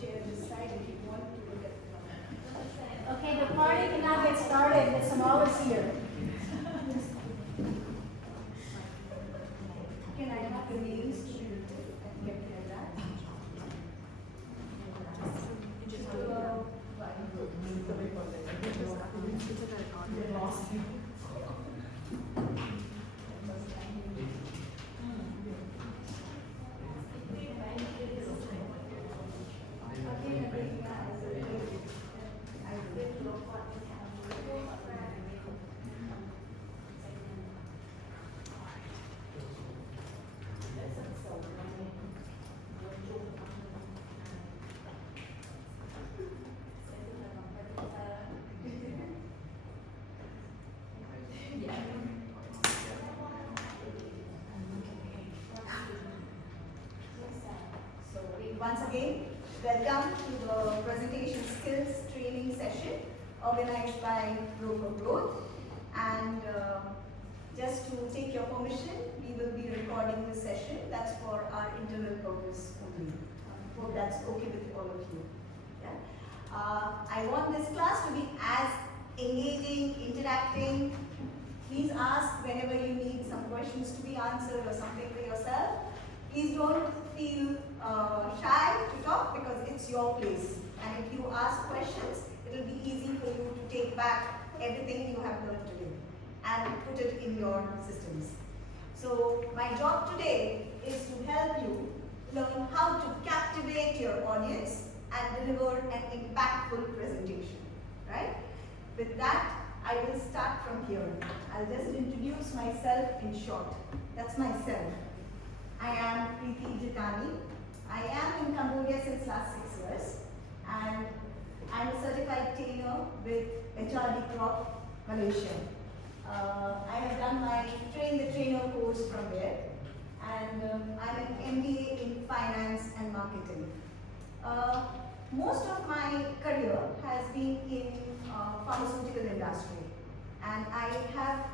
chair this side if you want to look at the Okay, the party can now get started. Miss Amal is here. Can I have the names to be written and get rid of that? Once again, welcome to the presentation skills training session organized by Broker Growth. And just to take your permission, we will be recording this session. That's for our internal purpose only. Hope that's okay with all of you. Yeah? I want this class to be as engaging, interacting. Please ask whenever you need some questions to be answered or something for yourself. Please don't feel shy to talk because it's your place. And if you ask questions, it will be easy for you to take back everything you have learned today and put it in your systems. So my job today is to help you learn how to captivate your audience and deliver an impactful presentation. Right? With that, I will start from here. I'll just introduce myself in short. That's myself. I am Priti Jitani. I am in Cambodia since last 6 years, and I'm a certified trainer with HRD Crop, Malaysia. I have done my train the trainer course from there, and I'm an MBA in finance and marketing. Most of my career has been in pharmaceutical industry, and I have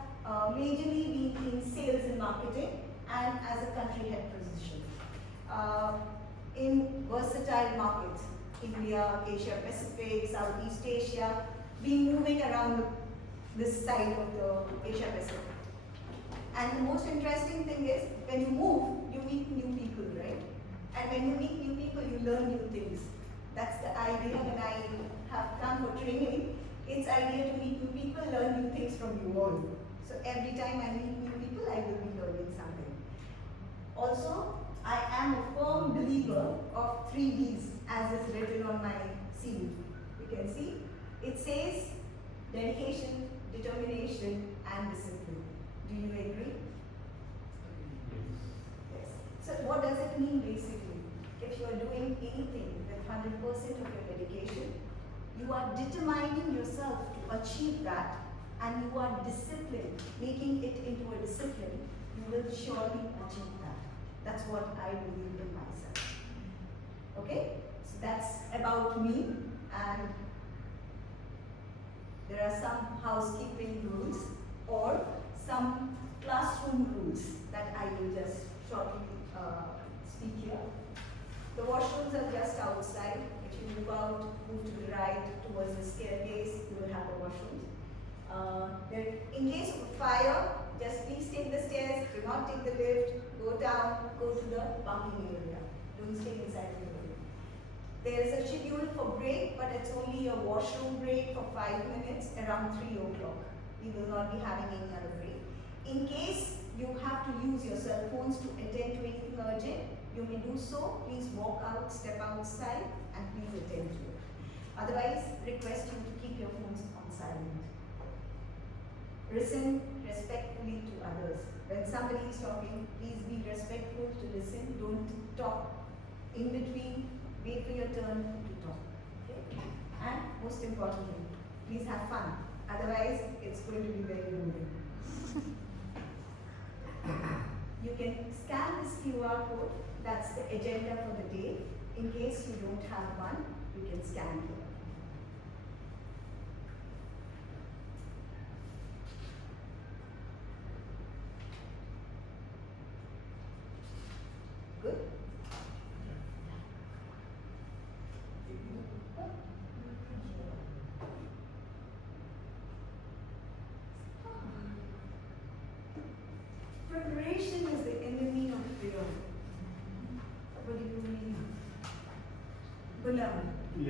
majorly been in sales and marketing and as a country head position in versatile markets, India, Asia Pacific, Southeast Asia, been moving around this side of the Asia Pacific. And the most interesting thing is, when you move, you meet new people, right? And when you meet new people, you learn new things. That's the idea when I have come for training. It's idea to meet new people, learn new things from you all. So every time I meet new people, I will be learning something. Also, I am a firm believer of 3 Ds as is written on my CV. You can see, it says dedication, determination, and discipline. Do you agree? Yes. So what does it mean basically? If you are doing anything with 100% of your dedication, you are determining yourself to achieve that, and you are disciplined, making it into a discipline, you will surely achieve that. That's what I believe in myself. Okay? So that's about me, and there are some housekeeping rules or some classroom rules that I will just shortly speak here. The washrooms are just outside. If you move out, move to the right towards the staircase, you will have the washrooms. In case of fire, just please take the stairs, do not take the lift, go down, go to the parking area. Don't stay inside the building. There is a schedule for break, but it's only a washroom break for 5 minutes around 3 o'clock. We will not be having any other break. In case you have to use your cell phones to attend to anything urgent, you may do so. Please walk out, step outside, and please attend to it. Otherwise, request you to keep your phones on silent. Listen respectfully to others. When somebody is talking, please be respectful to listen. Don't talk in between. Wait for your turn to talk. Okay? And most importantly, please have fun. Otherwise, it's going to be very boring. You can scan this QR code. That's the agenda for the day. In case you don't have one, you can scan it. Good?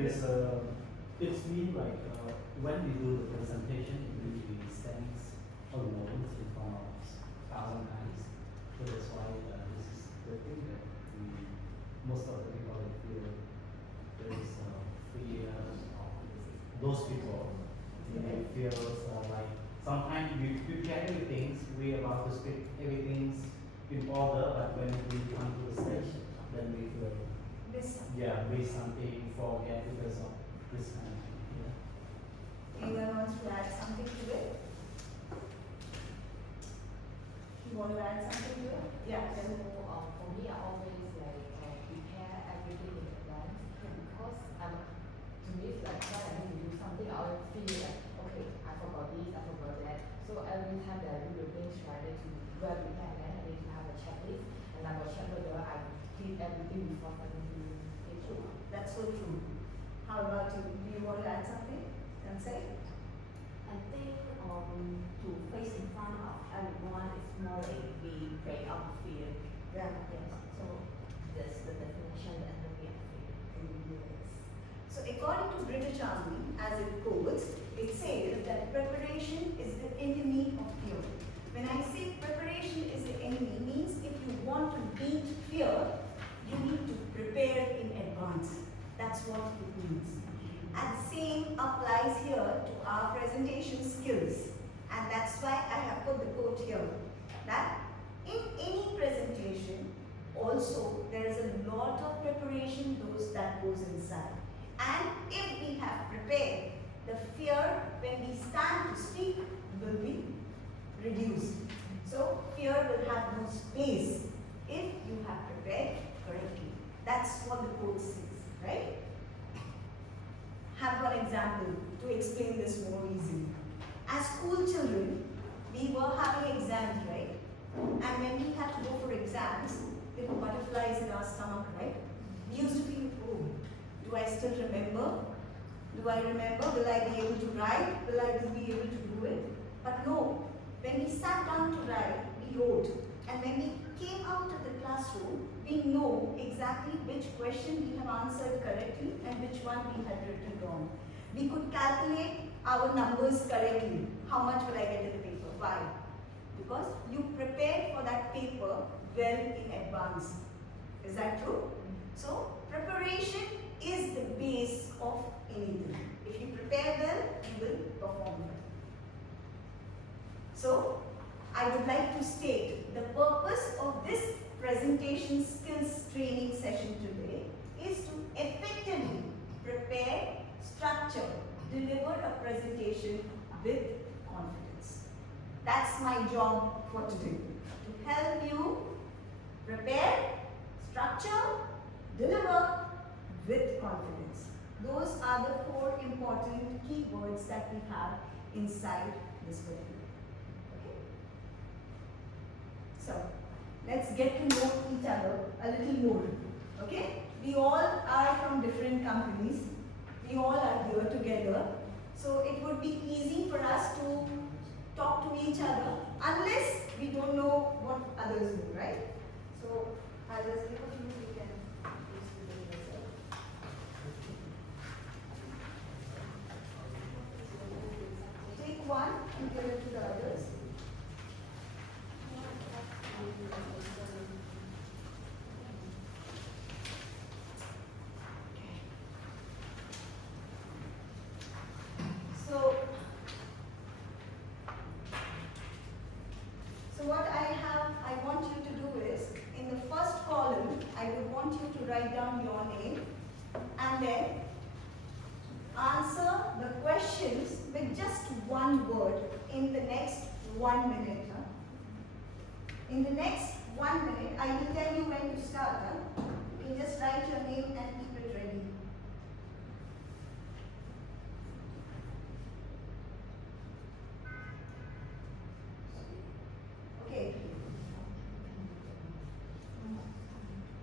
is it's mean like when we do the presentation, we stand alone in front of thousand eyes. So that's why this is the thing that we most of the people feel there is fear of those people. They feel like sometimes we prepare everything, we about to speak everything in order, but when we come to the stage, then we feel This. miss something, forget because of this kind of thing. Yeah. Anyone wants to add something to it? You want to add something to it? Yeah. So for me, I always like prepare everything in advance because to me it's like when I need to do something, I always feel like okay, I forgot this, I forgot that. So every time that I do the things, right, I need to well prepare, and then I need to have a checklist, and I will check whether I did everything before starting to it through. That's so true. How about you? Do you want to add something? Can say? I think to face in front of everyone is more like we break out fear. Yeah. Yes. So that's the definition and the fear. Yes. So according to British Army, as it quotes, it says that preparation is the enemy of fear. When I say preparation is the enemy, means if you want to beat fear, you need to prepare in advance. That's what it means. And the same applies here to our presentation skills. And that's why I have put the quote here, that in any presentation, also there is a lot of preparation that goes inside. And if we have prepared, the fear when we stand to speak will be reduced. So fear will have no space if you have prepared correctly. That's what the quote says, right? Have one example to explain this more easily. As school children, we were having exams, right? And when we had to go for exams, there were butterflies in our stomach, right? We used to feel, oh, do I still remember? Do I remember? Will I be able to write? Will I be able to do it? But no, when we sat down to write, we wrote. And when we came out of the classroom, we know exactly which question we have answered correctly and which one we had written wrong. We could calculate our numbers correctly. How much will I get in the paper? Why? Because you prepared for that paper well in advance. Is that true? So, preparation is the base of anything. If you prepare well, you will perform well. So, I would like to state the purpose of this presentation skills training session today is to effectively prepare, structure, deliver a presentation with confidence. That's my job for today, to help you prepare, structure, deliver with confidence. Those are the 4 important keywords that we have inside this video. Okay? So, let's get to know each other a little more. Okay? We all are from different companies. We all are here together. So, it would be easy for us to talk to each other unless we don't know what others do, right? So, I'll just give a few, you can introduce yourself. Take one and give it to the others. So what I want you to do is, in the first column, I would want you to write down your name and then answer the questions with just one word in the next 1 minute. In the next 1 minute, I will tell you when to start. You can just write your name and keep it ready. Okay.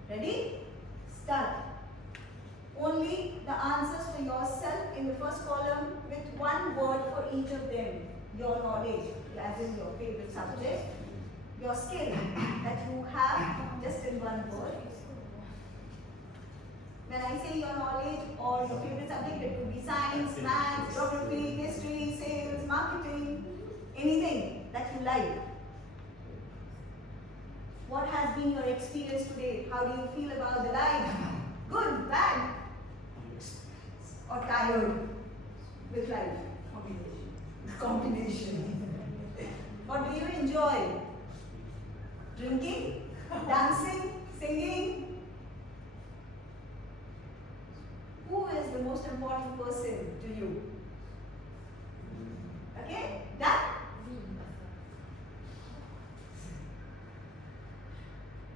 Ready? Start. Only the answers for yourself in the first column with one word for each of them. Your knowledge, as in your favorite subject. Your skill that you have just in one word. When I say your knowledge or your favorite subject, it could be science, maths, geography, history, sales, marketing, anything that you like. What has been your experience today? How do you feel about the life? Good, bad, or tired with life? Combination. What do you enjoy? Drinking, dancing, singing? Who is the most important person to you? Okay, done?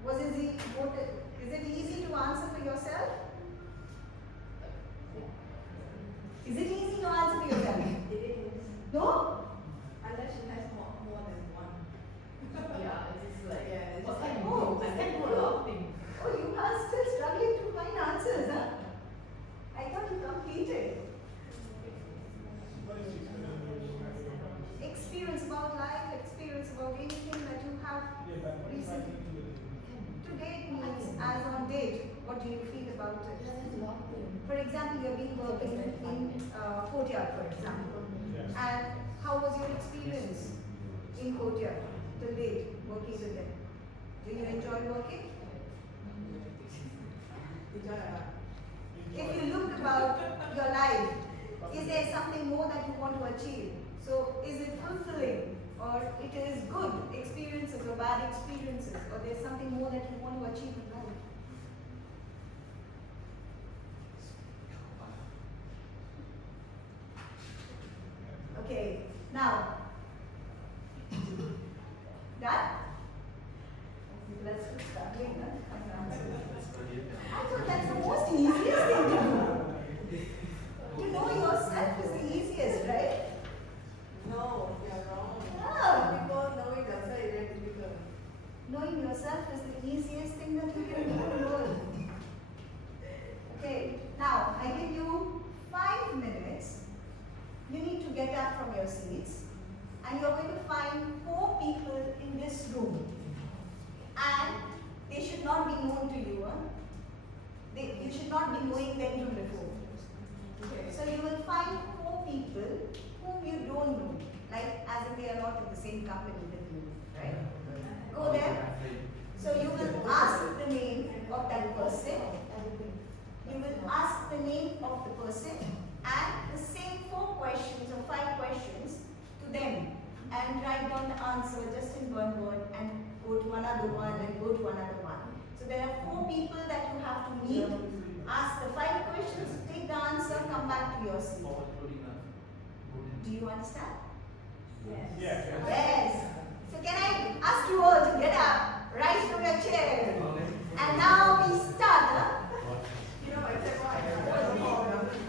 Is it easy to answer for yourself? Is it easy to answer for yourself? It is. No? Unless she has more than one. Yeah, it's like, Yeah, it's what just can like, you oh, do? I can do a lot of things. Oh, you are still struggling to find answers, huh? I thought you completed. Experience about life, experience about anything that you have recently. To date means as on date. What do you feel about it? Yeah, there's a lot of things. For example, you have been working in courtyard, for example. And how was your experience in courtyard till date, working with them? Do you enjoy working? If you look about your life, is there something more that you want to achieve? So is it fulfilling, or it is good experiences or bad experiences, or there's something more that you want to achieve in life? Okay, now, done? Let's start doing that. I thought that's the most easiest thing to do. To know yourself is the easiest, right? No, you're wrong. Yeah. People knowing themselves is very difficult. Knowing yourself is the easiest thing that you can do in the world. Okay, now I give you 5 minutes. You need to get up from your seats and you're going to find 4 people in this room. And they should not be known to you. Huh? You should not be knowing them from before. Okay. So you will find 4 people whom you don't know, like as if they are not in the same company with you, right? Go there. So you will ask the name of that person. You will ask the name of the person and the same 4 questions or 5 questions to them and write down the answer just in one word and go to another one and go to another one. So there are 4 people that you have to meet, ask the 5 questions, take the answer, come back to your seat. Do you understand? Yes. Yes. So can I ask you all to get up, rise from your chair, and now we start. Huh? You know, except why?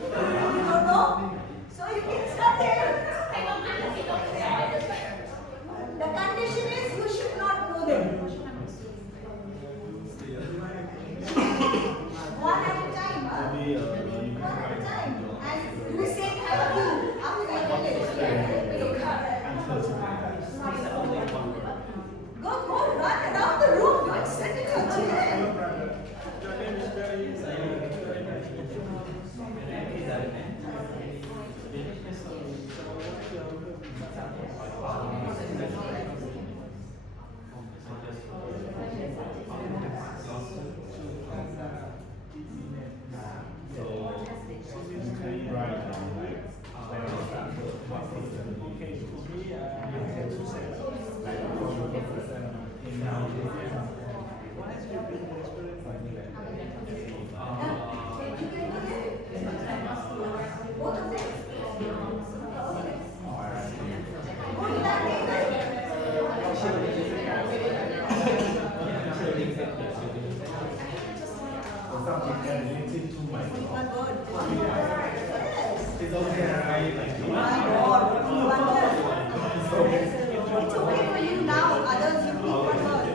You don't know? So you can start there. The condition is you should not know them. One at a time, huh? One at a time. And you say thank you after you finish. Go, run around the room. Don't sit in your chair. Both of them. Go to that table. One word. Yes. My God. One word. It's okay for you now. Others, you need one word.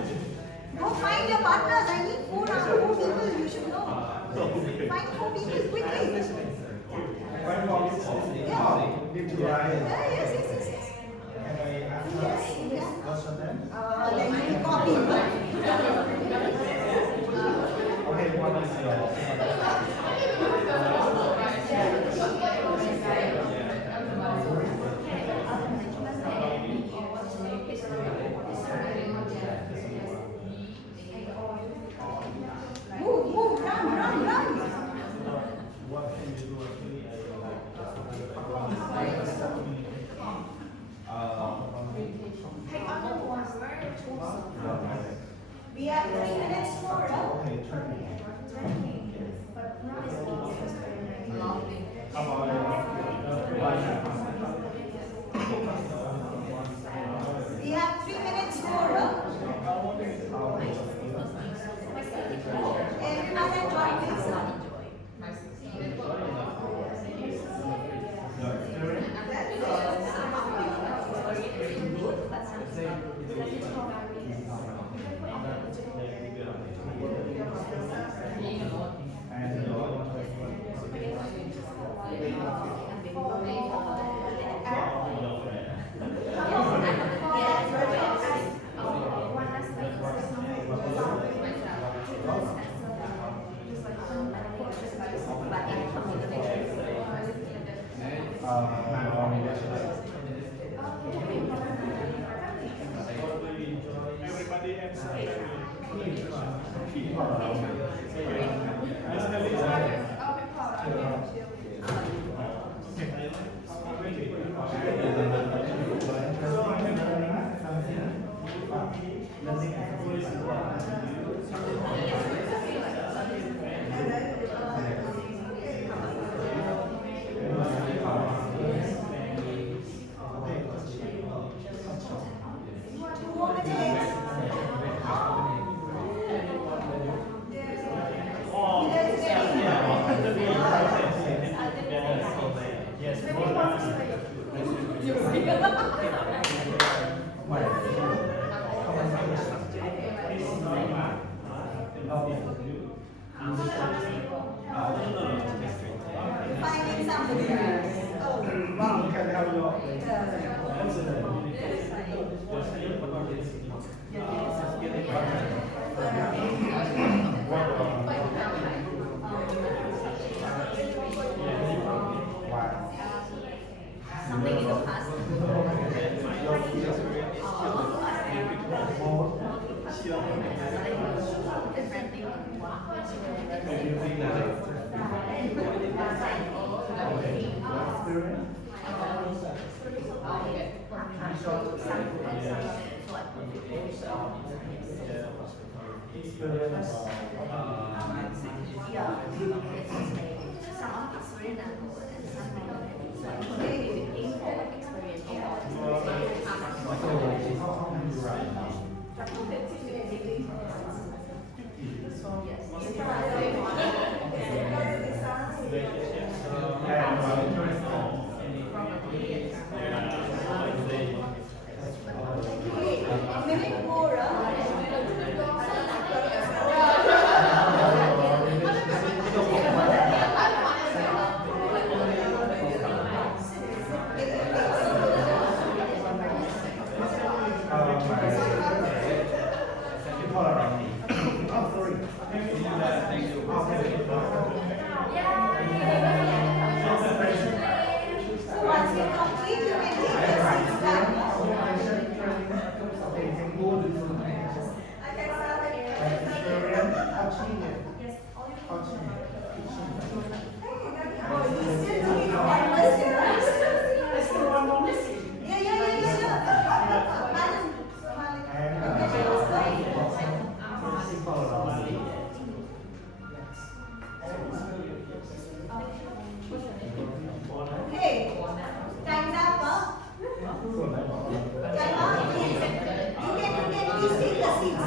Go find your partners. I need 4 people you should know. Find 4 people quickly. Yes. Yes, you can. Then you will copy. Okay, what is your Move, move, run, run, run. What can you do actually? We have 3 minutes more, huh? Okay, training. How about We have 3 minutes more, huh? Everyone enjoy this. Everybody answer. Finding somebody else. Wow, can have your Something in the past. Yeah, it's some experience and some maybe looking for experience or A minute more, huh? Once you complete, you can take your seats back. Okay, time's up, huh? Time up, please. You can please take your seats.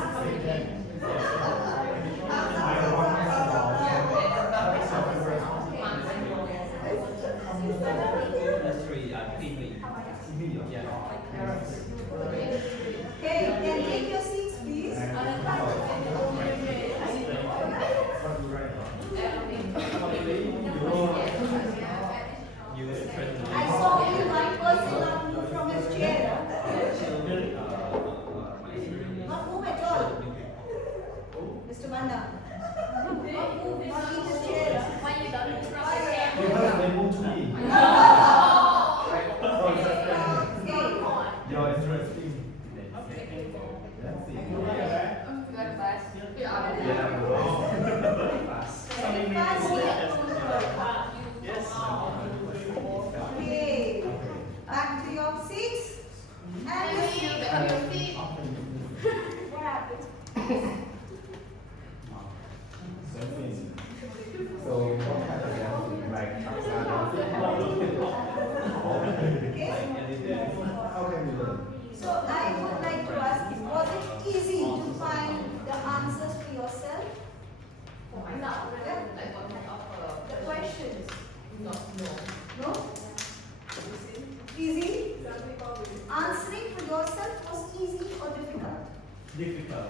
Okay, you can take your seats, please. I saw only one person not move from his chair. Not move at all. Mr. Manda. Not move, not leave his chair. why you don't seats. And what happened? So what happened like Okay. how can we learn? So I would like to ask you, was it easy to find the answers for yourself? For myself, like what kind of The questions? not know. No? Easy? Answering for yourself was easy or difficult? Difficult.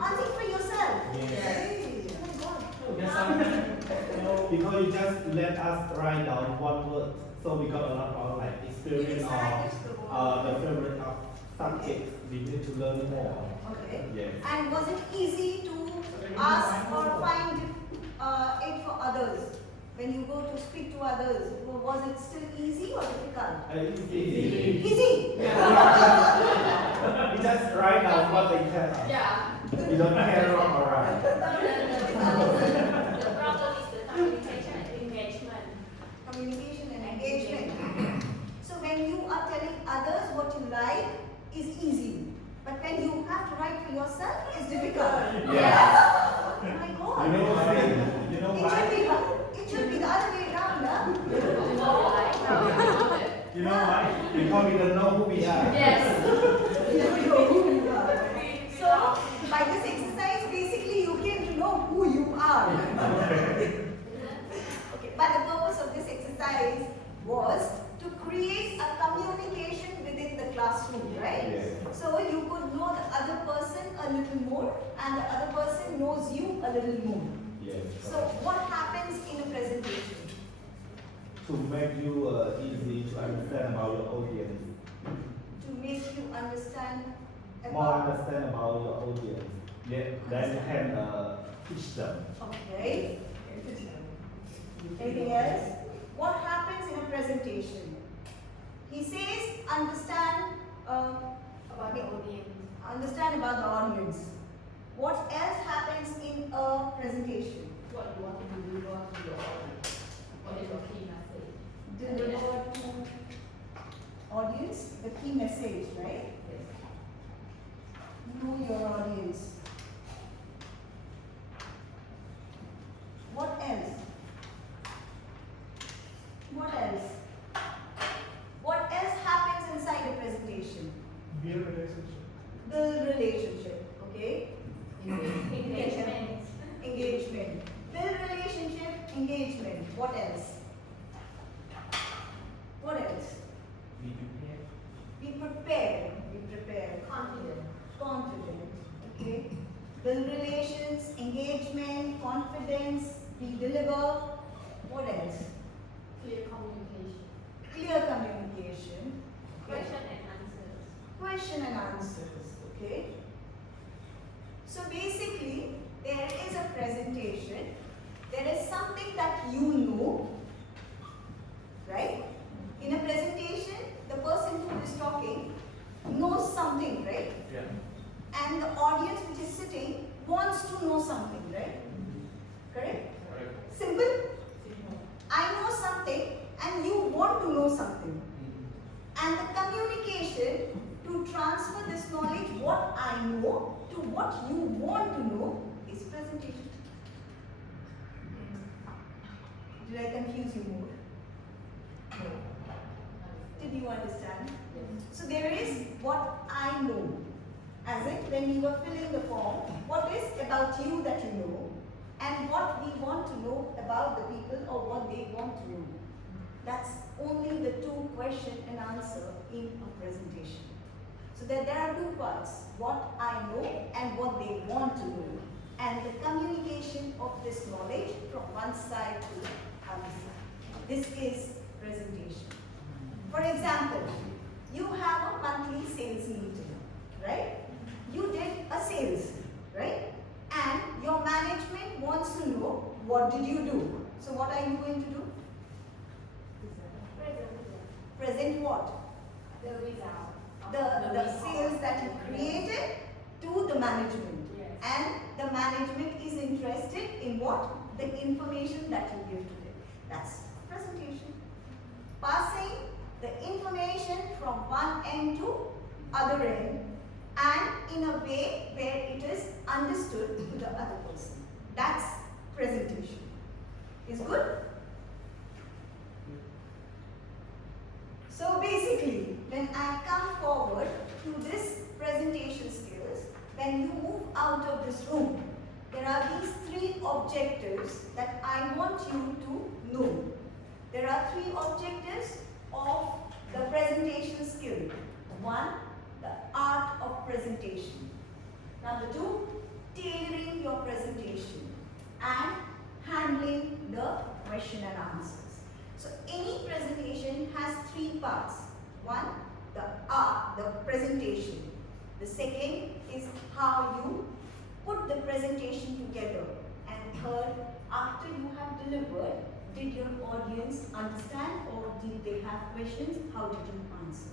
Answering for yourself? Yes. Hey, oh my God. Yes, sometimes, Because you just let us write down one word, so we got a lot of like experience of the favorite of subjects. We need to learn more. Okay. Yes. And was it easy to ask or find it for others? When you go to speak to others, was it still easy or difficult? It's easy. Easy! We just write down what they tell us. Yeah. We don't care wrong or right. The problem is the communication and engagement. Communication and engagement. So when you are telling others what you like is easy. But when you have to write for yourself, it's difficult. Yes. Oh my God. You know why? You know why? It should be the other way around, huh? You know why? Because we don't know who we are. Yes. So, by this exercise, basically you came to know who you are. Okay, but the purpose of this exercise was to create a communication within the classroom, right? Yes. So you could know the other person a little more and the other person knows you a little more. Yes. So what happens in a presentation? To make you easy to understand about your audience. To make you understand More about... understand about your audience. Yeah, then you can teach them. Okay. Anything else? What happens in a presentation? He says understand About the audience. understand about the audience. What else happens in a presentation? What you want to deliver to your audience? What is your key message? Deliver to audience the key message, right? Yes. Know your audience. What else? What else? What else happens inside a presentation? Build relationship. Build relationship, okay? Engagement. Engagement. Build relationship, engagement. What else? What else? we prepare. Be prepared. Be prepared. Confident. Confident. Okay. Build relations, engagement, confidence. Be deliver. What else? Clear communication. Clear communication. Okay. Question and answers. Question and answers. Okay. So basically, there is a presentation. There is something that you know, right? In a presentation, the person who is talking knows something, right? Yeah. And the audience which is sitting wants to know something, right? Correct? Simple? I know something and you want to know something. And the communication to transfer this knowledge, what I know, to what you want to know, is presentation. Did I confuse you more? No. Did you understand? So there is what I know. As in, when you are filling the form, what is about you that you know, and what we want to know about the people or what they want to know. That's only the two question and answer in a presentation. So there are two parts, what I know and what they want to know, and the communication of this knowledge from one side to the other side. This is presentation. For example, you have a monthly sales meeting, right? You did a sales, right? And your management wants to know what did you do. So what are you going to do? Present what? The result. The sales that you created to the management. Yes. And the management is interested in what? The information that you give to them. That's presentation. Passing the information from one end to other end and in a way where it is understood to the other person. That's presentation. Is good? So basically, when I come forward to this presentation skills, when you move out of this room, there are these three objectives that I want you to know. There are three objectives of the presentation skill. One, the art of presentation. Number two, tailoring your presentation and handling the question and answers. So any presentation has three parts. One, the art, the presentation. The second is how you put the presentation together. And third, after you have delivered, did your audience understand or did they have questions? How did you answer?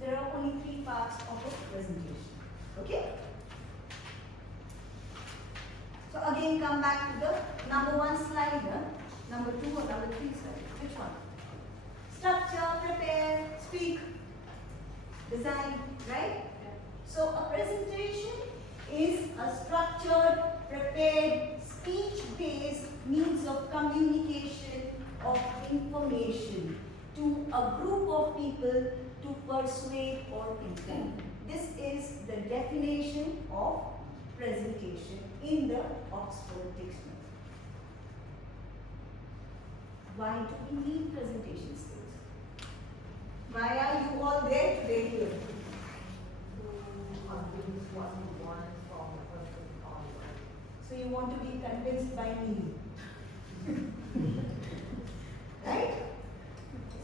There are only three parts of a presentation. Okay? So again, come back to the number one slide here. Number two or number three slide? Which one? Structure, prepare, speak, design, right? So a presentation is a structured, prepared, speech-based means of communication of information to a group of people to persuade or inform. This is the definition of presentation in the Oxford Dictionary. Why do we need presentation skills? Why are you all there today here? Convince what you want from the person onward. So you want to be convinced by me. Right?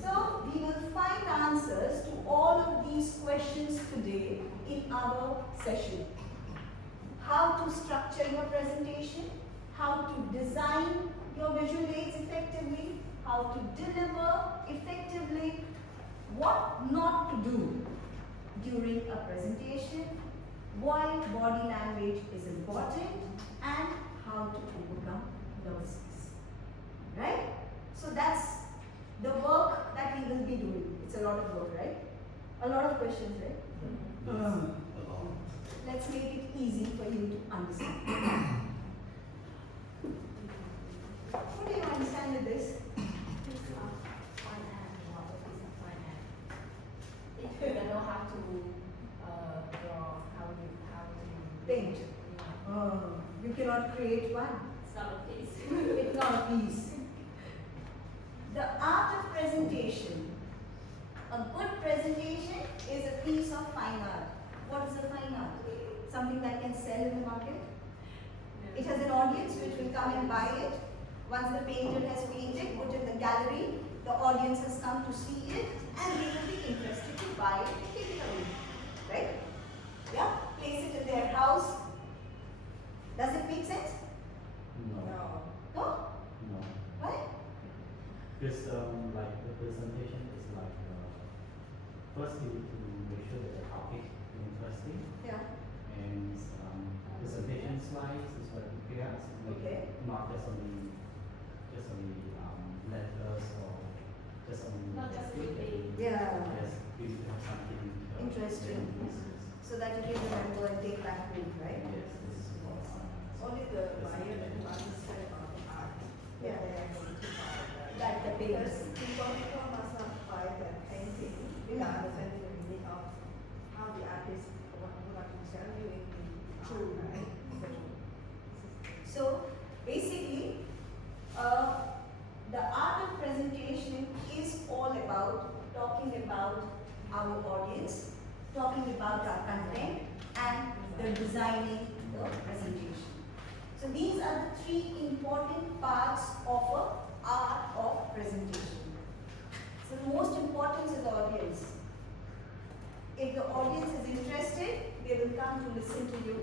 So we will find answers to all of these questions today in our session. How to structure your presentation, how to design your visual aids effectively, how to deliver effectively, what not to do during a presentation, why body language is important, and how to overcome nervousness. Right? So that's the work that we will be doing. It's a lot of work, right? A lot of questions, right? Let's make it easy for you to understand. What do you understand with this? If you don't know how to draw, how to Paint. You cannot create one. It's not a piece. It's not a piece. The art of presentation. A good presentation is a piece of fine art. What is a fine art? Something that can sell in the market. It has an audience which will come and buy it. Once the painter has painted, put in the gallery, the audience has come to see it and they will be interested to buy it and take it away. Right? Yeah? Place it in their house. Does it make sense? No. No? No. Why? Because like the presentation is like first you need to make sure that the topic is interesting Yeah. and presentation slides is very prepared. Okay. Not just only letters or just only Not just speak. reading. Yeah. Yes, you need to have something Interesting. So that you can remember and take back home, right? Yes, this is what. Only the buyer who understand about the art. Yeah. They are going to buy that. Like the Because papers. people must not buy the painting without understanding the meaning of how the artist would like to tell you in the True. art, right? So basically, the art of presentation is all about talking about our audience, talking about our content, and the designing the presentation. So these are the three important parts of a art of presentation. So the most important is the audience. If the audience is interested, they will come to listen to you.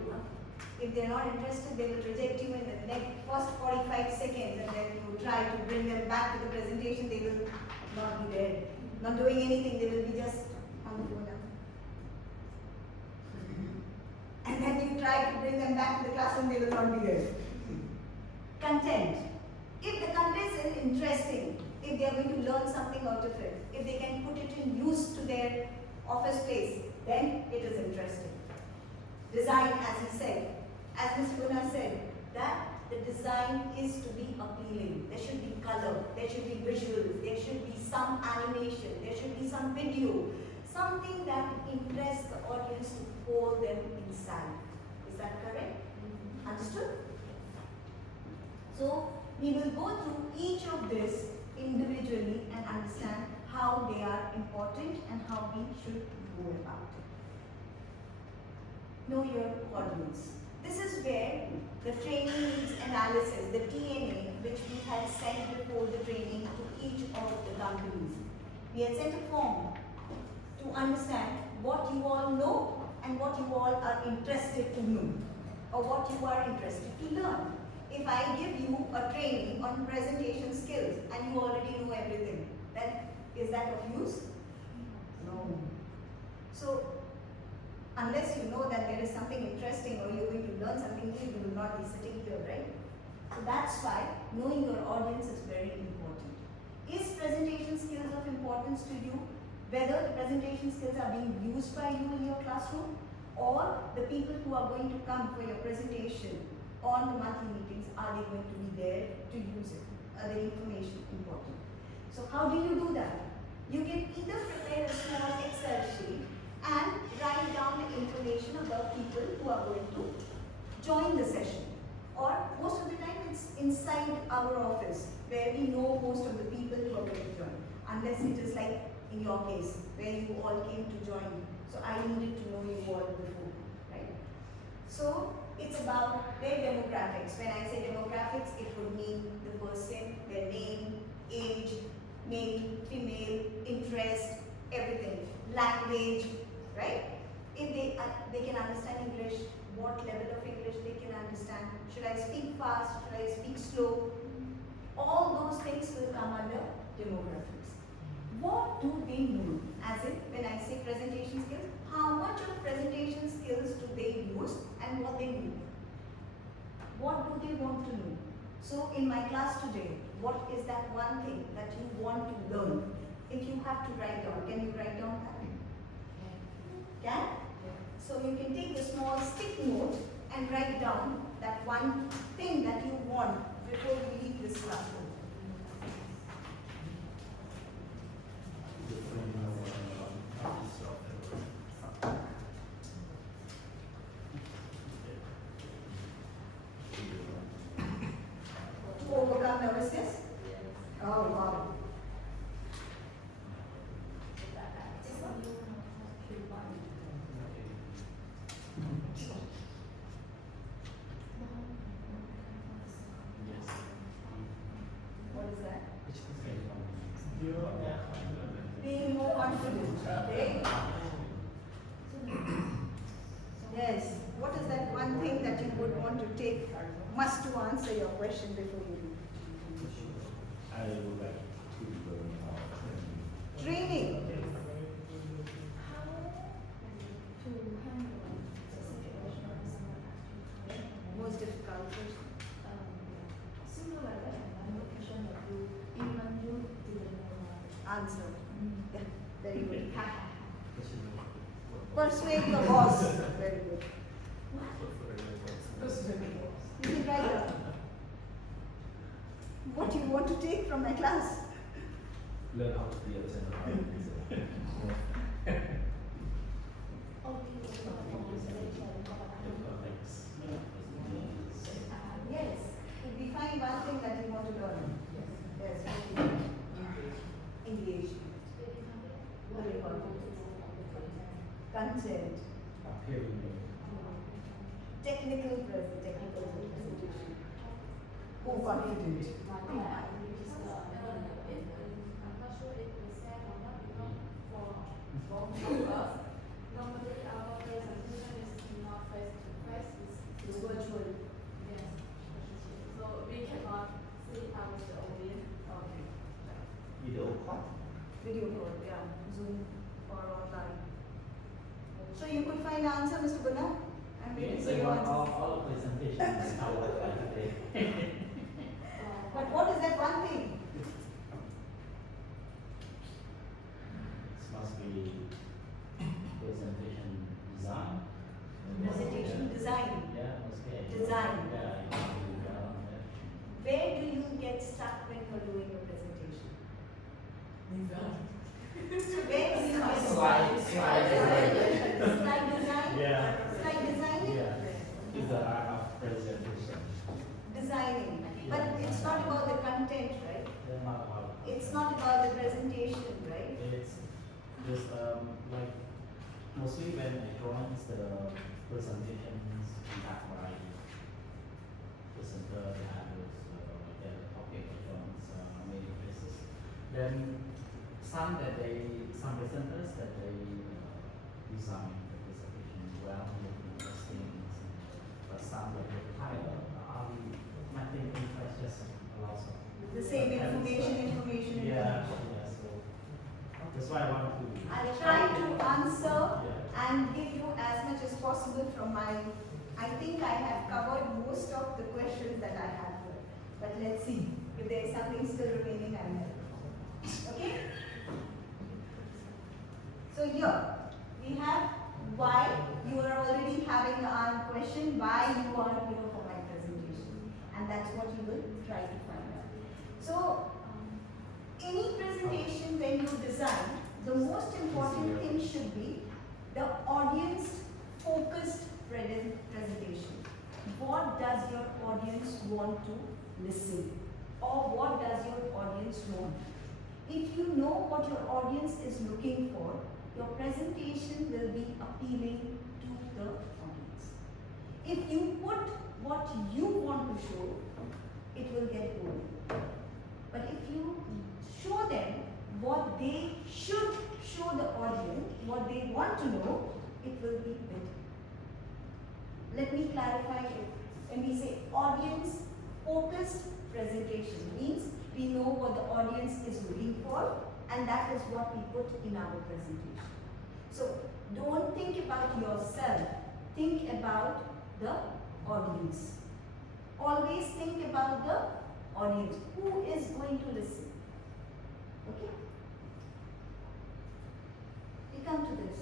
If they are not interested, they will reject you in the first 45 seconds, and then you try to bring them back to the presentation, they will not be there. Not doing anything, they will be just on the phone. And then you try to bring them back to the classroom, they will not be there. Content. If the content is interesting, if they are going to learn something out of it, if they can put it in then it is interesting. Design, as he said, as Mr. Guna said, that the design is to be appealing. There should be color, there should be visuals, there should be some animation, there should be some video, something that impress the audience to hold them inside. Is that correct? Understood? So, we will go through each of this individually and understand how they are important and how we should go about it. Know your audience. This is where the training needs analysis, the TNA, which we had sent before the training to each of the companies. We had sent a form to understand what you all know and what you all are interested to know, or what you are interested to learn. If I give you a training on presentation skills and you already know everything, then is that of use? No. So, unless you know that there is something interesting or you're going to learn something new, you will not be sitting here, right? So that's why knowing your audience is very important. Is presentation skills of importance to you? Whether the presentation skills are being used by you in your classroom or the people who are going to come for your presentation on the monthly meetings, are they going to be there to use it? Are the information important? So how do you do that? You can either prepare a small Excel sheet and write down the information about people who are going to join the session. Or most of the time it's inside our office where we know most of the people who are going to join. Unless it is like in your case where you all came to join. So I needed to know you all before, right? So it's about their demographics. When I say demographics, it would mean the person, their name, age, male, female, interest, everything, language, right? If they can understand English, what level of English they can understand. Should I speak fast? Should I speak slow? All those things will come under demographics. What do they know? As in, when I say presentation skills, how much of presentation skills do they use and what they do? What do they want to know? So in my class today, what is that one thing that you want to learn? If you have to write down, can you write down that? Can? So you can take a small stick note and write down that one thing that you want before you leave this classroom. To overcome nervousness? Oh wow. What is that? Being more confident. Okay. Yes. What is that one thing that you would want to take, must to answer your question before you leave? I would like to learn more. Training. Most difficult question. Answer. Yeah, very good. Persuade your boss. Very good. You can write down what you want to take from my class. Learn how to be a general. Yes. If we find one thing that you want to learn. Yes. What do you engage. What do you call it? Consent. Technical presentation. Confident. It's virtual. Video call. Video call, yeah. Zoom or online. So you could find the answer, Mr. Guna? I'm waiting for So your answer. all presentations is how I today. But what is that one thing? This must be presentation mostly when I join the presentations that by presenter, they have those their topic from many places. Then some presenters that they design the presentation well, make it interesting, but some that they title my thinking is just lots of The same information. yeah, so that's why I want to. I'll try to answer Yeah. and give you as much as possible from my. I think I have covered most of the questions that I have here. But let's see if there is something still remaining. I'll help. Okay. So here we have why you are already having a question. Why you are here for my presentation, and that's what you will try to find out. So any presentation when you design, the most important thing should be the audience focused presentation. What does your audience want to listen? Or what does your audience want? If you know what your audience is looking for, your presentation will be appealing to the audience. If you put what you want to show, it will get boring. But if you show them what they should show the audience, what they want to know, it will be better. Let me clarify it. When we say audience focused presentation, means we know what the audience is looking for, and that is what we put in our presentation. So don't think about yourself, think about the audience. Always think about the audience. Who is going to listen? Okay? We come to this.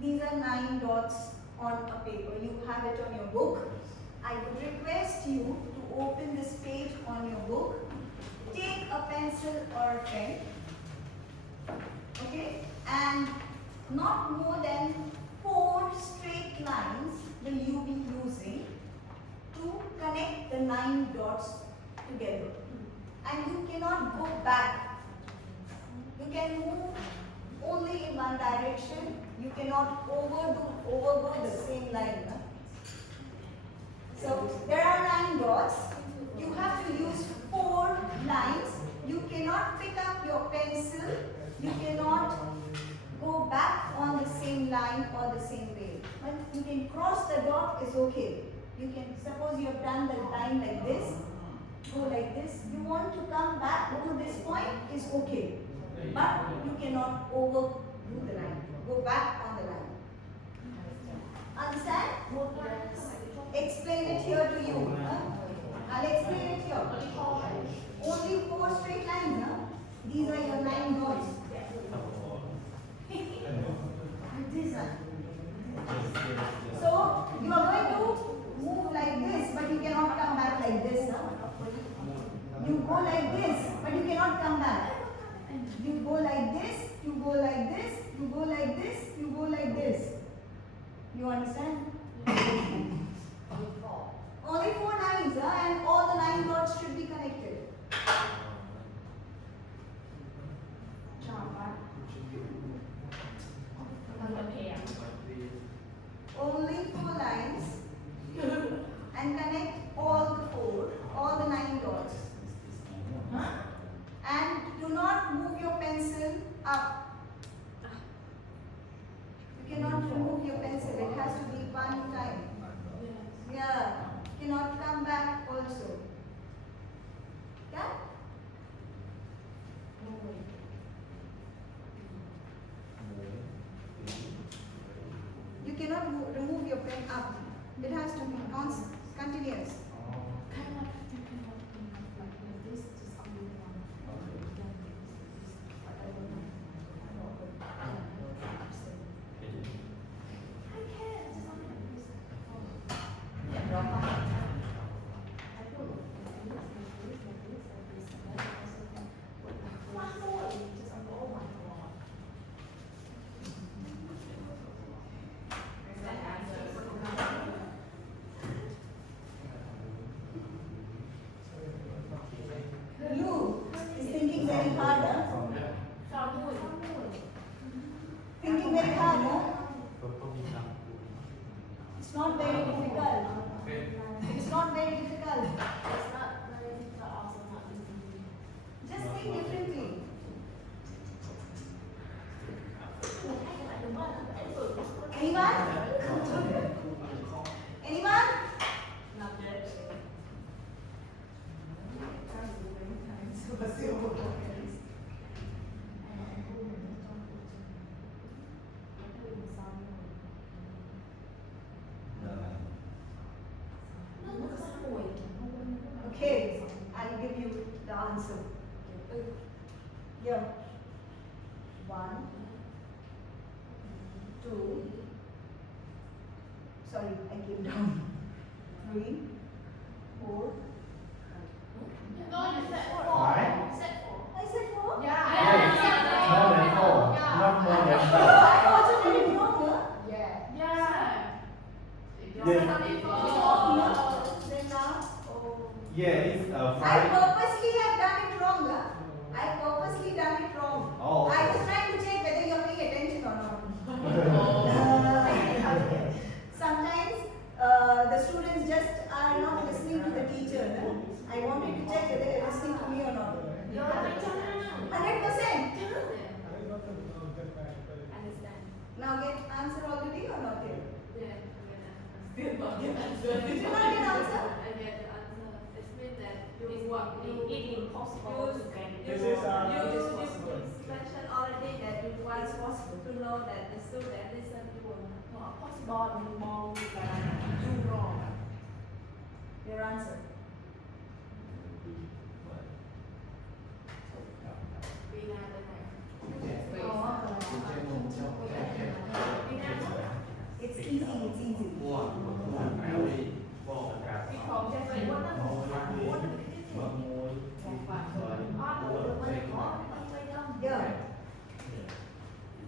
These are 9 dots on a paper. You have it on your book. I would request you to open this page on your book. Take a pencil or a pen. Okay? And not more than 4 straight lines will you be using to connect the 9 dots together. And you cannot go back. You can move only in one direction. You cannot overgo the same line. Huh? So there are 9 dots. You have to use 4 lines. You cannot pick up your pencil. You cannot go back on the same line or the same way. But you can cross the dot is okay. You can, suppose you have done the line like this, go like this. You want to come back to this point is okay. But you cannot overdo the line. Go back on the line. Understand? Explain it here to you. Huh? I'll explain it here. Only 4 straight lines. Huh? These are your 9 dots. This one. So you are going to move like this, but you cannot come back like this. Huh? You go like this, but you cannot come back. You go like this, you go like this, you go like this, you go like this. You understand? Only 4 lines, and all the 9 dots should be connected. Only 4 lines and connect all the 9 dots. And do not move your pencil up. You cannot remove your pencil, it has to be one time. Yeah, cannot come back also. Yeah? You cannot remove your pen up. It has to be constant, continuous. very hard, no? Probably some. It's not very difficult. It's not very difficult. It's not very difficult, also not easy. Just think differently. Anyone? Anyone? Not yet. Okay, I'll give you the answer. Here. 1, 2. Sorry, I came down. 3, 4. No, you said four. Five. You said four. I said 4? Yes. More than 4. Not more than Oh, 4. I also did it wrong, huh? Yeah. Yeah. Yes. Oh, then now, oh. Yeah, it's I 5. purposely have done it wrong, huh? I purposely done it wrong. Oh. I was trying to check whether you're paying attention or not. Sometimes the students just are not listening to the teacher. Huh? I wanted to check whether they're listening to me or not. 100%. Understand. Now get answer already or not yet? Yeah, still not get answer. Did you not get answer? I get the answer. It means that it is impossible to get it. This is You possible. mentioned already that it was possible to know that the student listen to not possible anymore do wrong. Your answer. We have the It's easy, it's easy. Yeah.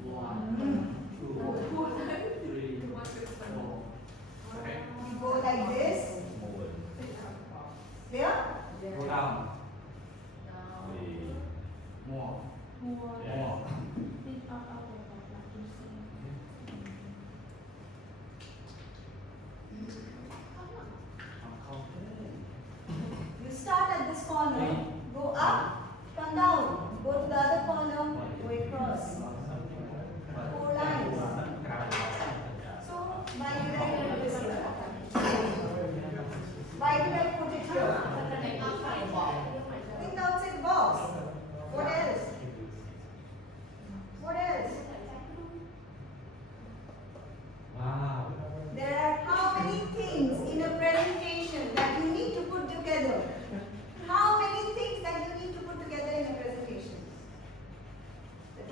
1, 2, 3, 4. We go like this. Clear? Go down. More. More. I'm confident. You start at this corner, go up, come down, go to the other corner, go across. 4 lines. So, why did I put this here? Why did I put it here? Think outside the box. What else? What else? Wow. There are how many things in a presentation that you need to put together? How many things that you need to put together in a presentation? The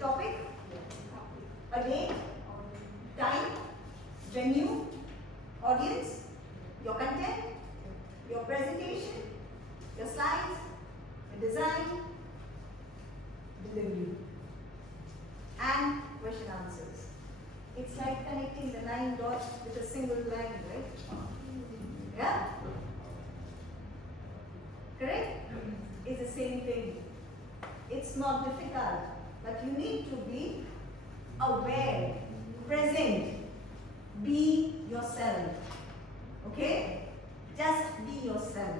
topic, a date, time, venue, audience, your content, your presentation, your slides, the design, delivery, and question answers. It's like connecting the 9 dots with a single line, right? Yeah? Correct? It's the same thing. It's not difficult, but you need to be aware, present, be yourself. Okay? Just be yourself.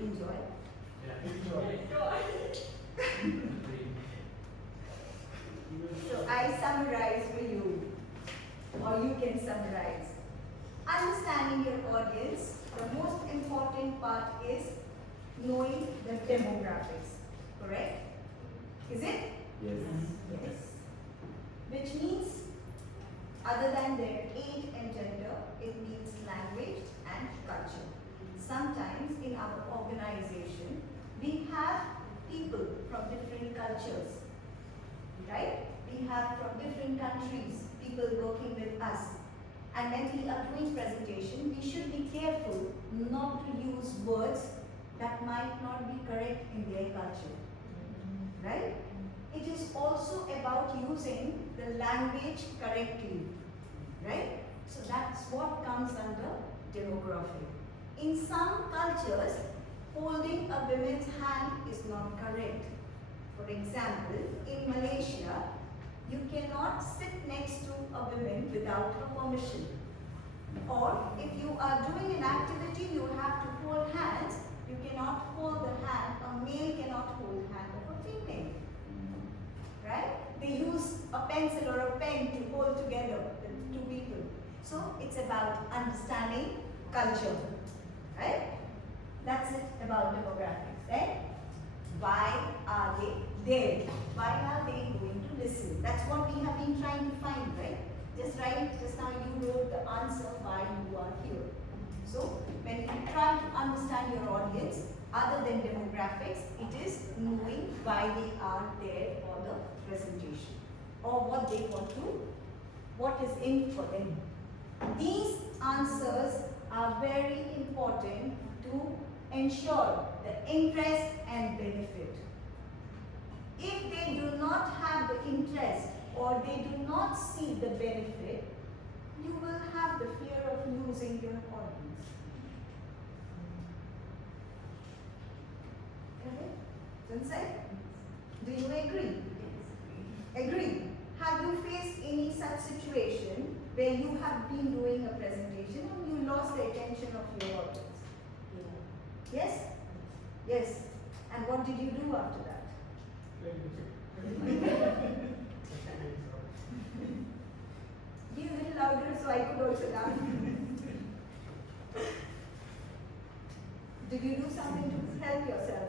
Enjoy. So I summarize for you, or you can summarize. Understanding your audience, the most important part is knowing the demographics. Correct? Is it? Yes. Yes. Which means, other than their age and gender, it means language and culture. Sometimes in our organization, we have people from different cultures, right? We have from different countries, people working with us. And when we are doing presentation, we should be careful not to use words that might not be correct in their culture, right? It is also about using the language correctly, right? So that's what comes under demography. In some cultures, holding a woman's hand is not correct. example, in Malaysia, you cannot sit next to a woman without her permission. Or if you are doing an activity, you have to hold hands. You cannot hold the hand, a male cannot hold hand of a female. Right? They use a pencil or a pen to hold together the two people. So it's about understanding culture. Right? That's it about demographics. Right? Why are they there? Why are they going to listen? That's what we have been trying to find, right? Just now you wrote the answer why you are here. So when you try to understand your audience, other than demographics, it is knowing why they are there for the presentation or what they want to, what is in for them. These answers are very important to ensure the interest and benefit. If they do not have the interest or they do not see the benefit, you will have the fear of losing your audience. Correct? Sensei? Do you agree? Agree. Have you faced any such situation where you have been doing a presentation and you lost the attention of your audience? Yes? Yes. And what did you do after that? Be a little louder so I could also laugh. Did you do something to help yourself?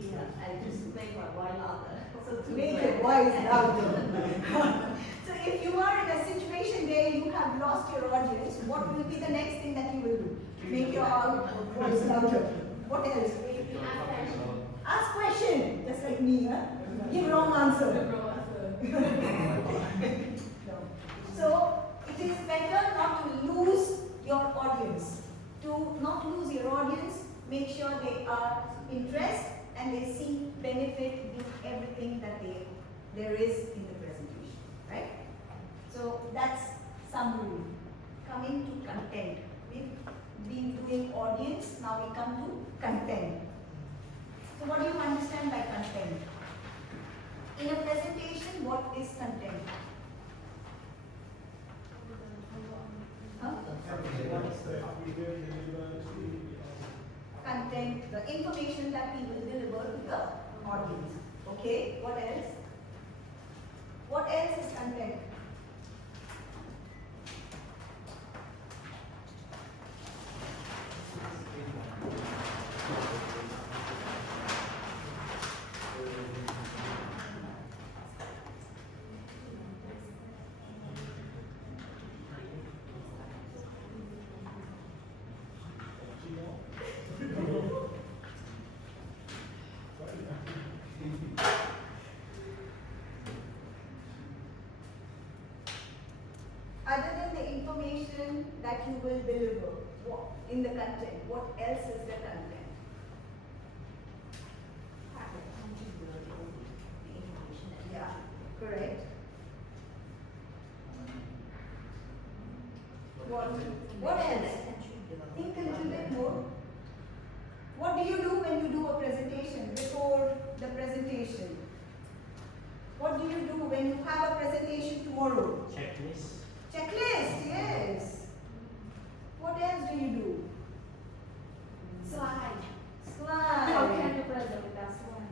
Yeah, I just make my voice louder. So to Make your voice louder. So if you are in a situation where you have lost your audience, what will be the next thing that you will do? Make your voice louder. What else? Ask question, just like me, huh? Give wrong answer. No. So it is better not to lose your audience. To not lose your audience, make sure they are interested and they see benefit in everything that there is in the presentation, right? So that's summary. Coming to content. We've been doing audience, now we come to content. So what do you understand by content? In a presentation, what is content? Huh? Content, the information that we will deliver to the audience. Okay, what else? What else is content? Other than the information that you will deliver in the content, what else is the content? Yeah, correct. What else? Think a little bit more. What do you do when you do a presentation, before the presentation? What do you do when you have a presentation tomorrow? Checklist. Checklist, yes. What else do you do? slide. Slide. How can you present without slide?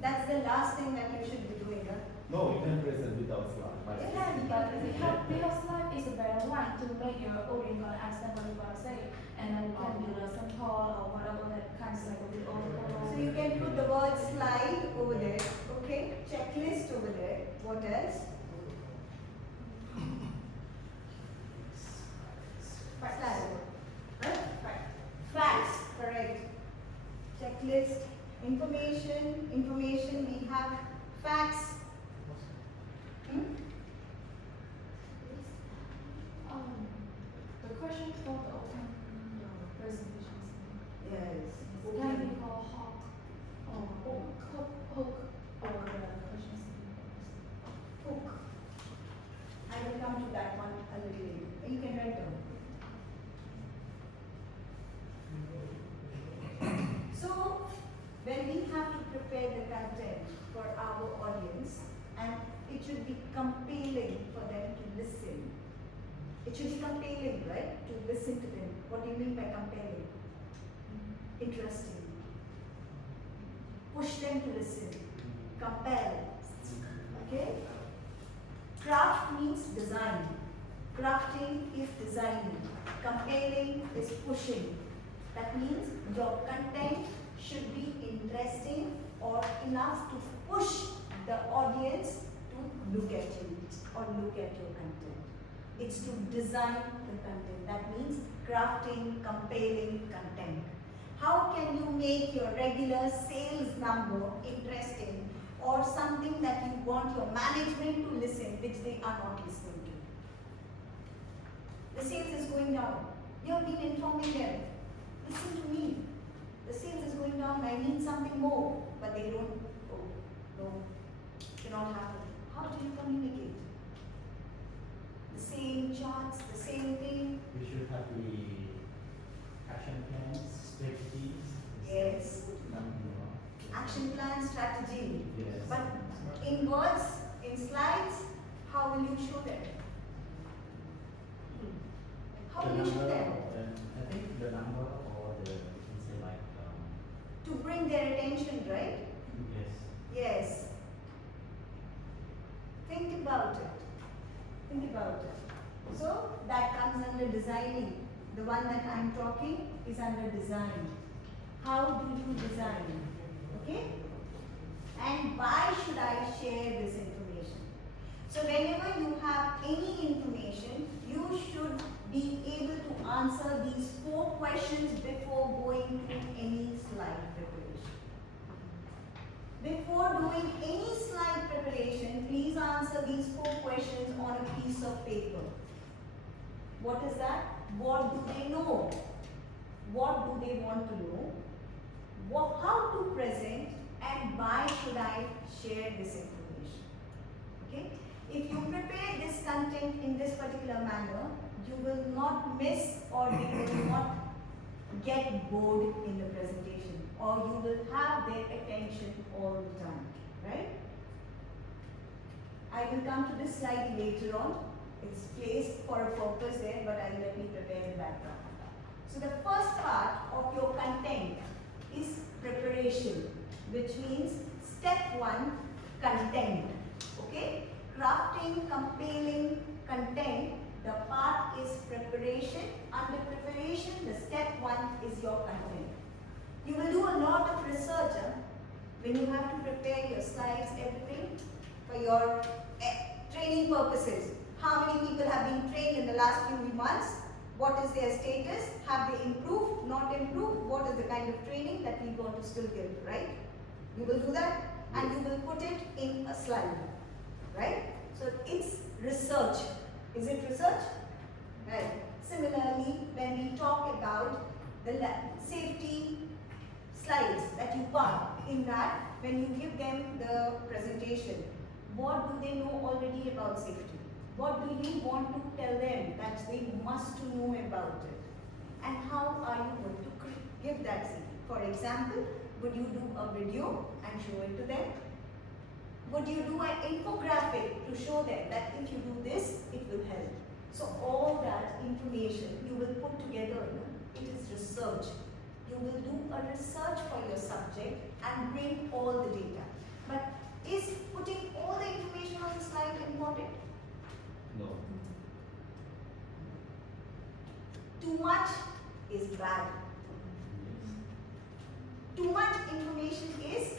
That's the last thing that you should be doing, huh? No, you can present without slide. But because slide is a better one to make your audience understand what you want to say, and then you can build a sample or whatever that kind of like a video. So you can put the word slide over there, okay? Checklist over there. What else? Slide. Huh? Facts, correct. Checklist, information, we have facts. The question for the open presentations. Yes. Can we call hawk or hook or the questions? Hook. I will come to that one a little later. You can write down. So, when prepare the content for our audience, and it should be compelling for them to listen. It should be compelling, right? To listen to them. What do you mean by compelling? Interesting. Push them to listen. Compel. Okay? Craft means design. Crafting is designing. Compelling is pushing. That means your content should be interesting or enough to push the audience to look at you or look at your content. It's to design the content. That means crafting, compelling content. How can you make your regular sales number interesting or something that you want your management to listen, which they are not listening to? The sales is going down. You have been informing them. Listen to me. The sales is going down. I need something more. But they don't. Oh, no. Cannot happen. How do you communicate? The same charts, the same thing. We should have the action plans, strategies. Yes. Action plan, strategy. Yes. But in words, in slides, how will you show them? How The will you show number, them? I think the number or the, you can say like, To bring their attention, right? yes. Yes. Think about it. Think about it. So that comes under designing. The one that I'm talking is under design. How do you design? Okay? And why should I share this information? So whenever you have any information, you should be able to answer these 4 questions before going to any slide preparation. Before doing any slide preparation, please answer these 4 questions on a piece of paper. What is that? What do they know? What do they want to know? How to present, and why should I share this information? Okay? If you prepare this content in this particular manner, you will not miss or you will not get bored in the presentation, or you will have their attention all the time, right? I will come to this slide later on. It's placed for a purpose there, but let me prepare the background. So the first part of your content is preparation, which means step 1, content. Okay? Crafting, compelling content. The part is preparation. Under preparation, the step 1 is your content. You will do a lot of research when you have to prepare your slides, everything for your training purposes. How many people have been trained in the last few months? What is their status? Have they improved? Not improved? What is the kind of training that we want to still give, right? You will do that and you will put it in a slide, right? So it's research. Is it research? Right. Similarly, when we talk about the safety slides that you want, in that, when you give them the presentation, what do they know already about safety? What do you want to tell them that they must know about it? And how are you going to give that safety? For example, would you do a video and show it to them? Would you do an infographic to show them that if you do this, it will help? So all that information you will put together, it is research. You will do a research for your subject and bring all the data. But is putting all the information on the slide important? No. Too much is bad. Too much information is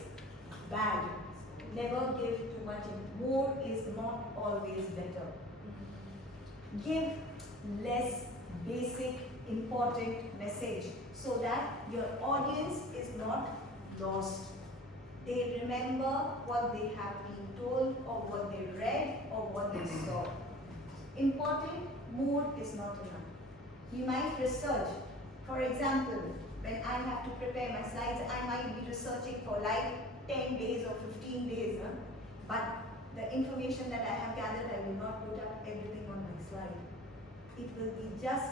bad. Never give too much. More is not always better. Give less basic, important message so that your audience is not lost. They remember what they have been told or what they read or what they saw. Important, more is not enough. You might research. For example, when I have to prepare my slides, I might be researching for like 10 days or 15 days. But the information that I have gathered, I will not put up everything on my slide. It will be just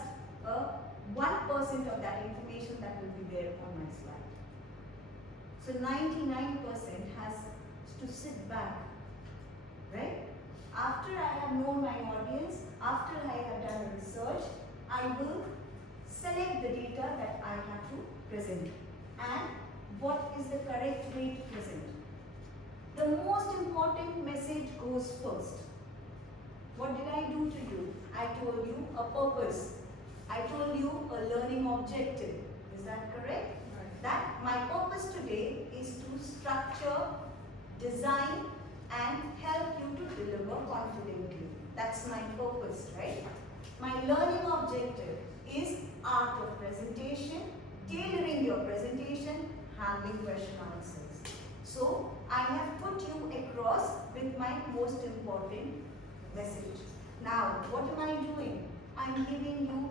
1% of that information that will be there on my slide. So 99% has to sit back, right? After I have known my audience, after I have done a research, I will select the data that I have to present and what is the correct way to present. The most important message goes first. What did I do to you? I told you a purpose. I told you a learning objective. Is that correct? That my purpose today is to structure, design and help you to deliver confidently. That's my purpose, right? My learning objective is art of presentation, tailoring your presentation, handling question answers. So I have put you across with my most important message. Now, what am I doing? I'm giving you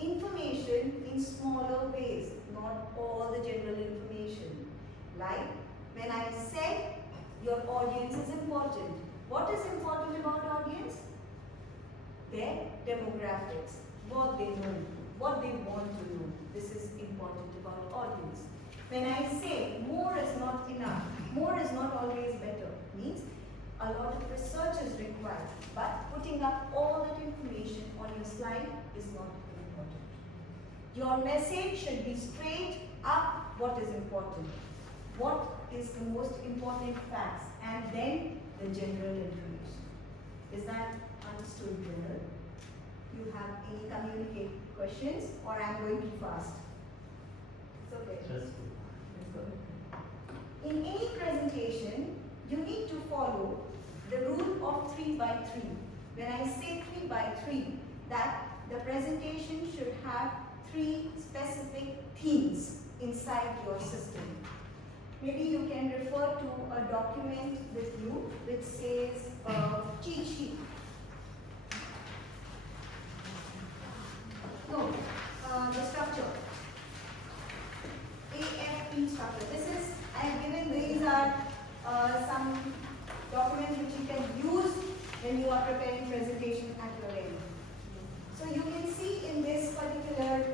information in smaller ways, not all the general information. Like when I said your audience is important. What is important about audience? Their demographics, what they know, what they want to know. This is important about audience. When I say more is not enough, more is not always better, means a lot of research is required, but putting up all that information on your slide is not important. Your message should be straight up what is important. What is the most important facts and then the general information. Is that understood well? You have any communicate questions or I'm going too fast? It's okay. Just Let's go. In any presentation, you need to follow the rule of 3 by 3. When I say 3 by 3, that the presentation should have 3 specific themes inside your system. Maybe you can refer to a document with you which says cheat sheet. No, the structure. AFP structure. This is, I have given these are some documents which you can use when you are preparing presentation at your end. So you can see in this particular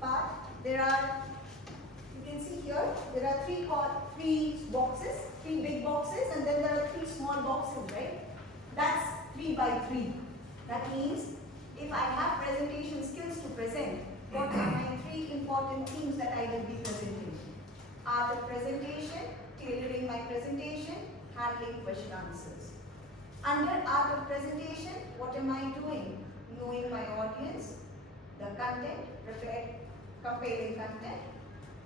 part, there are, you can see here, there are three boxes, 3 big boxes, and then there are 3 small boxes, right? That's 3 by 3. That means if I have presentation skills to present, what are my 3 important themes that I will be presenting? Art of presentation, tailoring my presentation, handling question answers. Under art of presentation, what am I doing? Knowing my audience, the content, comparing content.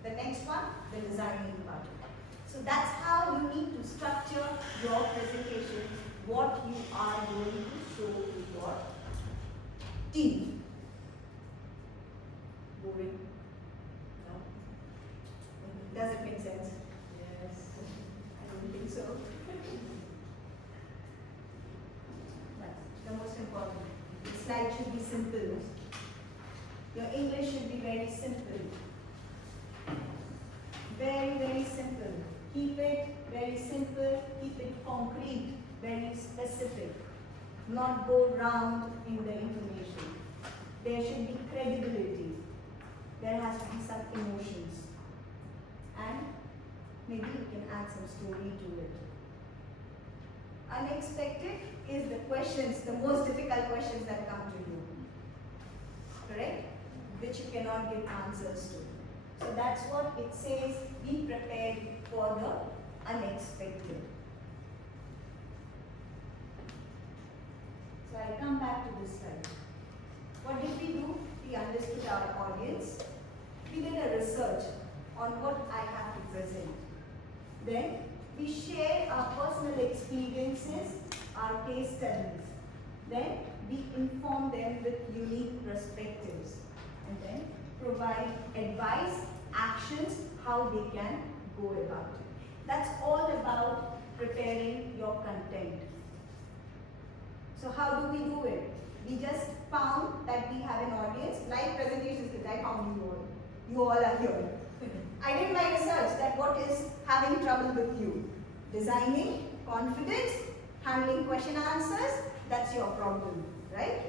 The next one, the designing part. So that's how you need to structure your presentation, what you are going to show to your team. Moving. No? Does it make sense? Yes. I don't think so. But the most important, the slide should be simple. Your English should be very simple. Very, very simple. Keep it very simple, keep it concrete, very specific. Not go round in the information. There should be credibility. There has to be some emotions. And maybe you can add some story to it. Unexpected is the questions, the most difficult questions that come to you. Correct? Which you cannot give answers to. So that's what it says, be prepared for the unexpected. So I'll come back to this slide. What did we do? We understood our audience. We did a research on what I have to present. Then we share our personal experiences, our case studies. Then we inform them with unique perspectives. And then provide advice, actions, how they can go about it. That's all about preparing your content. So how do we do it? We just found that we have an audience, like presentations because I found you all. You all are here. I did my research that what is having trouble with you. Designing, confidence, handling question answers, that's your problem, right?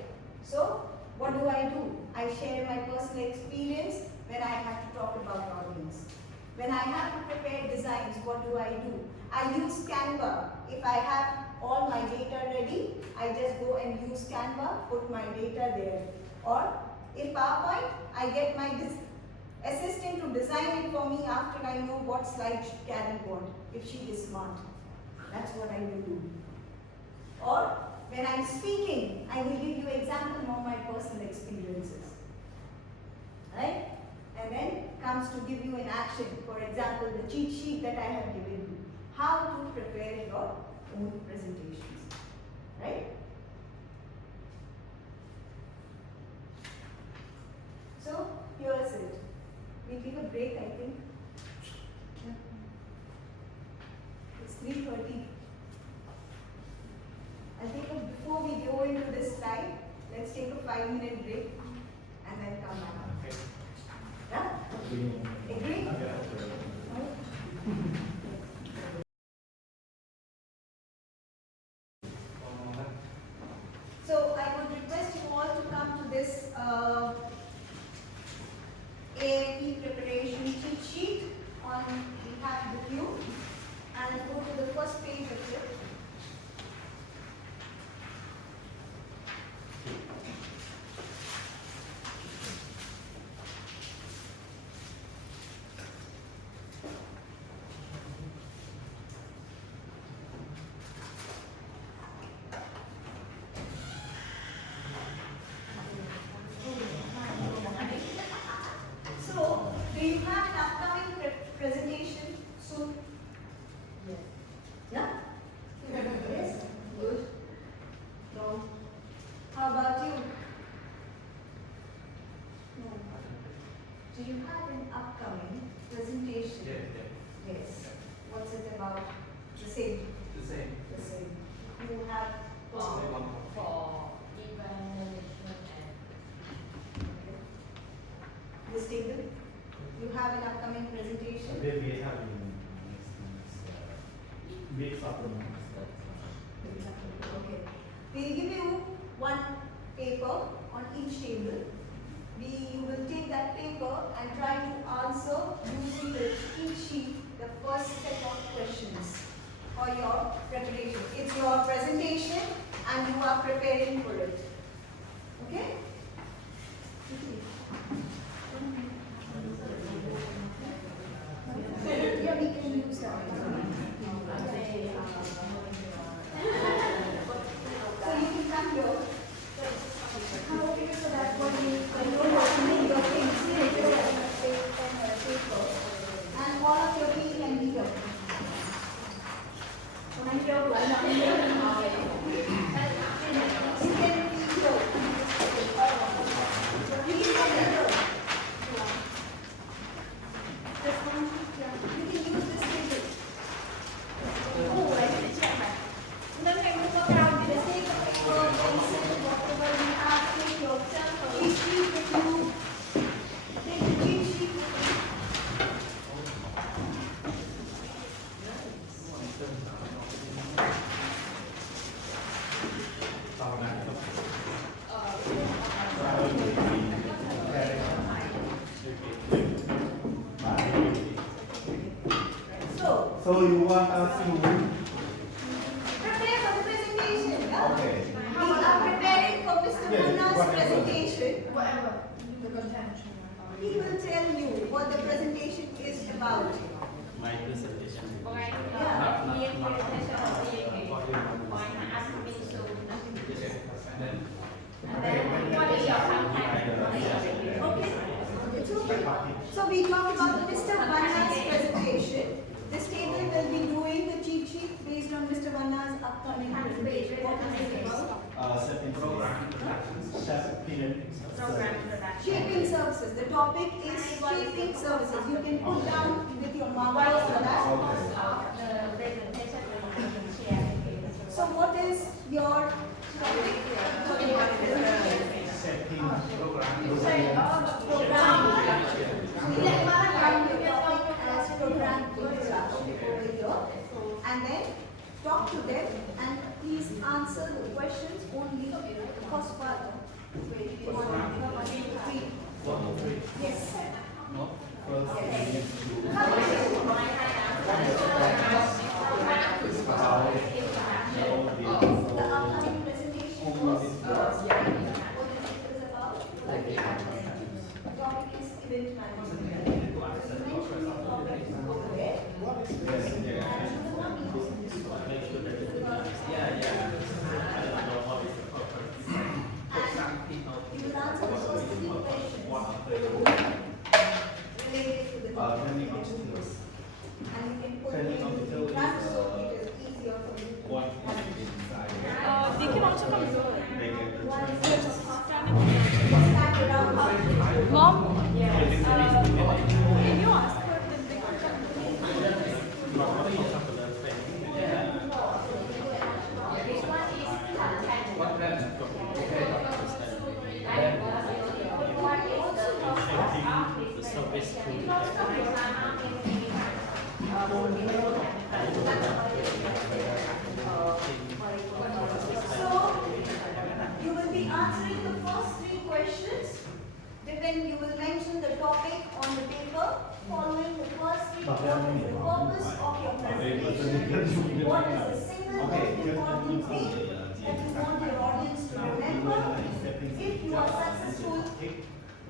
So what do? I share my personal experience when I have to talk about audience. When I have to prepare designs, what do? I use Canva. If I have all my data ready, I just go and use Canva, put my data there. Or if PowerPoint, I get my assistant to design it for me after I know what slide she carry what, if she is smart. That's what I will do. Or when I'm speaking, I will give you example of my personal experiences. Right? And then comes to give you an action. For example, the cheat sheet that I have given you. How to prepare your own presentations. Right? So, here's it. We take a break, I think. It's 3:30. I think before we go into this slide, let's take a 5-minute break and then come back. Okay. Yeah? Agree? So I would request you all to come to this AFP preparation cheat sheet we have with you, and go to the first page of it. So, do you have an upcoming presentation soon? Yes. Yeah? Yes? Good. No. How about you? No. Do you have an upcoming presentation? Yes. What's it about? The same. The same. The same. You have for event management and this table. You have an upcoming presentation. Maybe we have in weeks after months. Okay. We'll give you one paper on each table. You will take that paper and try to answer using the cheat sheet the first set of questions for your preparation. It's your presentation and you are preparing for it. Okay? Yeah, we can use that. So you can come here. So that when you have to make your things, take your paper, and all of your things can be here. You can be here. You can come here. This one, yeah. You can use this table. Oh, I didn't check that. Then can you go down? Just take a paper, pencil, whatever we have, take your cheat sheet with you. Take the cheat sheet with you. So you want us to Prepare for the presentation. Yeah? Okay. We are preparing for Mr. Yes, Munna's whatever. presentation. Whatever, the content. He will tell you what the presentation is about. My presentation. Yeah. Okay. It's okay. So we talked about Mr. Munna's presentation. This table will be doing the cheat sheet based on Mr. Munna's upcoming presentation. What is it about? Setting program introductions. Shaping services. The topic is shaping services. You can put down with your markers for that. So what is your topic? Setting program. And then talk to them and please answer the questions only the first part. Yes. No. first we need to Come here. The upcoming presentation was what is about? The topic is event management. So mention your topic over there. You will answer the first three questions related to the topic. And you can put it in draft so it is easier for you to what manage. is inside. They can also come here. They get the One is transcript. stand around. Mom, can you ask her when they can come? The service to So, you will be answering the first three questions. Then you will mention the topic on the paper. Following the first three, what is the purpose of your presentation? What is the single most important thing that you want your audience to remember? If you are successful,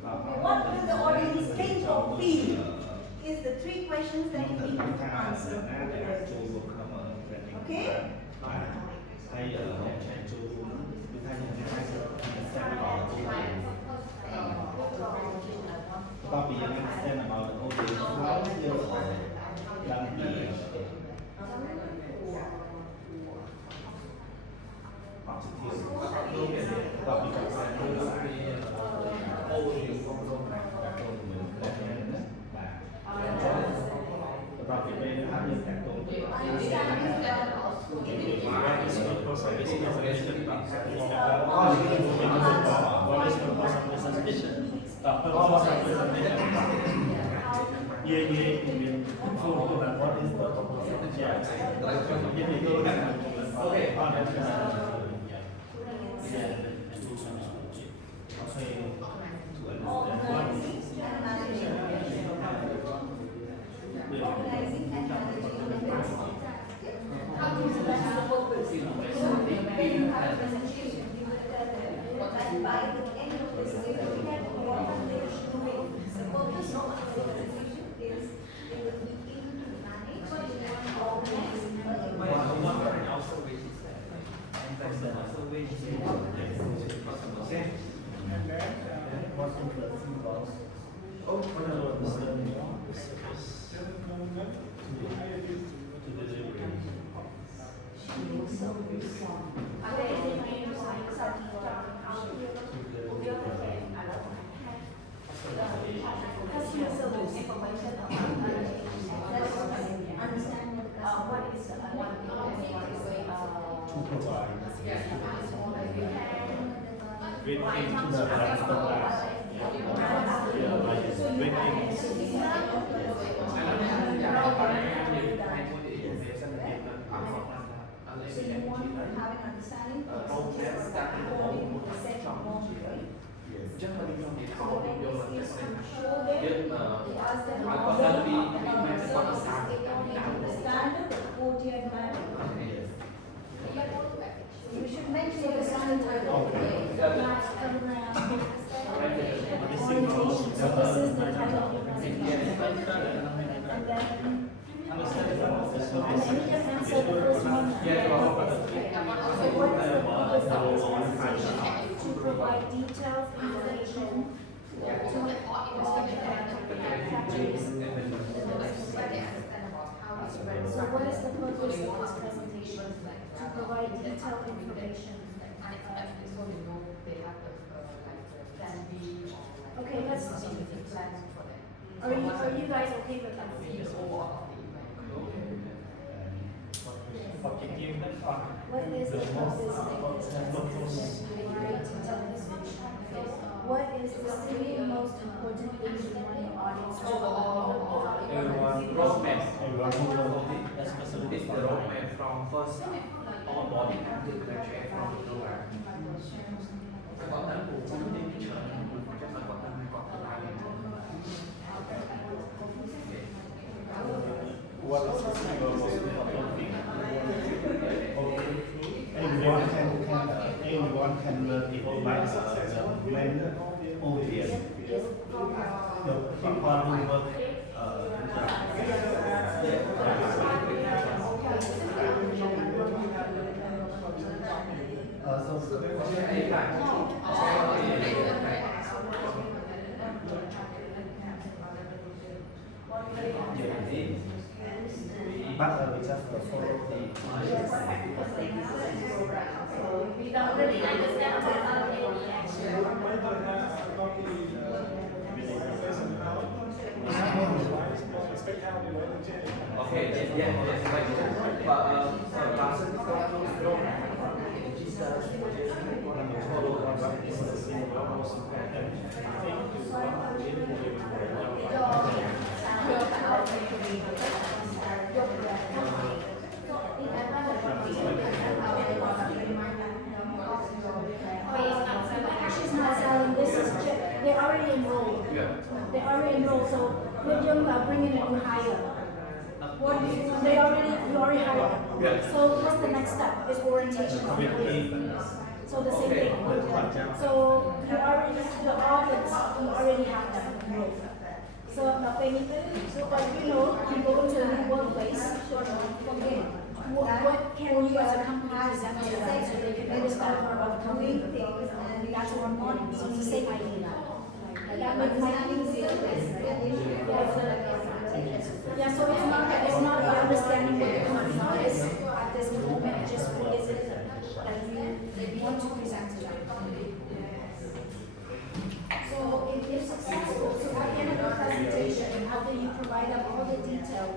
what will the audience think or feel? Is the three questions that you need to answer. Okay? About being understand about the audience, how you young people. Organizing and managing events. When you have a presentation, you will tell them that by the end of this day, looking at what they should do. The purpose of the presentation is they will be able to manage and organize customer service information understand what is To provide. So you want to have an understanding of the set of norms, right? So the idea is to show them, ask them how the services according to the standard of OTI manner. You should mention the standard type of class, program, orientation, services, the type of presentation. And then, and then you can answer the first one. So what is the purpose of this presentation? To provide detailed information to factories. So what is the purpose of this presentation? To provide detailed information. Okay, let's see. Are you guys okay with that? What is the purpose of this presentation? What is the single most important thing you want your audience to know? Roadmap. It's the roadmap from first onboarding until graduate from the program. Các bạn đã cùng thông tin cho các bạn có tâm có what is your most important thing? Everyone can learn it by the main audience. The people who work but we just follow the We don't really understand about any action. Okay, yes, right. But classes She's not selling. This is they're already enrolled. They already enrolled, so we're just bringing a new hire. You already hired them. So what's the next step? Is orientation. So the same thing. So you already the audience, you already have them enrolled. So but you know, you go into a new workplace. What can you as a company present to them so they can understand more about the company? And that's one morning. So it's the same idea. That makes yeah, so it's not about understanding what the company is at this moment, just what is it that you want to present to them. So if successful, so at the end of the presentation, after you provide them all the details,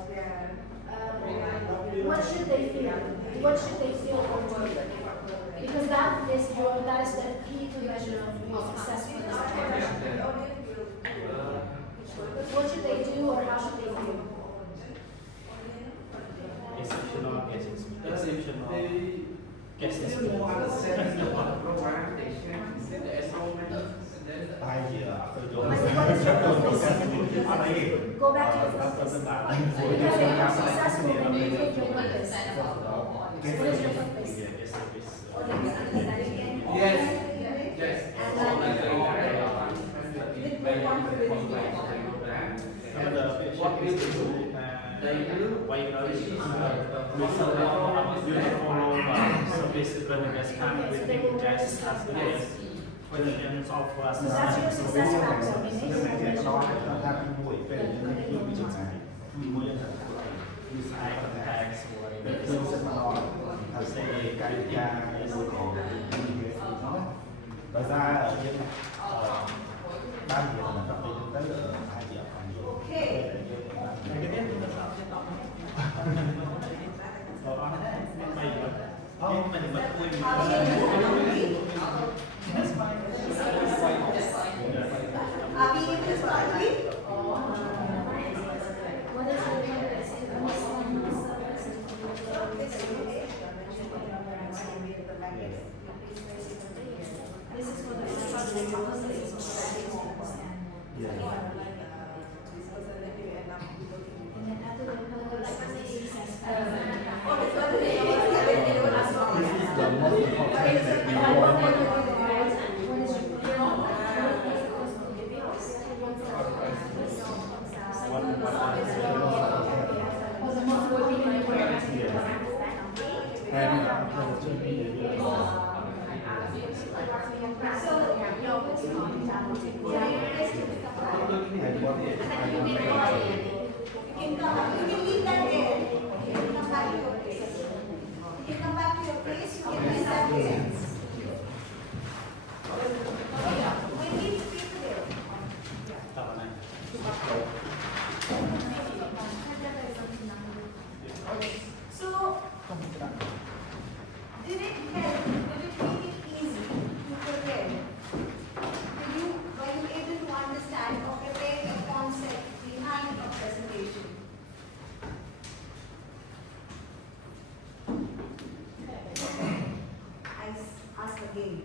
what should they feel? What should they feel or do? Because that is the key to measure your success for this presentation. What should they do or how should they feel? Exceptional guest exceptional guest They experience. more understand the program, they share the enrollment, and then after What is your purpose? Go back to your purpose. Because they are successful and you take your purpose. What is your purpose? yes, so like what we do, they will White knowledge is beautiful service when the guest come with the guests as the guest questions of us. So that's your success factor, meaning? Use eye contacts or say Ngoài ra ở trên ban thì là tập trung tới 2 giờ khoảng nhiều. Okay. Are we able to start with? What is your purpose? This is for the structure process. Yeah. And then after the purpose, This is the most important that we want. You can leave that there. You can come back to your place. You can come back to your place, you can leave that there. We need people there. So, did it help? Did it make it easy to prepare? Were you able to understand or prepare the concept behind a presentation? I ask again.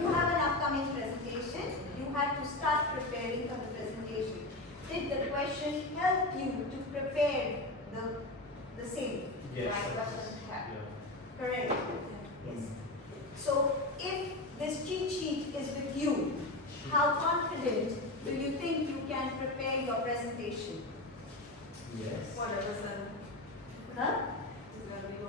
You have an upcoming presentation. You had to start preparing for the presentation. Did the question help you to prepare the Yes. like Russian tap. Yeah. Correct. Yes. So if this cheat sheet is with you, how confident do you think you can prepare your presentation? Yes. 100%. Huh? It's going to be 100%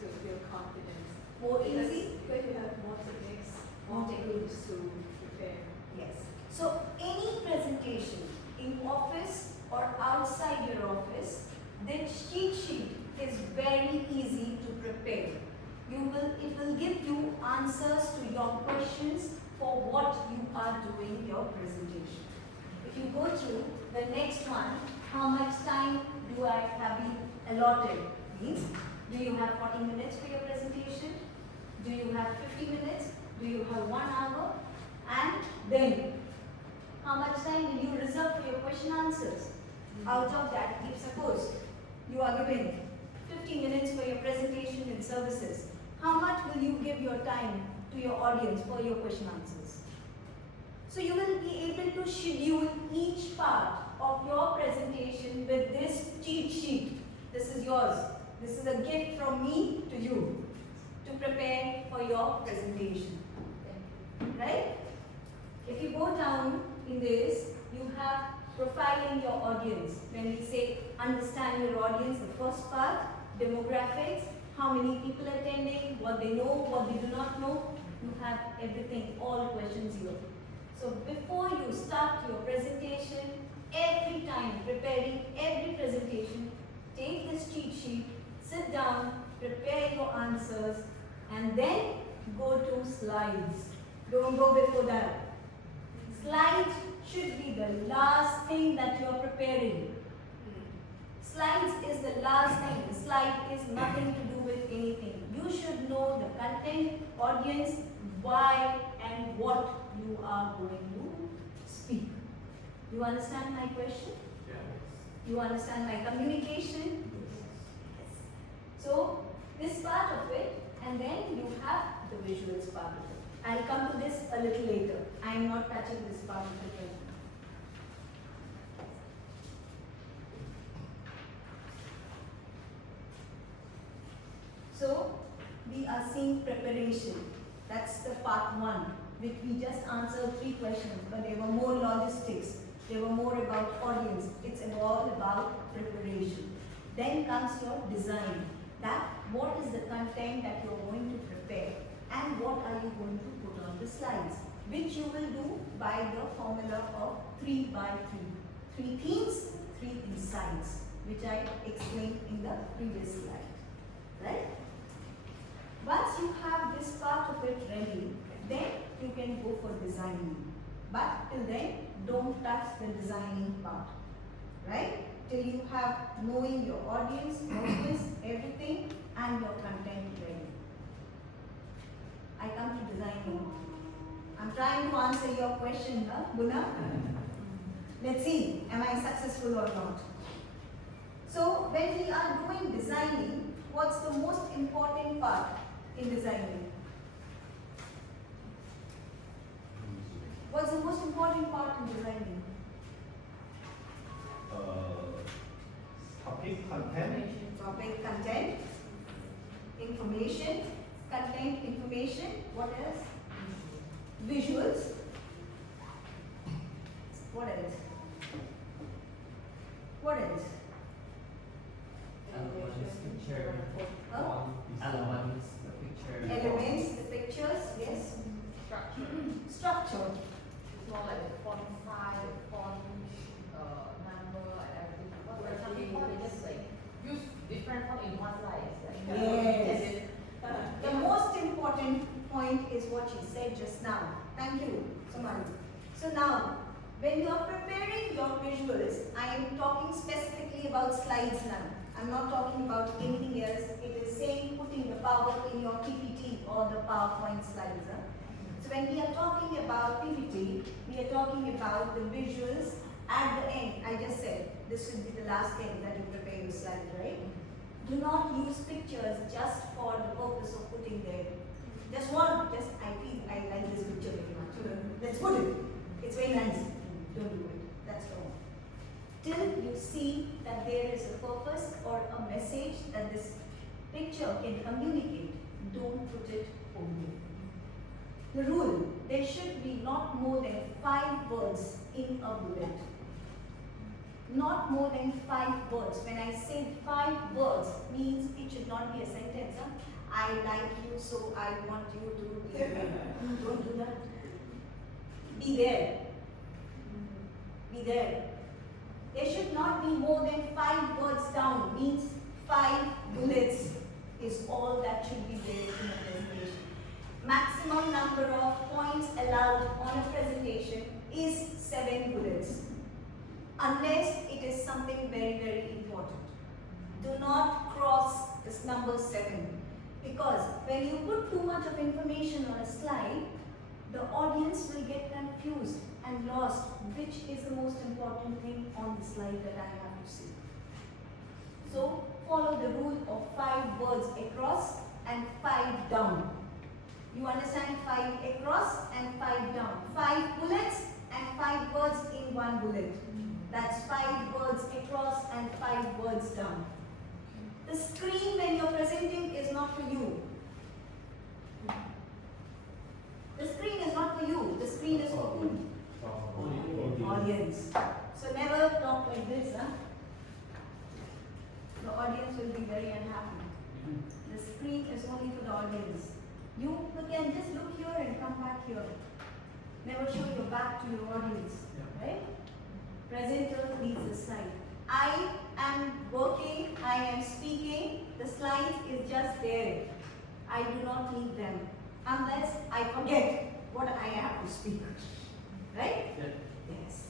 to feel confident. More easy? Because you have more techniques, More techniques. to prepare. Yes. So any presentation in office or outside your office, this cheat sheet is very easy to prepare. It will give you answers to your questions for what you are doing your presentation. If you go through the next one, how much time do I have been allotted? Means, do you have 40 minutes for your presentation? Do you have 50 minutes? Do you have 1 hour? And then, how much time will you reserve for your question answers? Out of that, if suppose you are given 50 minutes for your presentation in services, how much will you give your time to your audience for your question answers? So you will be able to schedule each part of your presentation with this cheat sheet. This is yours. This is a gift from me to you to prepare for your presentation. Right? If you go down in this, you have profiling your audience. When we say understand your audience, the first part, demographics, how many people attending, what they know, what they do not know, you have everything, all questions here. So before you start your presentation, every time preparing every presentation, take this cheat sheet, sit down, prepare your answers, and then go to slides. Don't go before that. Slides should be the last thing that you are preparing. Slides is the last thing. The slide is nothing to do with anything. You should know the content, audience, why and what you are going to speak. You understand my question? Yeah. You understand my communication? Yes. So, this part of it, and then you have the visuals part of it. I'll come to this a little later. I am not touching this part of it right now. So, we are seeing preparation. That's the part 1, which we just answered 3 questions, but they were more logistics. They were more about audience. It's all about preparation. Then comes your design. That what is the content that you're going to prepare and what are you going to put on the slides, which you will do by the formula of 3 by 3. 3 themes, 3 insights, which I explained in the previous slide. Right? Once you have this part of it ready, then you can go for designing. But till then, don't touch the designing part. Right? Till you have knowing your audience, focus, everything, and your content ready. I come to designing. I'm trying to answer your question, huh, Guna? Let's see, am I successful or not? So, when we are doing designing, what's the most important part in designing? What's the most important part in designing? Topic, content. Topic, content, information, content, information, what else? Visuals. What else? What else? Elements, picture, Huh? font, elements, the picture. Elements, the pictures, yes. Structure. Structure. It's more like the font size, the font number, and everything. Because like some people they just like use different font in one slide. It's like Yes. The most important point is what she said just now. Thank you, Sumant. So now, when you are preparing your visuals, I am talking specifically about slides now. I'm not talking about anything else. It is saying putting the power in your PPT or the PowerPoint slides. Huh? So when we are talking about PPT, we are talking about the visuals at the end. I just said this should be the last thing that you prepare your slides, right? Do not use pictures just for the purpose of putting there. I feel I like this picture very much. Let's put it. It's very nice. Don't do it. That's wrong. till you see that there is a purpose or a message that this picture can communicate. Don't put it only. The rule, there should be not more than 5 words in a bullet. Not more than 5 words. When I say 5 words, means it should not be a sentence. Huh? I like you, so I want you to be there. Don't do that. Be there. Be there. There should not be more than 5 words down, means 5 bullets is all that should be there in a presentation. Maximum number of points allowed on a presentation is 7 bullets. Unless it is something very, very important. Do not cross this number 7. Because when you put too much of information on a slide, the audience will get confused and lost which is the most important thing on the slide that I have to see. So follow the rule of 5 words across and 5 down. You understand? 5 across and 5 down. 5 bullets and 5 words in 1 bullet. That's 5 words across and 5 words down. The screen when you're presenting is not for you. The screen is not for you. The screen is for whom? Audience. So never talk like this. Huh? The audience will be very unhappy. The screen is only for the audience. You can just look here and come back here. Never show your back to your audience. Right? Presenter leads the slide. I am working, I am speaking, the slide is just there. I do not need them unless I forget what I have to speak. Right? Yeah. Yes.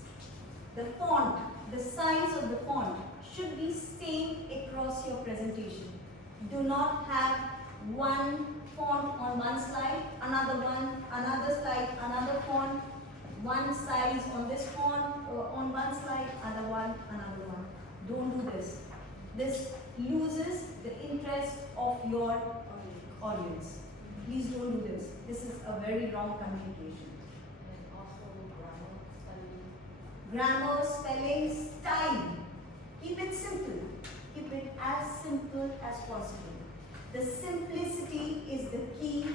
The font, the size of the font should be same across your presentation. Do not have one font on one slide, another one, another slide, another font, one size on this font, on one slide, another one, another one. Don't do this. This loses the interest of your audience. Please don't do this. This is a very wrong communication. And also Grammar, spelling, style. Keep it simple. Keep it as simple as possible. The simplicity is the key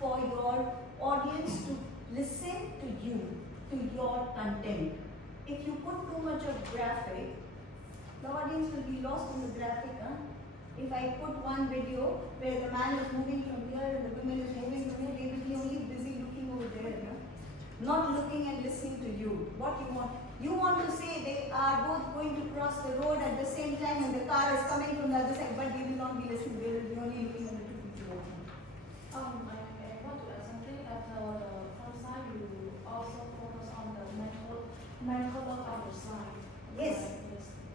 for your audience to listen to you, to your content. If you put too much of graphic, the audience will be lost in the graphic. Huh? If I put one video where the man is moving from here and the woman is moving from here, they will be only busy looking over there. Huh? Not looking and listening to you. What you want? You want to say they are both going to cross the road at the same time and the car is coming from the other side, but they will not be listening. They will be only looking at the two people walking. I want to add something at the front side. You also focus on the main color of the slide. Yes.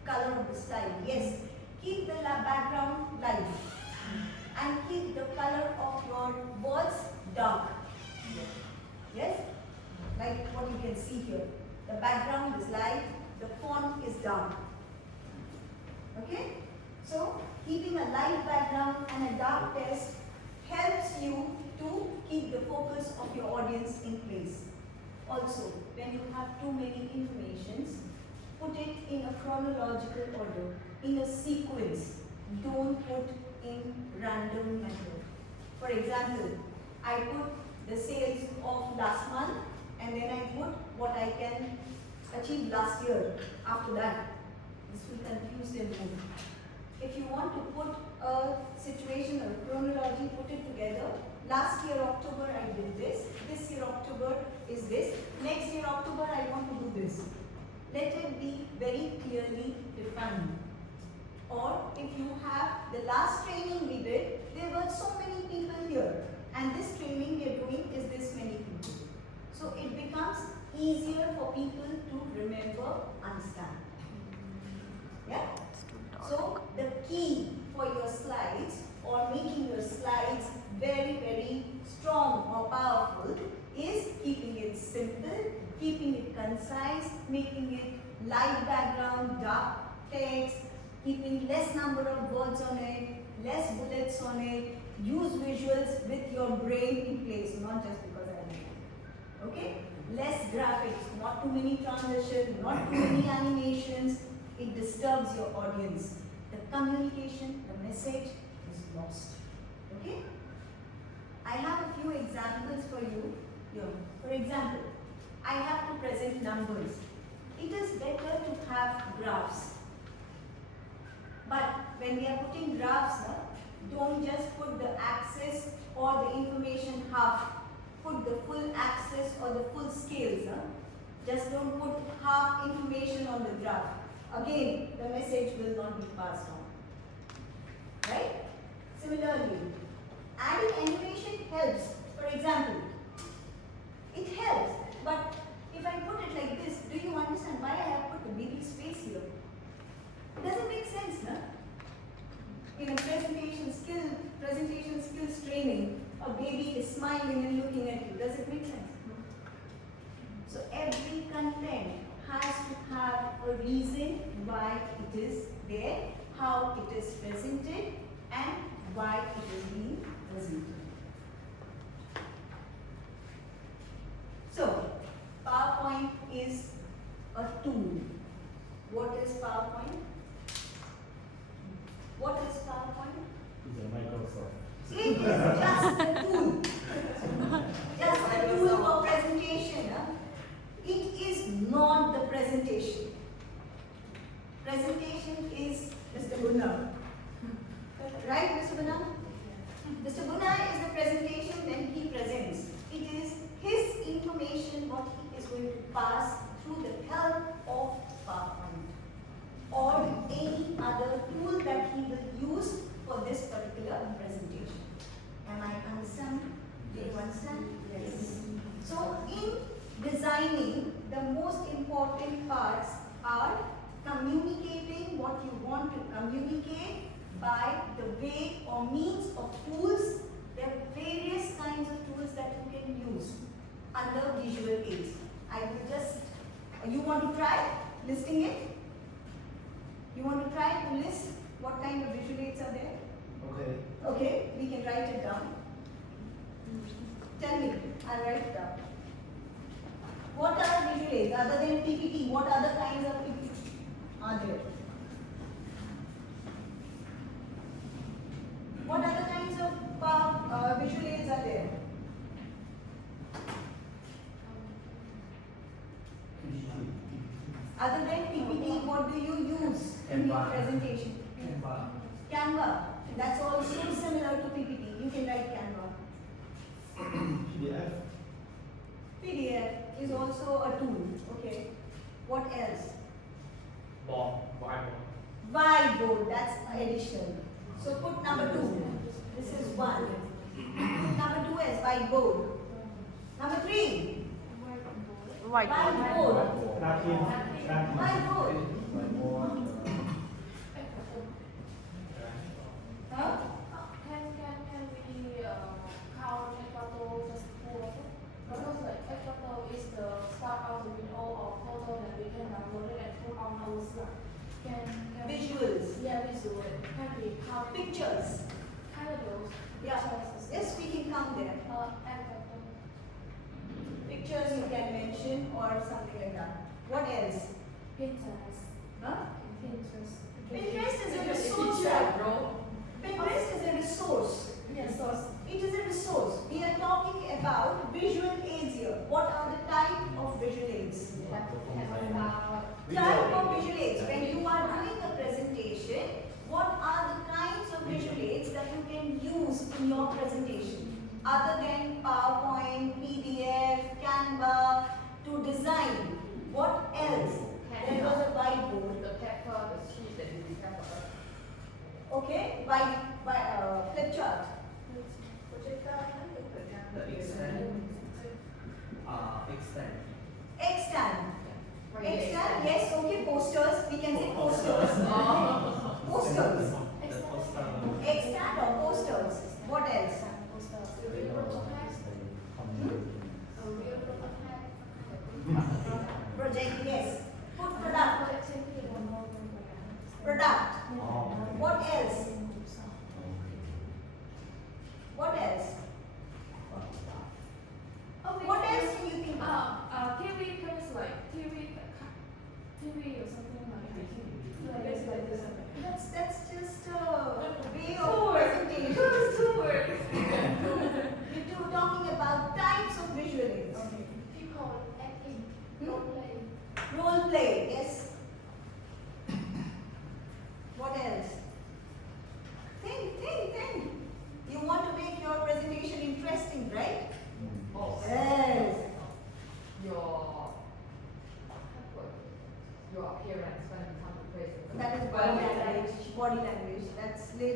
Color of the slide. Yes. Keep the background light and keep the color of your words dark. Yes? Like what you can see here. The background is light, the font is dark. Okay? So, keeping a light background and a dark text helps you to keep the focus of your audience in place. Also, when you have too many informations, put it in a chronological order, in a sequence. Don't put in random method. For example, I put the sales of last month and then I put what I can achieve last year after that. This will confuse them more. If you want to put a situation or chronology, put it together. Last year October I did this year October is this, next year October I want to do this. Let it be very clearly defined. Or if you have the last training we did, there were so many people here and this training we are doing is this many people. So it becomes easier for people to remember, understand. Yeah? So the key for your slides or making your slides very, very strong or powerful is keeping it simple, keeping it concise, making it light background, dark text, keeping less number of words on it, less bullets on it, use visuals with your brain in place, not just because I did it. Okay? Less graphics, not too many transitions, not too many animations. it disturbs your audience. The communication, the message is lost. Okay? I have a few examples for you here. For example, I have to present numbers. It is better to have graphs. But when we are putting graphs, don't just put the axis or the information half. Put the full axis or the full scales. Just don't put half information on the graph. Again, the message will not be passed on. Right? Similarly, adding animation helps. For example, it helps. But if I put it like this, do you understand why I have put the baby's face here? It doesn't make sense, no? In a presentation skills training, a baby is smiling and looking at you. Does it make sense? No. So every content has to have a reason why it is there, how it is presented, and why it is being presented. So, PowerPoint is a tool. What is PowerPoint? What is PowerPoint? It's a Microsoft. It is just a tool. Just a tool for presentation. It is not the presentation. Presentation is Mr. Bunna. Right, Mr. Bunna? Mr. Bunna is the presentation when he presents. It is his information what he is going to pass through the help of PowerPoint or any other tool that he will use for this particular presentation. Am I understand? Do you understand? Yes. So in designing, the most important parts are communicating what you want to communicate by the way or means of tools. There are various kinds of tools that you can use under visual aids. I will just, you want to try listing it? You want to try to list what kind of visual aids are there? Okay. Okay, we can write it down. Tell me, I'll write it down. What are visual aids other than PPT? What other kinds of PPT are there? What other kinds of visual aids are there? Other than PPT, what do you use in your presentation? Canva. That's also similar to PPT. You can write Canva. PDF. PDF is also a tool. Okay. What else? Whiteboard. Whiteboard. That's addition. So put number 2. This is 1. Put number 2 as whiteboard. Number 3. Whiteboard. Whiteboard. Huh? Can we count photo just full? Because like photo is the start of the video or photo that we can download it and put on our slide. Can Visuals. Yeah, visual. Can we count Pictures. kind of those? Yeah. Pictures. Yes, we can count there. And photo. Pictures you can mention or something like that. What else? Pinterest. Huh? Pinterest. Pinterest is a resource. Pinterest is a resource. Yes. It is a resource. We are talking about visual aids here. What are the type of visual aids? Type of visual aids. When you are doing a presentation, what are the kinds of visual aids that you can use in your presentation? Other than PowerPoint, PDF, Canva, to design. What else? There was a whiteboard. The paper, the sheet that you prepare for us. Okay, flip chart. The extend. Extend. Extend. Extend, yes, okay, posters. We can say posters. Posters. The poster. Extend or posters. What else? Project, yes. Put product. Product. What else? What else? What else do you think of? TV comes like TV or something like that.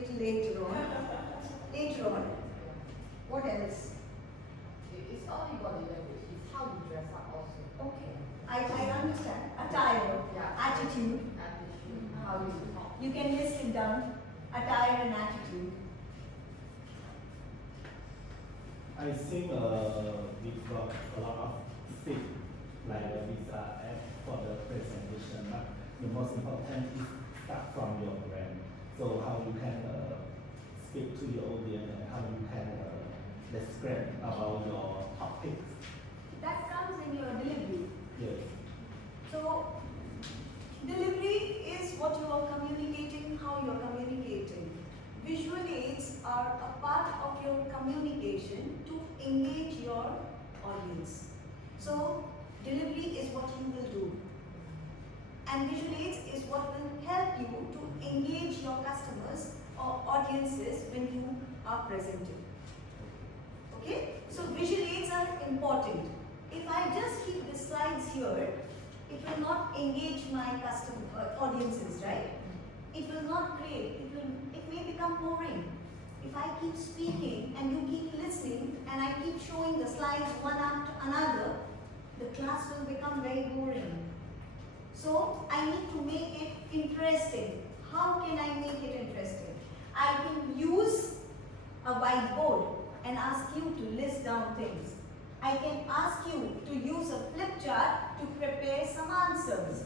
it later on. Later on. What else? It's not only body language, it's how you dress up also. Okay. I understand. Attire, Yeah. attitude. Attitude, how you talk. You can list it down. Attire and attitude. I think we've got a lot of things like a visa app for the presentation, but the most important is start from your brand. So how you can speak to your audience and how you can describe about your topics. That comes in your delivery. Yes. So, delivery is what you are communicating, how you are communicating. Visual aids are a part of your communication to engage your audience. So, delivery is what you will do. And visual aids is what will help you to engage your customers or audiences when you are presenting. Okay? So, visual aids are important. If I just keep the slides here, it will not engage my audiences, right? It will not create, it may become boring. If I keep speaking and you keep listening and I keep showing the slides one after another, the class will become very boring. So I need to make it interesting. How can I make it interesting? I can use a whiteboard and ask you to list down things. I can ask you to use a flip chart to prepare some answers.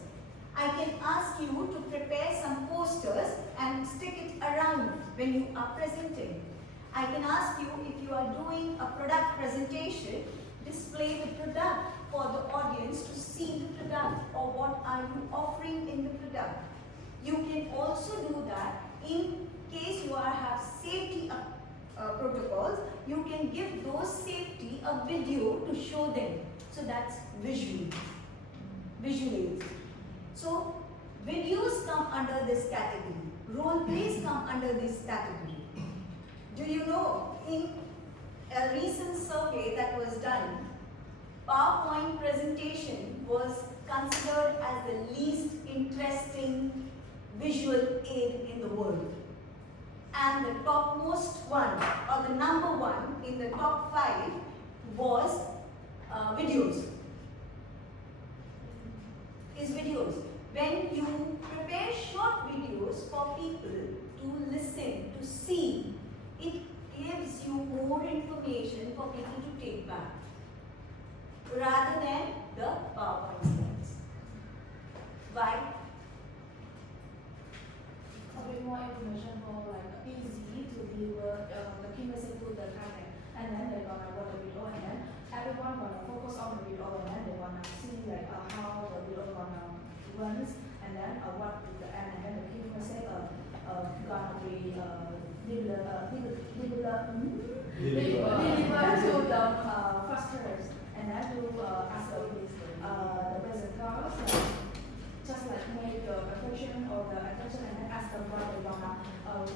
I can ask you to prepare some posters and stick it around when you are presenting. I can ask you, if you are doing a product presentation, display the product for the audience to see the product or what are you offering in the product. You can also do that in case you have safety protocols. You can give those safety a video to show them. So that's visual aids. So videos come under this category. Role plays come under this category. Do you know, in a recent survey that was done, PowerPoint presentation was considered as the least interesting visual aid in the world. And the topmost one, or the number one in the top 5 was videos. Is videos. When you prepare short videos for people to listen, to see, it gives you more information for people to take back, rather than the PowerPoint slides. Why? A bit more information for like easy to deliver the key message to the target, and then they're gonna watch the video, and then everyone gonna focus on the video, and then they wanna see like how the video gonna runs, and then what to the end, and then the key message gonna be deliver to the customers, and then to ask the presenters just like make the preparation or the attention, and then ask them what they wanna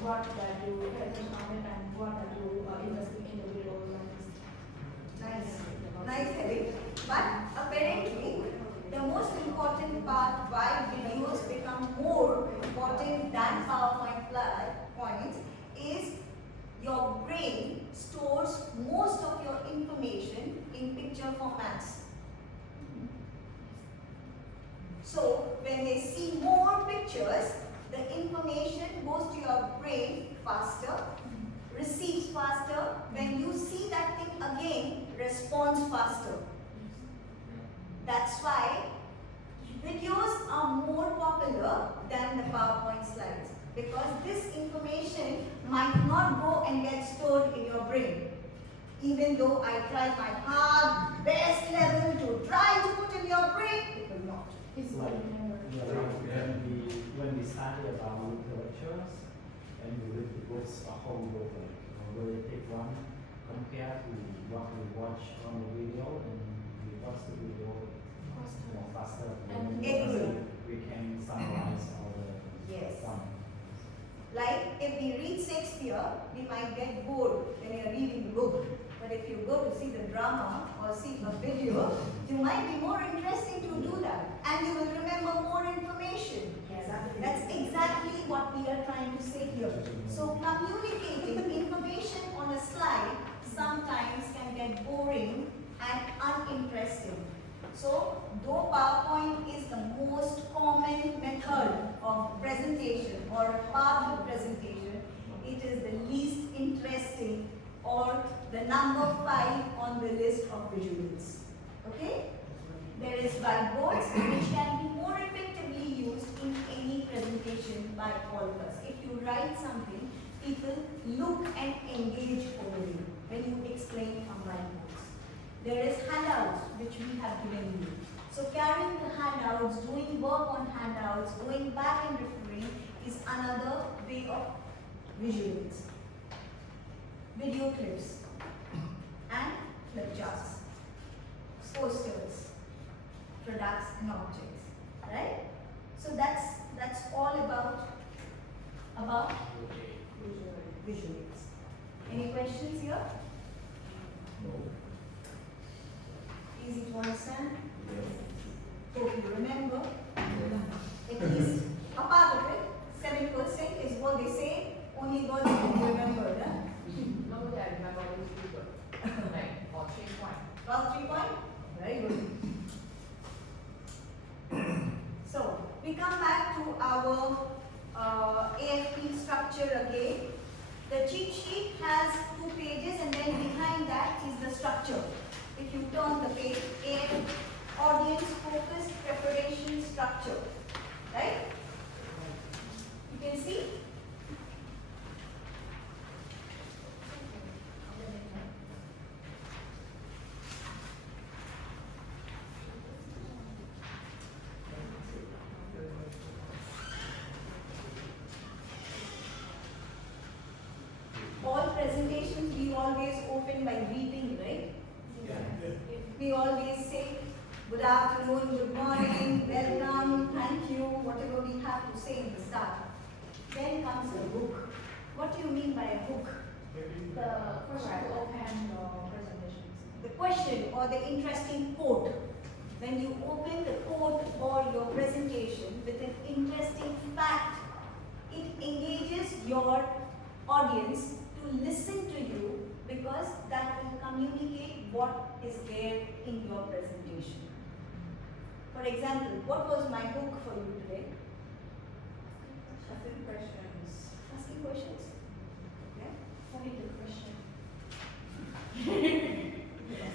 what that you pay attention on it and what that you interested in the video like this. Nice heading. But apparently, the most important part why videos become more important than PowerPoint points is your brain stores most of your information in picture formats. So when they see more pictures, the information goes to your brain faster, receives faster. When you see that thing again, responds faster. That's why videos are more popular than the PowerPoint slides, because this information might not go and get stored in your brain. Even though I try my hard, best level to try to put in your brain, it will not. It's like when we study about literatures and we read the books a whole book, like really take one compared to what we watch on the video, and we watch the video more faster. And we can summarize all the Yes. some. Like if we read Shakespeare, we might get bored when we are reading the book. But if you go to see the drama or see a video, you might be more interesting to do that. And you will remember more information. Exactly. That's exactly what we are trying to say here. So communicating information on a slide sometimes can get boring and uninteresting. So though PowerPoint is the most common method of presentation or a part of presentation, it is the least interesting or the number 5 on the list of visuals. Okay? There is whiteboards which can be more effectively used in any presentation by all of us. If you write something, people look and engage over you when you explain on whiteboards. There is handouts which we have given you. So carrying the handouts, doing work on handouts, going back and referring is another way of visuals. Video clips and flip charts, posters, products and objects, right? So that's all about visuals. Any questions here? No. Easy to understand? Hope you remember. At least a part of it, 7% is what they say, only God can remember. Huh? Normally I remember those people, like, or 3 points. Got 3 point? Very good. So, we come back to our AFP structure again. The cheat sheet has 2 pages and then behind that is the structure. If you turn the page, AFP, audience focused preparation structure, right? You can see? All presentations we always open by greeting, right? We always say good afternoon, good morning, welcome, thank you, whatever we have to say in the start. Then comes the hook. What do you mean by a hook? The question to open your presentation. The question or the interesting quote. When you open the quote or your presentation with an interesting fact, it engages your audience to listen to you because that will communicate what is there in your presentation. For example, what was my hook for you today? Asking questions. Asking questions. Okay. What is the question?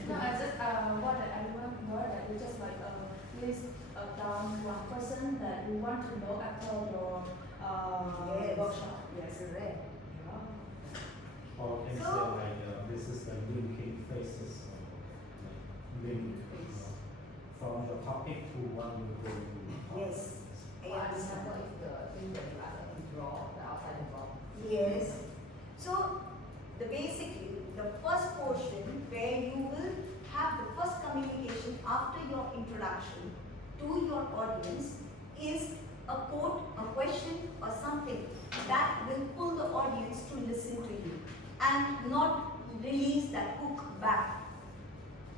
No, I just what I remember that you just like list down one person that you want to know after your Yes. workshop. Yes, correct. Or can you say So- like this is the linking faces, or like link from your topic to what you go to. Yes. For example, is the thing that you ask them to draw the outside the box. Yes. So, basically, the first portion where you will have the first communication after your introduction to your audience is a quote, a question or something that will pull the audience to listen to you and not release that hook back.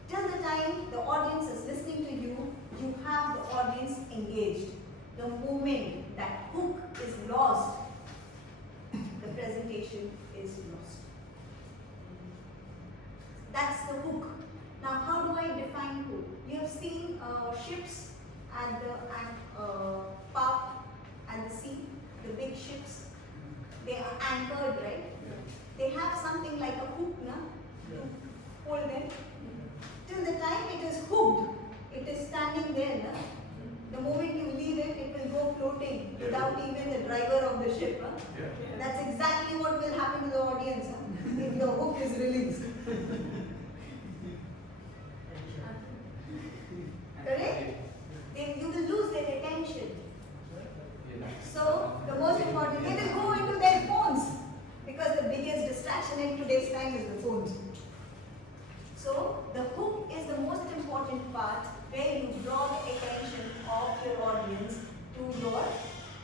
Till the time the audience is listening to you, you have the audience engaged. The moment that hook is lost, the presentation is lost. That's the hook. Now, how do I define hook? You have seen ships at the park and the sea, the big ships. They are anchored, right? They have something like a hook, na, to hold them. Till the time it is hooked, it is standing there, na. The moment you leave it, it will go floating without even the driver of the ship. Huh? That's exactly what will happen to the audience huh? if your hook is released. Correct? You will lose their attention. So, the most important, they will go into their phones because the biggest distraction in today's time is the phones. So, the hook is the most important part where you draw the attention of your audience to your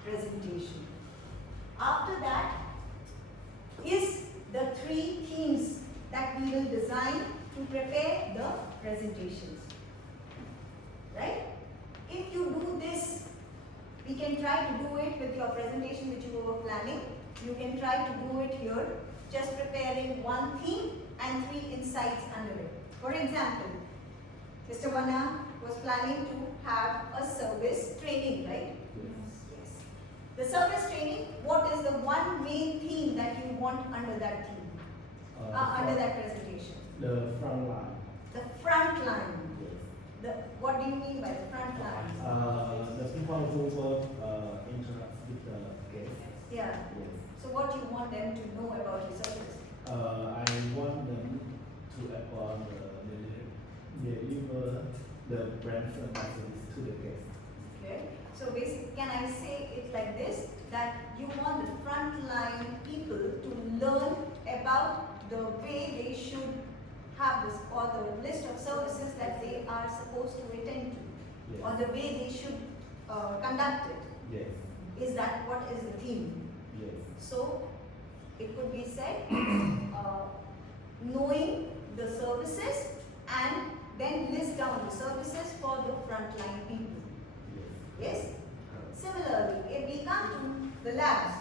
presentation. After that is the 3 themes that we will design to prepare the presentations. Right? If you do this, we We can try to do it with your presentation which you were planning. You can try to do it here, just preparing one theme and 3 insights under it. For example, Mr. Vanna was planning to have a service training, right? Yes. The service training, what is the one main theme that you want under that theme? Under that presentation? The front line. The front line. Yes. What do you mean by the front line? The people who will interact with the guests. Yeah. Yes. So what you want them to know about your service? I want them to deliver the brand service to the guests. Okay. So basically, can I say it like this? That you want the frontline people to learn about the way they should have this, or the list of services that they are supposed to attend to, Yes. or the way they should conduct it. Yes. Is that what is the theme? Yes. So it could be said, knowing the services and then list down the services for the frontline people. Yes. Yes? Similarly, if we come to the labs,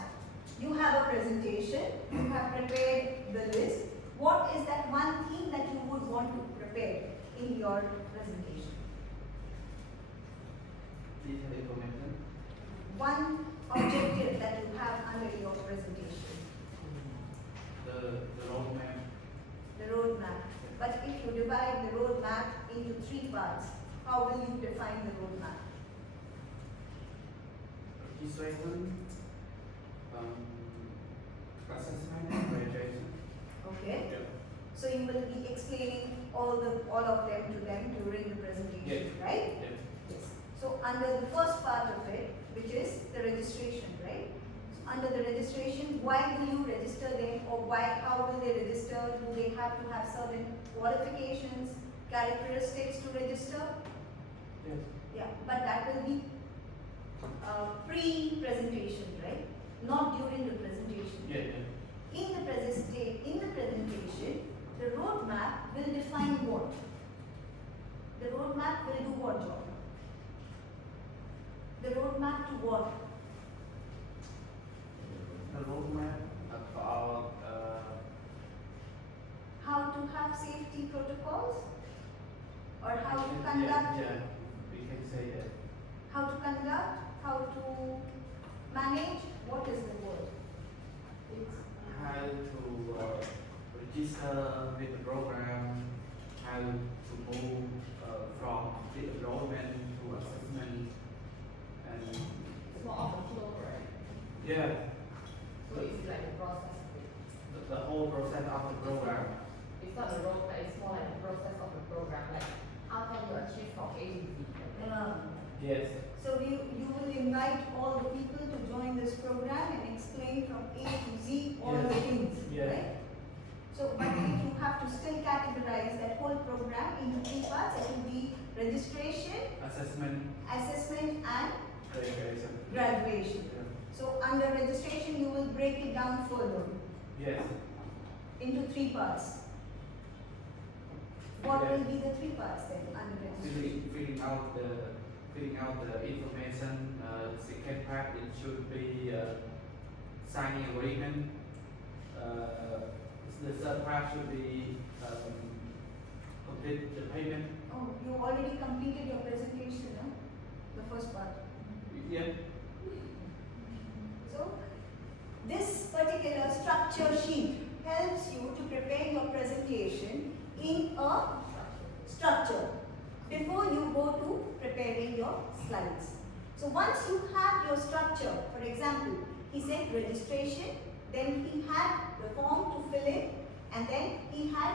you have a presentation, you have prepared the list. What is that one theme that you would want to prepare in your presentation? Detailed information. One objective that you have under your presentation. The roadmap. The roadmap. But if you divide the roadmap into 3 parts, how will you define the roadmap? Registration. Assessment and graduation. Okay. Yeah. So you will be explaining all of them to them during the presentation, Yes. right? Yeah. Yes. So under the first part of it, which is the registration, right? So under the registration, why will you register them, or how will they register? Do they have to have certain qualifications, characteristics to register? Yes. Yeah, but that will be pre-presentation, right? Not during the presentation. Yeah. Yeah. In the presentation, the roadmap will define what? The roadmap will do what job? The roadmap to what? The roadmap about How to have safety protocols? Or how to yeah, conduct? yeah, we can say that. How to conduct? How to manage? What is the word? It's how to register with the program, how to move from the enrollment to assessment, and It's more of the flow, right? yeah, So it's like the process of it. the whole process of the program. It's not the road, but it's more like the process of the program. Like how can you achieve from A to Z? Yes. So you will invite all the people to join this program and explain from A to Z all the Yes. things, Yeah. right? So, but if you have to still categorize that whole program into 3 parts, it will be registration, Assessment, assessment and graduation. graduation. Yeah. So under registration, you will break it down further Yes. into 3 parts. What Yeah. will be the 3 parts then under registration? Filling out the information. Second part, it should be signing agreement. The third part should be complete the payment. Oh, you already completed your presentation, no? The first part. Yeah. So, this particular structure sheet helps you to prepare your presentation in a structure before you go to preparing your slides. So, once you have your structure, for example, he said registration, then he had the form to fill in, and then he had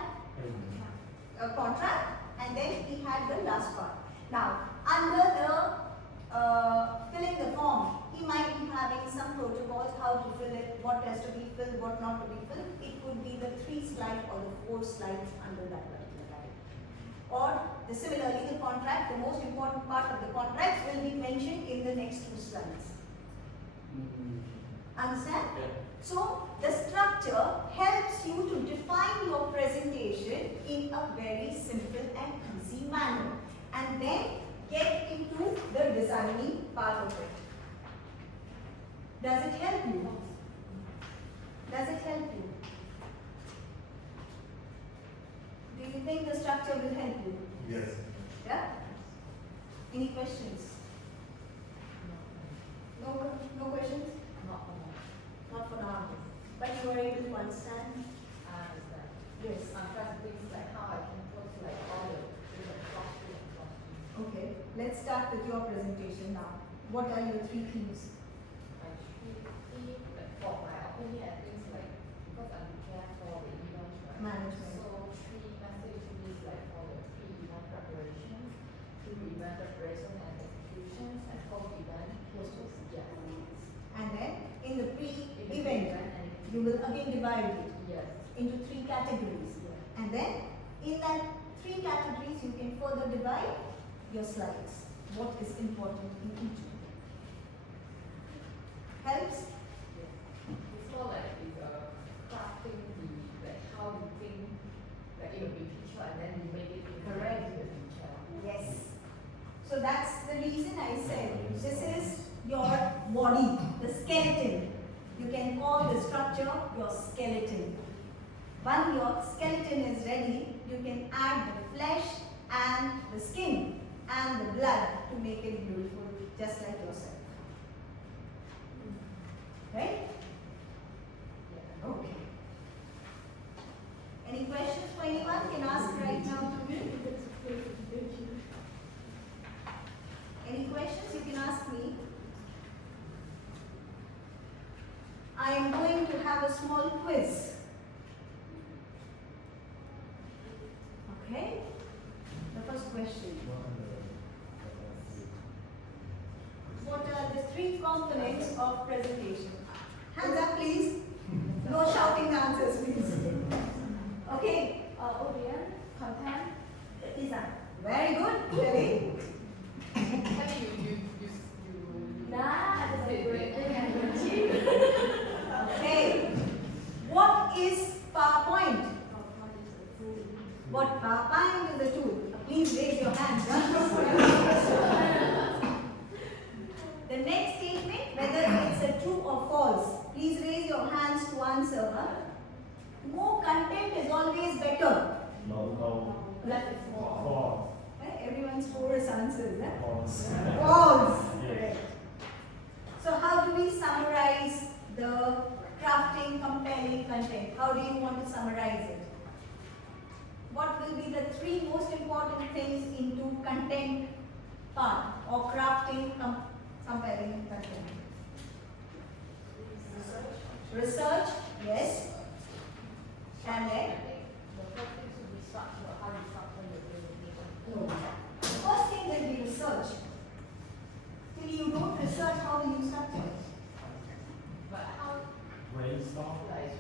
a contract, and then he had the last part. Now, under the filling the form, he might be having some protocols, how to fill it, what has to be filled, what not to be filled. It could be the 3 slides or the 4 slides under that particular category. Or the similar legal contract, the most important part of the contract will be mentioned in the next 2 slides. Understand? Yeah. So, the structure helps you to define your presentation in a very simple and easy manner, and then get into the designing part of it. Does it help you? Does it help you? Do you think the structure will help you? Yes. Yeah? Any questions? No questions? Not for now. Not for now. But you are able to understand? I understand. Yes. I'm trying to think like how I can put like all the different costumes. Okay. Let's start with your presentation now. What are your 3 themes? My three, like for my opinion, I think like because I'm prepared for the event, right? Management. So 3 messages is like for the pre-event preparations, pre-event preparation and executions, and post-event. Yeah. And then in the In the pre-event, and you will again divide it yes. into 3 categories. Yeah. And then in that 3 categories, you can further divide your slides. What is important in each one. Helps? Yes. It's more like it's crafting the like how you think like it will be picture and then you make it into Correct. the picture. Yes. So that's the reason I said this is your body, the skeleton. You can call the structure your skeleton. When your skeleton is ready, you can add the flesh and the skin and the blood to make it beautiful, just like yourself. Right? Yeah. Okay. Any questions for anyone? Can ask right now to me. Any questions? You can ask me. I am going to have a small quiz. Okay? The first question. What are the 3 components of presentation? Hands up, please. No shouting answers, please. Okay. Audience, content. Isa. Very good. Ready? Nah, Say it. Okay. What is PowerPoint? What PowerPoint is a tool? Please raise your hands. The next statement, whether it's a true or false, please raise your hands to answer. More content is always better. No. Left is false. False. Everyone's scores answers. False. False. Yes. Correct. So how do we summarize the crafting compelling content? How do you want to summarize it? What will be the 3 most important things into content part or crafting compelling content? Research, yes. And then? The first thing should be structure, how you structure your presentation. No. The first thing will be research. Till you don't research, how will you structure it? But how Brainstorm. like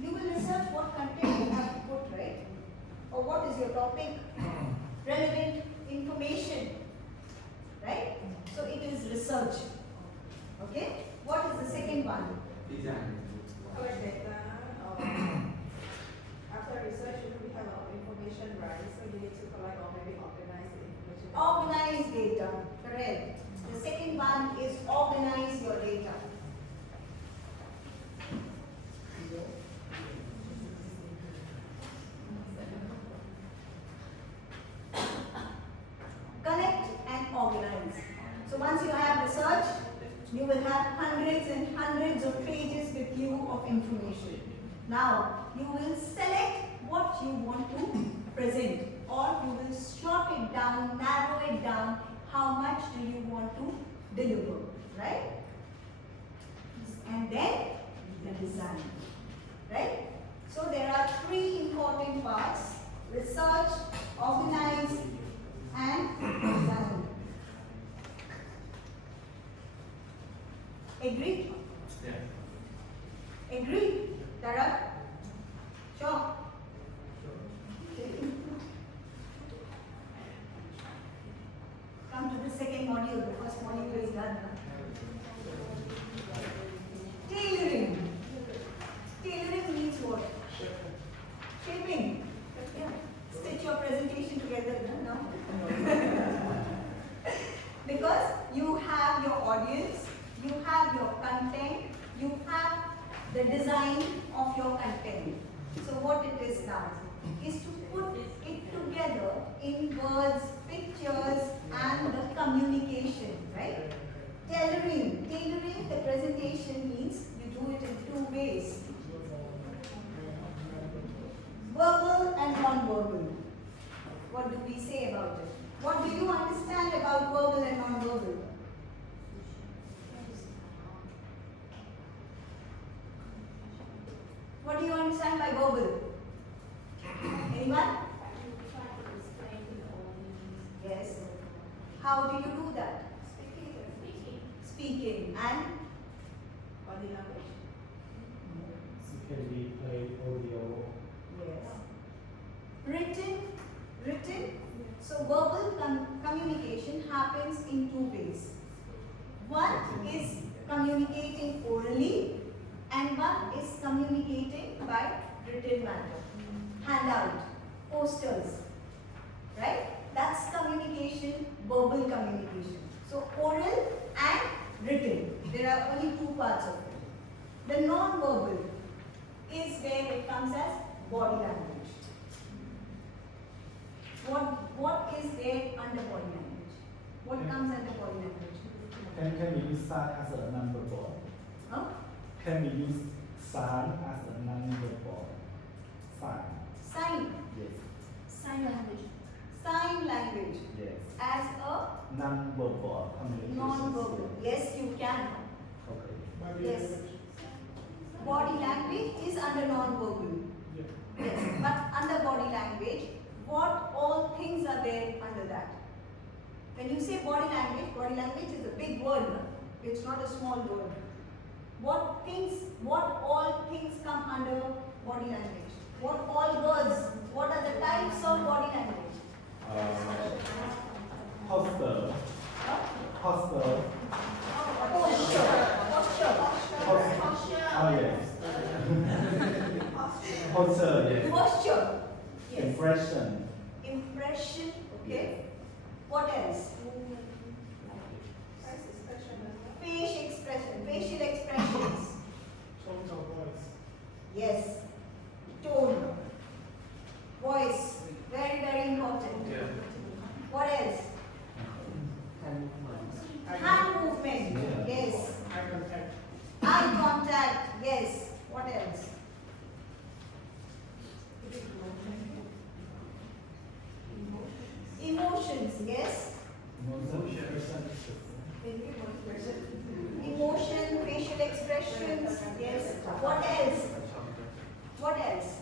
You will research what content you have to put, right? Or what is your topic? Relevant information, right? So it is research. Okay? What is the second one? Design. Collect data, after research, we have a lot of information, right? So you need to collect or maybe organize the information. Organize data. Correct. The second one is organize your data. Collect and organize. So once you have research, you will have hundreds and hundreds of pages with you of information. Now, you will select what you want to present, or you will short it down, narrow it down, how much do you want to deliver, right? And then the design, right? So there are 3 important parts: research, organize, and design. Agree? Yeah. Agree? Tara? Sure. Come to the second module. The first module is done. Tailoring. Tailoring means what? Shaping. Yeah. Stitch your presentation together now. Because you have your audience, you of your content. So what it is now is to put it together in words, pictures and the communication, right? Tailoring the presentation means you do it in two ways. Verbal and non-verbal. What do we say about it? What do you understand about verbal and non-verbal? What do you understand by verbal? Anyone? Yes. How do you do that? Speaking and Body language. It can be played audio. yes. Written. So verbal communication happens in two ways. One is communicating orally and one is communicating by written matter. Handout, posters, right? That's communication, verbal communication. So oral and written. There are only two parts of it. The non-verbal is where it comes as body language. What is there under body language? What comes under body language? Can we use sign as a number board? Huh? Can we use sign as a number board? Sign. Sign. Yes. Sign language. Sign language Yes. as a Number board communication. non-verbal. Yes, you can. Okay. Yes. Body language is under non-verbal. Yes. But under body language, what all things are there under that? When you say body language is a big word. No? It's not a small word. What all things come under body language? What all words? What are the types of body language? Posture. Posture. Posture. Oh yes. Posture, yes. Posture. Yes. Impression. Impression. Okay. What else? Face expression as well. Facial expressions. Tones of voice. Yes. Tone. Voice. Very, very important. Yeah. What else? Hand movement. Yes. Eye contact. Eye contact. Yes. What else? Emotions. Yes. Emotion, facial expressions. Yes. What else? What else?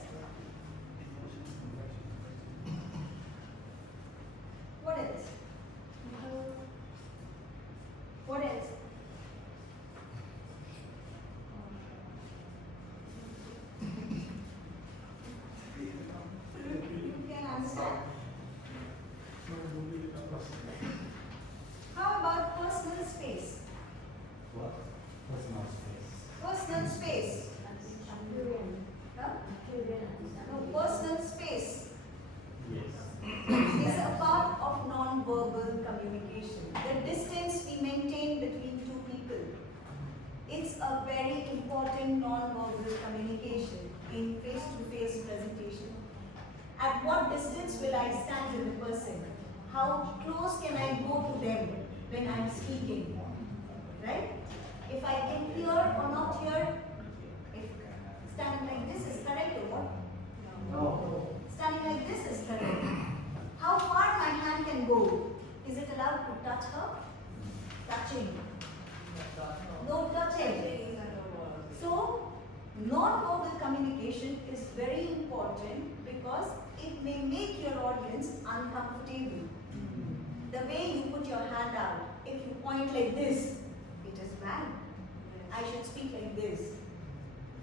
What else? What else? You can understand. How about personal space? What? Personal space. Personal space. Huh? No, personal space Yes. is a part of non-verbal communication. The distance we maintain between two people. It's a very important non-verbal communication in face-to-face presentation. At what distance will I stand with the person? How close can I go to them when I'm speaking? Right? If I can hear or not hear, if standing like this is correct or what? No. Standing like this is correct. How far my hand can go? Is it allowed to touch her? Touching. No touching. So, non-verbal communication is very important because it may make your audience uncomfortable. The way you put your hand out, if you point like this, it is bad. I should speak like this.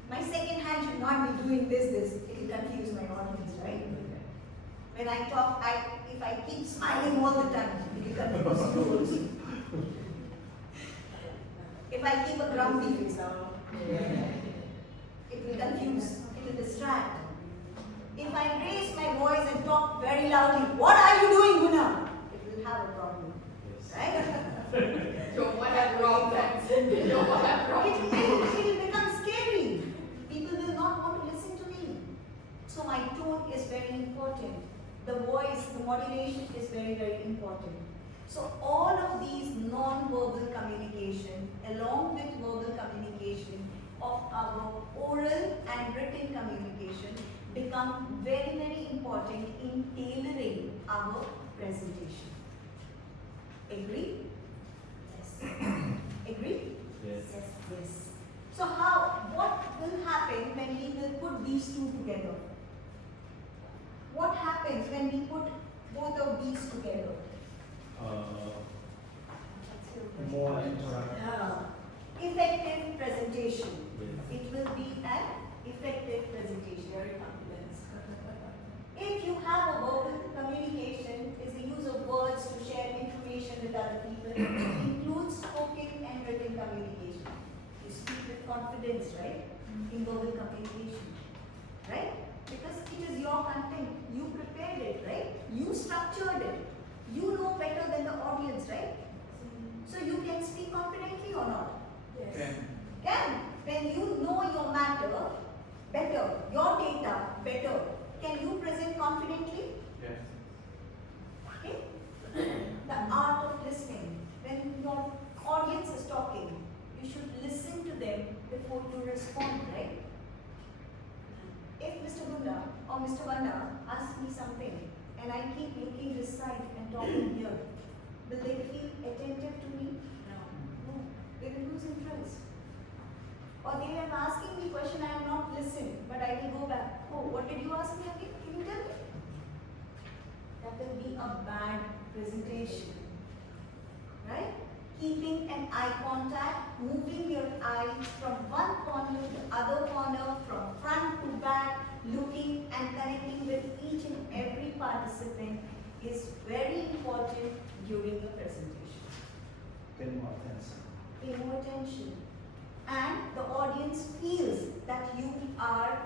My second hand should not be doing this. It will confuse my audience, right? When I talk, if I keep smiling all the time, it will confuse you also. If I keep a grumpy face, it will confuse, it will distract. If I raise my voice and talk very loudly, what are you doing, Guna? It will have a problem, right? Don't have problems. Don't have problems. It will become scary. People will not important. The voice, the modulation is very, very important. So all of these non-verbal communication along with verbal communication of our oral and written communication become very, very important in tailoring our presentation. Agree? Yes. Agree? Yes. Yes. So what will happen when we will put these two together? What happens when we put both of these together? More interactive. Effective presentation. Yes. It will be an effective presentation. Very confident. If you have a verbal communication, is the use of words to share information with other people, it includes spoken and written communication. You speak with confidence, right? In verbal communication, right? Because it is your content. You prepared it, right? You structured it. You know better than the audience, right? So you can speak confidently or not? Yes. Can. When you know your matter better, your data better, can you present confidently? Yes. Okay? The art of listening. When your audience is talking, you should listen to them before you respond, right? If Mr. Gunda or Mr. Vanda asks me something and I keep looking this side and talking here, will they feel attentive to me? No. They will lose interest. Or they are asking me question, I have not listened, but I will go back. Oh, what did you ask me again? Can you tell me? That will be a bad presentation. Right? Keeping an eye contact, moving your eyes from one corner to the other corner, from front to back, looking and connecting with each and every participant is very important during the presentation. Pay more attention. Pay more attention. And the audience feels that you are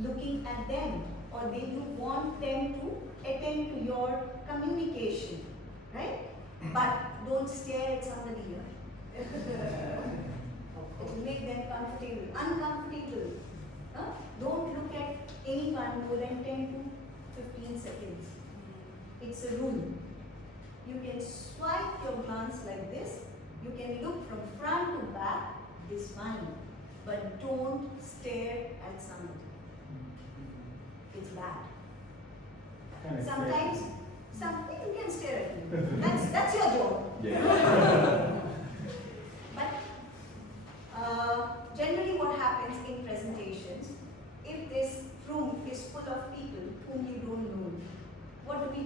looking at them or you want them to attend to your communication, right? But don't stare at somebody here. It will make them uncomfortable. Huh? Don't look at anyone more than 10 to 15 seconds. It's a rule. You can swipe your glance like this. You can look from front to back. It's fine. But don't stare at somebody. It's bad. Kind of Sometimes, you can stare at me. That's your job. Yeah. But generally what happens in presentations, if this room is full of people whom you don't know, what do?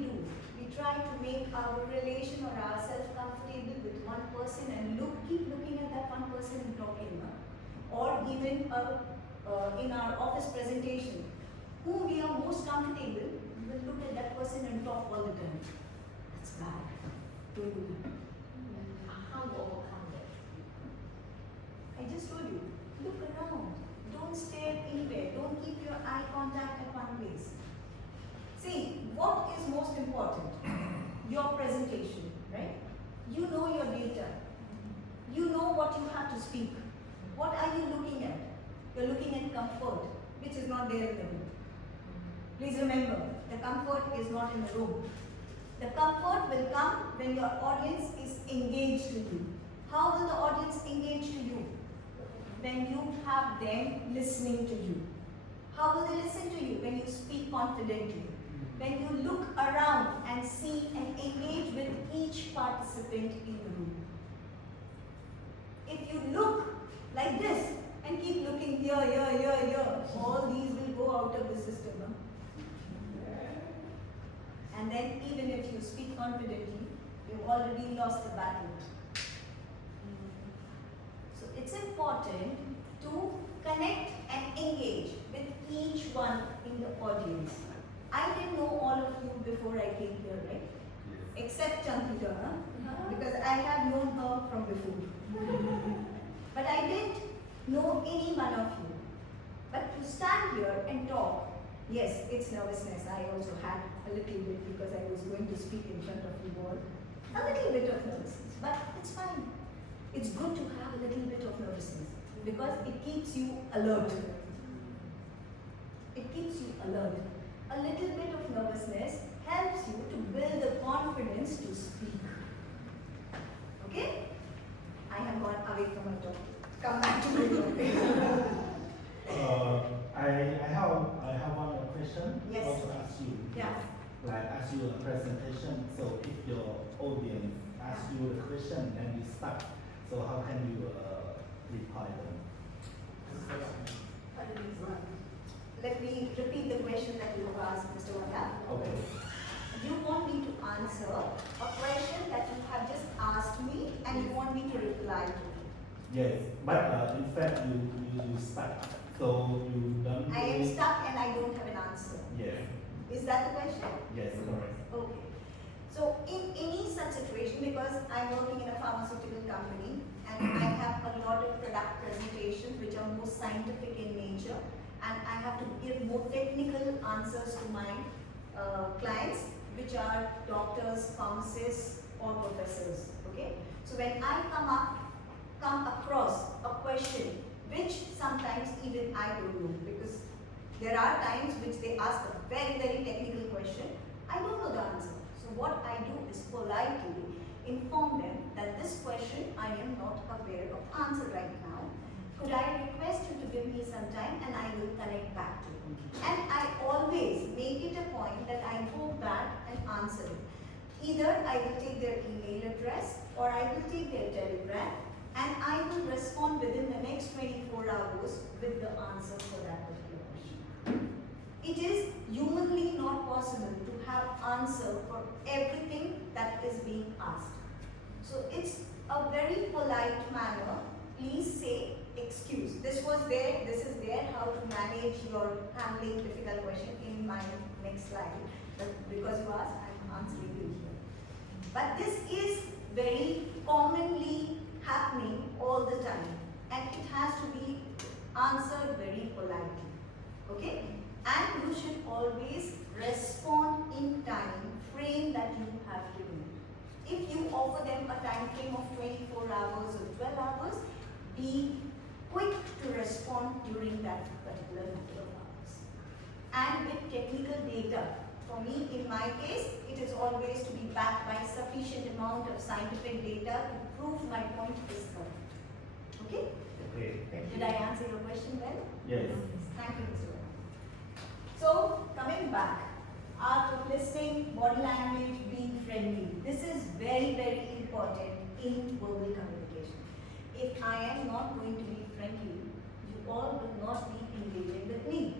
We try to make our relation or ourselves comfortable with one person and keep looking at that one person and talking. Or even in our office presentation, whom we are most comfortable, we will look at that person and talk all the time. That's bad. Don't do that. How to overcome that? I just told you, look around. Don't stare anywhere. Don't keep your eye contact at one place. See, what is most important? Your presentation, right? You know your data. You know what you have to speak. What are you looking at? You're looking at comfort, which is not there in the room. Please remember, the comfort is not in the room. The comfort will come when your audience is engaged with you. How will the audience engage to you? When you have them listening to you. How will they listen to you? When you speak confidently. When you look around and see and engage with each participant in the room. If you look like this and keep looking here, all these will go out of the system. Huh? And then even if you speak confidently, you've already lost the battle. So it's important to connect and engage with each one in the audience. I didn't know all of you before I came here, right? Except Chankita, because I have known her from before. But I didn't know any one of you. But to stand here and talk, yes, it's nervousness. I also had a little bit because I was going to speak in front of you all. A little bit of nervousness, but it's fine. It's good to have a little bit of nervousness because it keeps you alert. It keeps you alert. a little bit of nervousness helps you to build the confidence to speak. Okay? I have gone away from my topic. Come back to my topic. I have one question. Yes. Also ask you. Yeah. Like ask you a presentation. So if your audience asks you the question and you stuck, so how can you reply them? Let me repeat the question that you have asked, Mr. Wanda. Okay. You want me to answer a question that you have just asked me and you want me to reply to it. Yes, but in fact you stuck. So you don't. I am really- stuck and I don't have an answer. Yes. Is that the question? Yes, correct. Okay. So in any such situation, because I'm working in a pharmaceutical company and I have a lot of product presentations which are more scientific in nature and I have to give more technical answers to my clients which are doctors, pharmacists or professors. Okay. So when I come across a question which sometimes even I don't know, because there are times which they ask a very, very technical question. I don't know the answer. So what I do is politely inform them that this question I am not aware of answer right now. Could I request you to give me some time and I will connect back to you. And I always make it a point that I go back and answer it. Either I will take their email address or I will take their telegram and I will respond within the next 24 hours with the answer for that particular question. It is humanly not possible to have answer for everything that is being asked. So it's a very polite manner. Please say excuse. This was there, this is there, how to manage your handling difficult question in my next slide. But because you asked, I'm answering you here. But this is very commonly happening all the time and it has to be answered very politely. Okay? And you should always respond in time frame that you have given. If you offer them a time frame of 24 hours or 12 hours, be quick to respond during that particular number of hours. And with technical data, for me in my case, it is always to be backed by sufficient amount of scientific data to prove my point is correct. Okay? Okay. Did I answer your question well? Yes. Thank you, Mr. Wanda. So, coming back, art of listening, body language, being friendly. This is very, very important in verbal communication. If I am not going to be friendly, you all will not be engaging with me.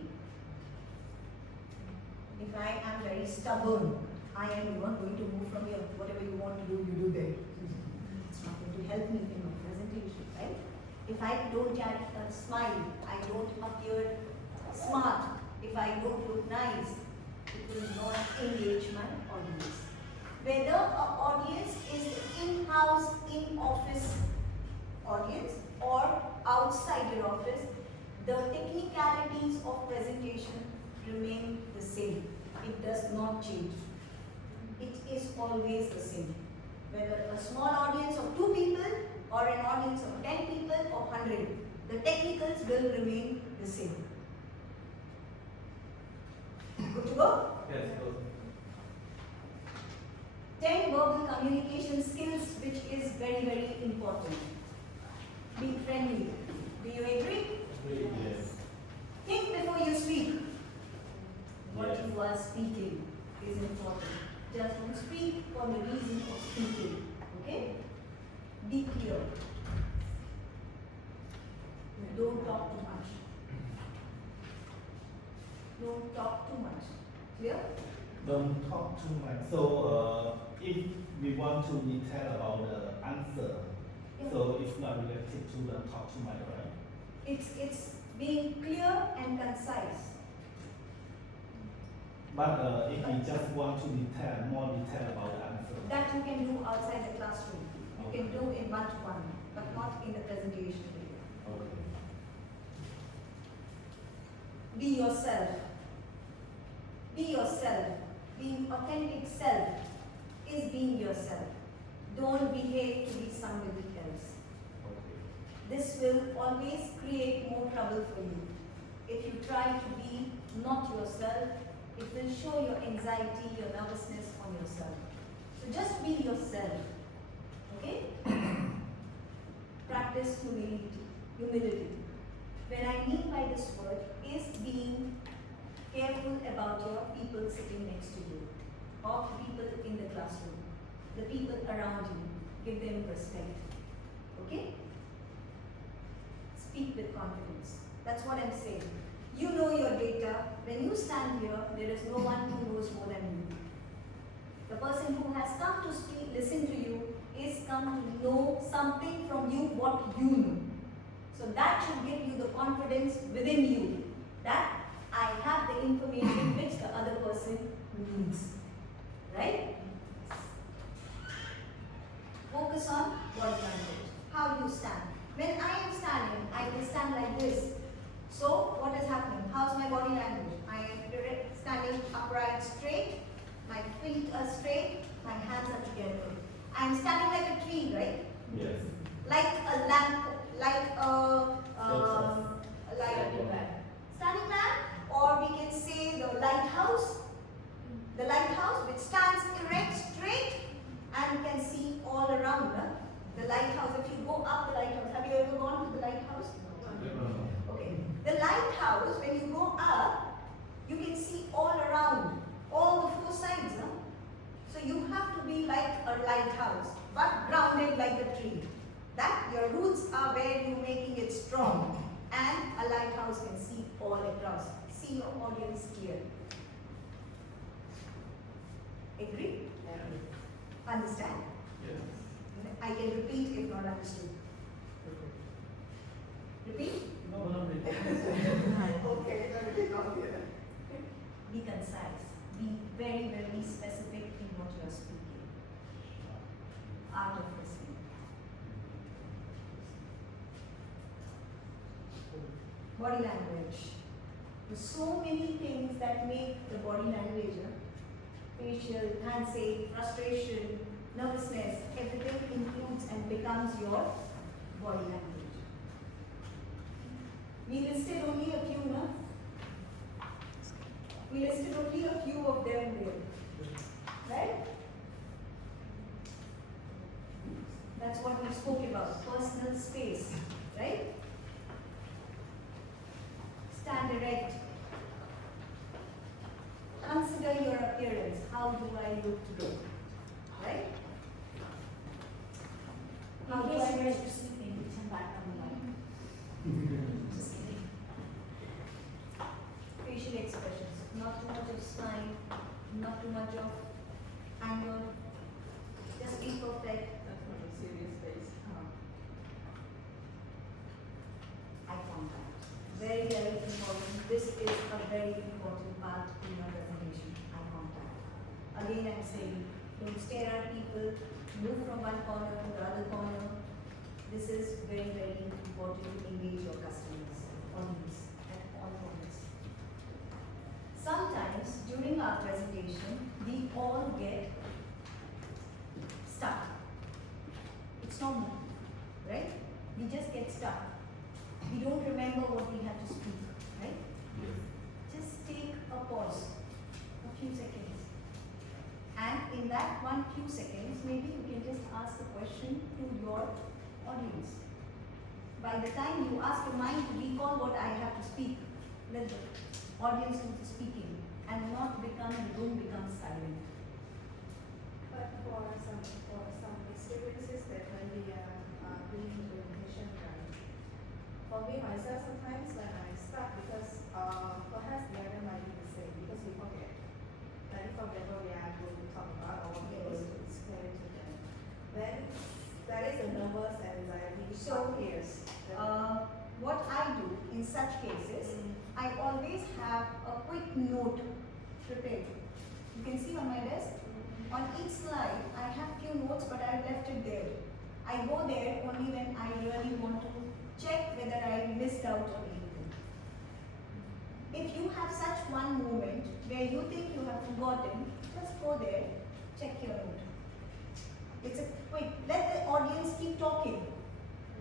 If I am very stubborn, I am not going to move from here. Whatever you want to do, you do there. It's not going to help me in my presentation, right? If I don't carry a smile, I don't appear smart, if I don't look nice, it will not engage my audience. Whether an audience is in-house, in-office audience or outside your office, the technicalities of presentation remain the same. It does not change. It is always the same. Whether a small audience of 2 people or an audience of 10 people or 100, the technicals will remain the same. Good to go? Yes, good. 10 verbal communication skills, which is very, very important. Be friendly. Do you agree? Yes. Think before you speak. What Yes. you are speaking is important. Just don't speak for the reason of speaking. Okay? Be clear. Don't talk too much. Don't talk too much. Clear? Don't talk too much. So if we want to detail about the answer, Yeah. so it's not related to the talk too much, right? It's being clear and concise. But if we just want to more detail about the answer. That you can do outside the classroom. You can do in one-to-one, but not in the presentation area. Okay. Be yourself. Be yourself. Being authentic self is being yourself. Don't behave to be somebody else. Okay. This will always create more trouble for you. If you try to be not yourself, It will show your anxiety, your nervousness on yourself. So just be yourself. Okay? Practice humility. When I mean by this word is being careful about your people sitting next to you, or the people in the classroom, the people around you. Give them respect. Okay? Speak with confidence. That's what I'm saying. You know your data. When you stand here, there is no one who knows more than you. The person who has come to speak, listen to you, is come to know something from you what you know. So that should give you the confidence within you that I have the information which the other person needs. Right? Focus on body language. How you stand. When I am standing, I will stand like this. So what is happening? How's my body language? I am standing upright, straight. My feet are straight. My hands are together. I am standing like a tree, right? Yes. Like a lamp, like a standing lamp, or we can say the lighthouse. The lighthouse which stands erect, straight, and you can see all around. The lighthouse. If you go up the lighthouse, have you ever gone to the lighthouse? Okay. The lighthouse, when you go up, you can see all around, all the four sides. So you have to be like a lighthouse, but grounded like a tree. That your roots are where you're making it strong, and a lighthouse can see all across. See your audience clear. Agree? Understand? Yes. I can repeat if not understood. Repeat? Okay, let me not here. Be concise. Be very, very specific in what you are speaking. Art of listening. Body language. There's so many things that make the body language. Facial, handshake, frustration, nervousness, everything includes and becomes your body language. We listed only a few, no? We listed only a few of them there. Right? That's what we spoke about, personal space. Right? Stand erect. Consider your appearance. How do I look today? Right? How do In case I you look? guys are sleeping, you turn back on the light. Just kidding. Facial expressions. Not too much of smile, not too much of anger. Just be perfect. That's not a serious face. Eye contact. Very, very important. This is a very important part in your presentation. Eye contact. Again, I'm saying, don't stare at people. Move from one corner to the other corner. This is very, very important to engage your customers, audience, at all points. Sometimes during our presentation, we all get stuck. It's normal, right? We just get stuck. We don't remember what we have to speak, right? Just take a pause, a few seconds. And in that one few seconds, maybe you can just ask a question to your audience. By the time you ask your mind to recall what I have to speak, let the audience do the speaking and not become, the room becomes silent. But for some experiences that when we are doing presentation, for me myself sometimes when I start, because perhaps the other might be the same, because we forget. Like for example, we are going to talk about or what we are going to explain to them. Then there is a nervous anxiety. So yes, what I do in such cases, I always have a quick note prepared. You can see on my desk. On each slide, I have few notes, but I left it there. I go there only when I really want to check whether I missed out on anything. If you have such one moment where you think you have forgotten, just go there, check your note. It's a quick, let the audience keep talking.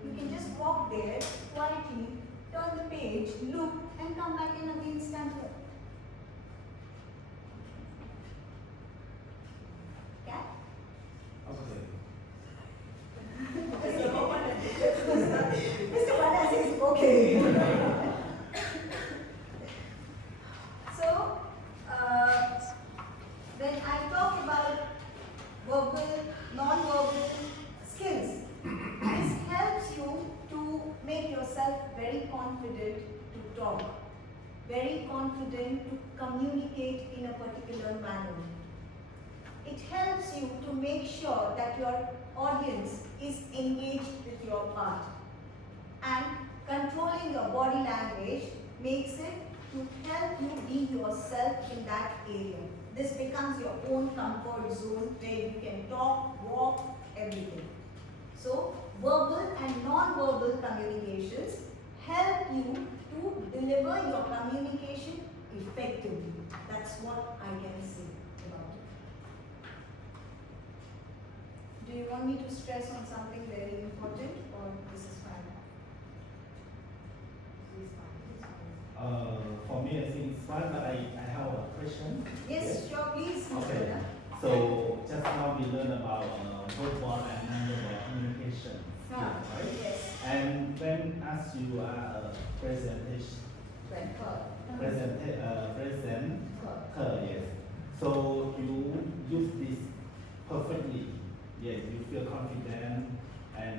You can just walk there quietly, turn the page, look, and come back and again stand up. very confident to communicate in a particular manner. It helps you to make sure that your audience is engaged with your part. And controlling your body language makes it to help you be yourself in that area. This becomes your own comfort zone where you can talk, walk, everything. So, verbal and non-verbal communications help you to deliver your communication effectively. That's what I can say about it. Do you want me to stress on something very important, or this is fine? For me, I think it's fine, but I have a question. Yes, sure, please. Mr. Okay. Anna. So just now we learned about verbal and non-verbal communication, Ah, right? yes. And when as you are a presentation presenter, yes. So you use this perfectly. Yes, you feel confident and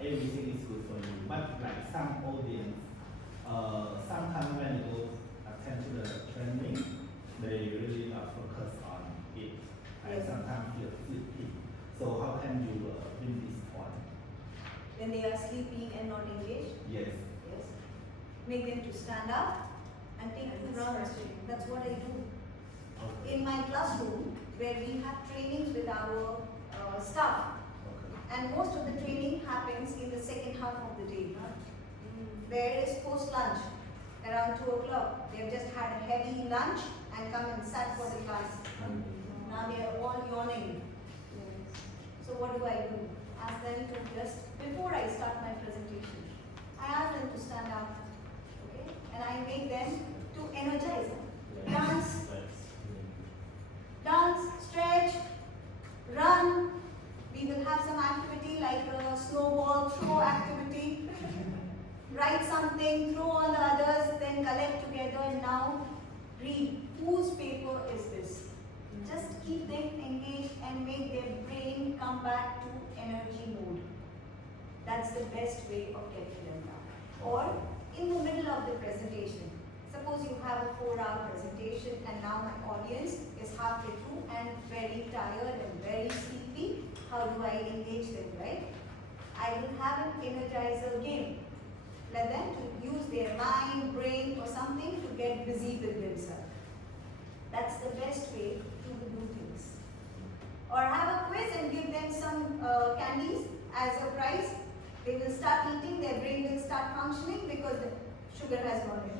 everything is good for you. But like some audience, sometimes when you go attend to the training, they really not focus on it. And Yes. sometimes feel sleepy. So how can you win this point? When they are sleepy and not engaged, Yes. yes. Make them to stand up and take two rounds. That's what I do. Okay. In my classroom, where we have trainings with our staff, Okay. and most of the training happens in the second half of the day. Where is post-lunch, around 2 o'clock. They've just had a heavy lunch and come and sat for the class. Now they are all yawning. So what do? Ask them to just, before I start my presentation, I ask them to stand up, okay? And I make them to energize them. Dance, stretch, run. We will have some activity like a snowball throw activity. Write something, throw on the others, then collect together. Now read. Whose paper is this? Just keep them engaged and make their brain come back to energy mode. That's the best way of getting them done. Or in the middle of the presentation. Suppose you have a 4-hour presentation and now my audience is halfway through and very tired and very sleepy. How do I engage them, right? I will have an energizer game. Let them to use their mind, brain or something to get busy with themselves. That's the best way to do things. Or have a quiz and give them some candies as a prize. They will start eating, their brain will start functioning because the sugar has gone in.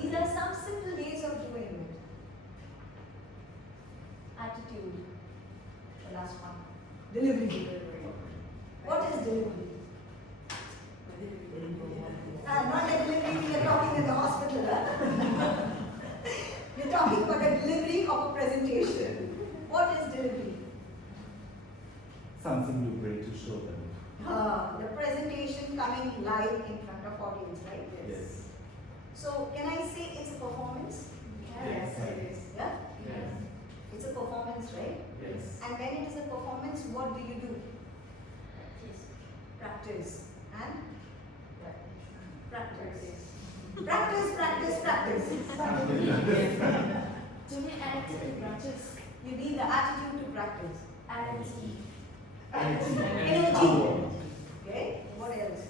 These are some simple ways of doing it. Attitude. The last one. Delivery. What is delivery? Not the delivery we are talking in the hospital. We're talking about the delivery of a presentation. What is delivery? Something you bring to show them. The presentation coming live in front of audience, right? Yes. So, can I say it's a performance? Yes. Yeah? Yes. It's a performance, right? Yes. And when it is a performance, what do you do? Practice. And? Practice. Practice. Do we attitude to practice? You need the attitude to practice. Energy. Energy. Okay? What else?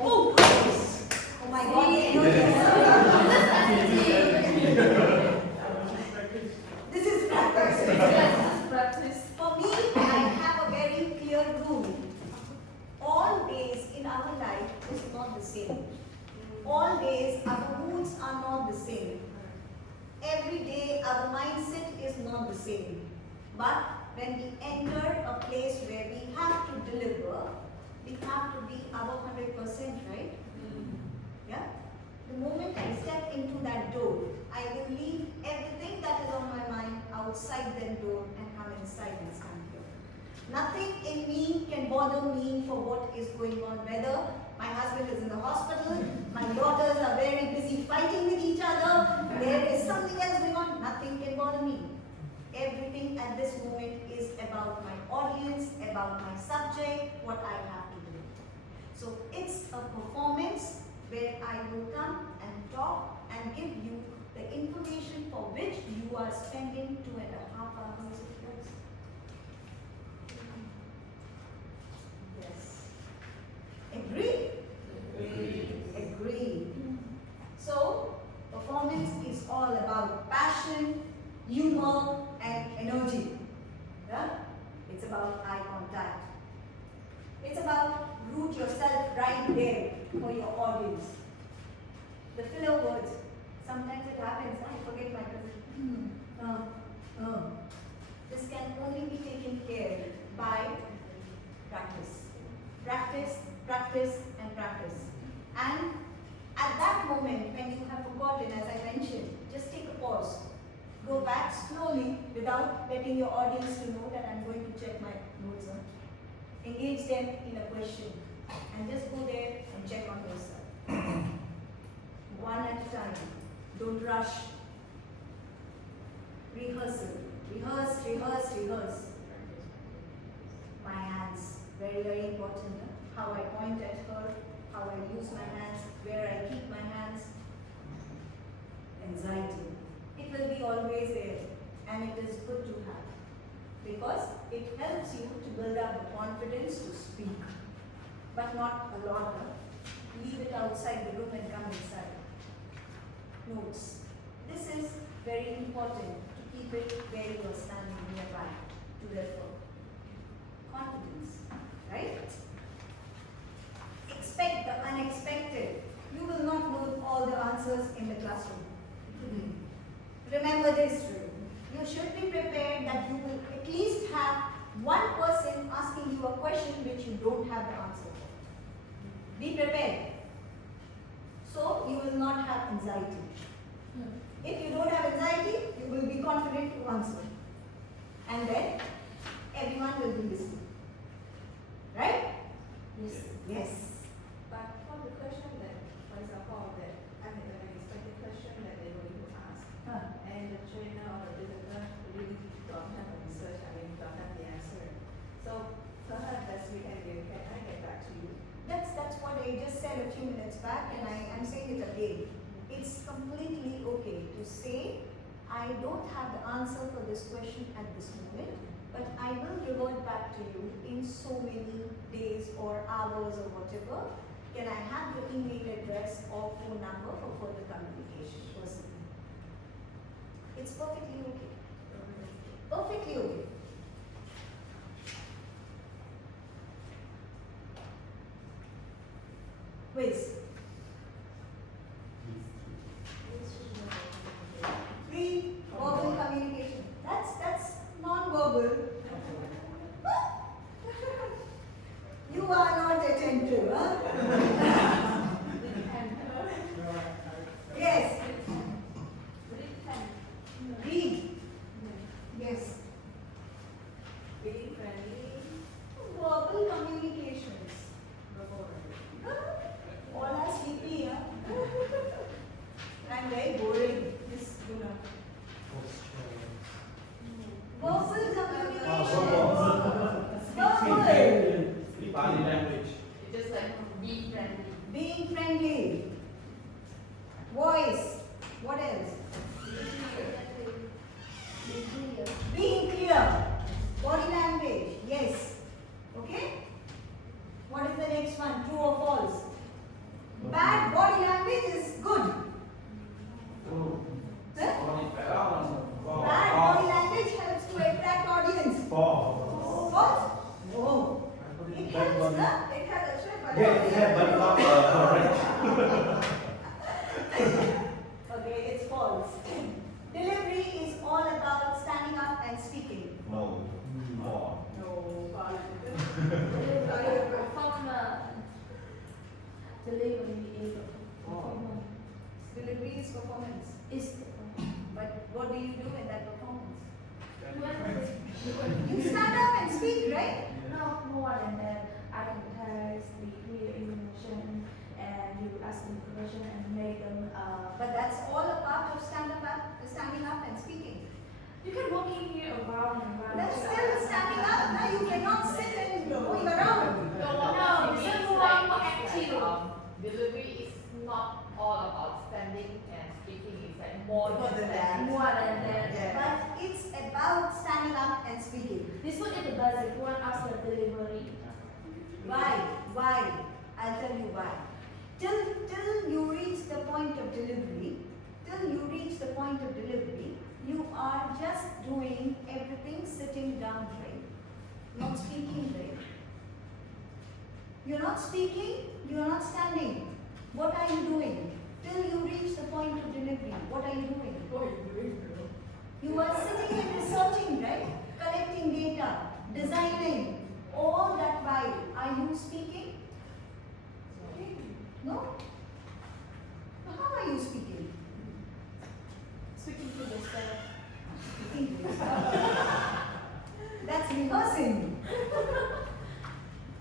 Oh, practice. Oh my God. This is practice. Yes, practice. For me, I have a very clear rule. All days in our life is not the same. All days our moods are not the same. Every day our mindset is not the same. But when we enter a place where we have to deliver, we have to be our 100%, right? Yeah? The moment I step into that door, I will leave everything that is on my mind outside that door and come inside and stand here. Nothing in me can bother me for what is going on, whether my husband is in the hospital, my daughters are very busy fighting with each other, there is something else going on, nothing can bother me. Everything at this moment is about my audience, about my subject, what I have to do. So it's a performance where I will come and talk and give you the information for which you are spending 2.5 hours with us. Yes. Agree? Agree. So, performance is all about passion, humor, and energy. Yeah? It's about eye contact. It's about root yourself right there for your audience. The filler words, sometimes it happens, I forget my presentation. This can only be taken care by practice. Practice, practice, and practice. And at that moment, when you have forgotten, as I mentioned, just take a pause. Go back slowly without letting your audience to know that I'm going to check my notes. Engage them in a question and just go there and check on yourself. One at a time. Don't rush. Rehearsal. Rehearse, rehearse, rehearse. My hands. Very, very important. How I point at her, how I use my hands, where I keep my hands. Anxiety. It will be always there, and it is good to have because it helps you to build up the confidence to speak, but not a lot. Leave it outside the room and come inside. Notes. This is very important to keep it where you are standing nearby to refer. Confidence, right? Expect the unexpected. You will not know all the answers in the classroom. Remember this rule. You should be prepared that you will at least have one person asking you a question which you don't have the answer for. Be prepared. So you will not have anxiety. If you don't have anxiety, you will be confident to answer. And then everyone will be listening. Right? Yes. Yes. But for the question that, for example, that unexpected question that they were going to ask, and the trainer or the visitor really don't have a research, don't have the answer. So perhaps as we can I get back to you? That's what I just said a few minutes back, and I'm saying it again. It's completely okay to say, I don't have the answer for this question at this moment, but I will revert back to you in so many days or hours or whatever. Can I have your email address or phone number for further communication? Personally. It's perfectly okay. Perfectly okay. Quiz. Pre-verbal communication. That's non-verbal. You are not attentive, huh? Yes. Read. Yes. Being friendly. Verbal communications. All are sleepy, huh? I'm very boring. This Guna. Verbal communication. Verbal. Body language. It's just like be friendly. Being friendly. Voice. What else? Being clear. Body language. Yes. Okay? What is the next one? True or false? Bad body language is good. Huh? Bad body language helps to attract audience. False? Oh. It helps, huh? It has a shape, but Yeah, but not correct. Okay, it's false. Delivery is all about standing up and speaking. No. More. No, false. Delivery is a performance. Delivery is performance. Is But what do you do in that performance? when You stand up and speak, right? no more than that. I can text, be clear information, and you ask them question and make them. But that's all a part of standing up and speaking. You can walk in here around and around. That's still standing up. Now you cannot sit and move around. No, No, it's it's like more it's active. Delivery is not all about standing and speaking. It's like more More than that. More than that. Yeah. But it's about standing up and speaking. This one is the basic one after delivery. Why? I'll tell you why. Till you reach the point of delivery, you are just doing everything sitting down, right? Not speaking, right? You're not speaking, you're not standing. What are you doing? Till you reach the point of delivery, what are you doing? You are sitting and researching, right? Collecting data, designing, all that while. Are you speaking? No? How are you speaking? Speaking to yourself. Speaking to yourself. That's rehearsing.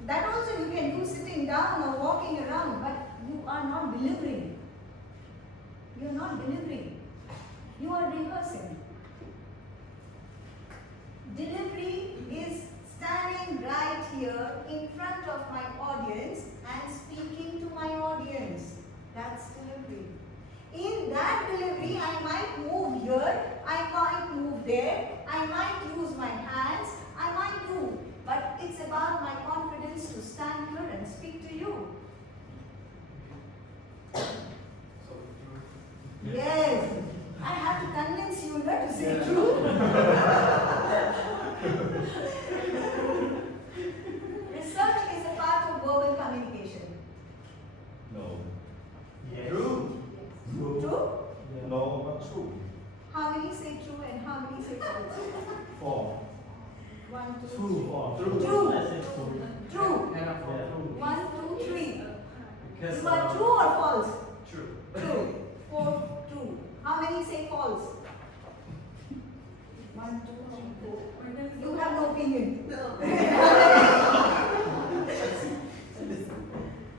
That also you can do sitting down or walking around, but you are not delivering. You are not delivering. You are rehearsing. Delivery is standing right here in front of my audience and speaking to my audience. That's delivery. In that delivery, I might move here, I might move there, I might use my hands, I might do. But it's about my confidence to stand here and speak to you. Yes, I have to convince you not to say true. Research is a part of verbal communication. No. Yes. True. True? No, not true. How many say true and how many say false? 4. 1, 2, True or True. I say true. True. And for Yeah. true. 1, 2, 3. Because You are true or false? True. True. 4, true. How many say false? 1, 2, 3, 4. You have no opinion.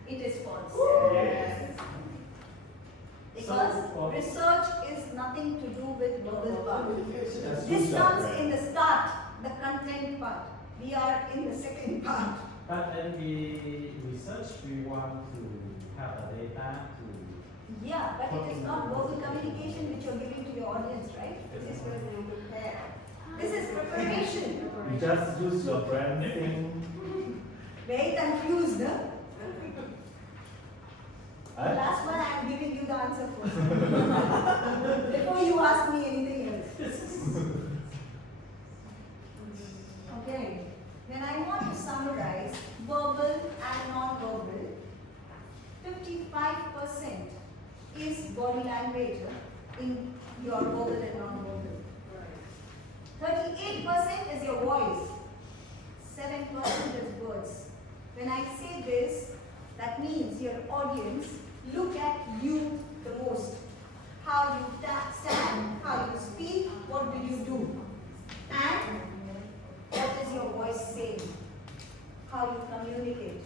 It is false. Yes. Because So, research is nothing to do with verbal part. That's This true, comes right? in the start, the content part. We are in the second part. But when we research, we want to have a data to. Yeah, but it is not verbal communication which you are giving to your audience, right? This is where you prepare. This is preparation. You just use your branding. Very confused, huh? The Eh? last one I am giving you the answer first. Before you ask me anything else. Okay. When I want to summarize verbal and non-verbal, 55% is body language in your verbal and non-verbal. 38% is your voice. 7% is words. When I say this, that means your audience look at you the most. How you stand, how you speak, what do you do? And what is your voice saying? How you communicate.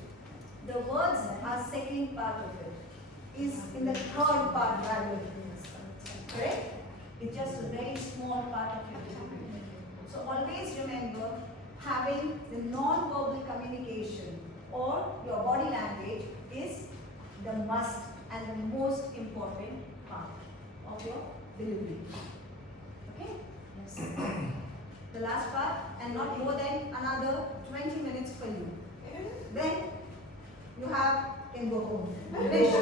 The words are second part of it. Is in the third part rather. Correct? It's just a very small part of it. So always remember, having the non-verbal communication or your body language is the must and the most important part of your delivery. Okay? Yes. The last part, and not more than another 20 minutes for you. Then you can go home. Finished.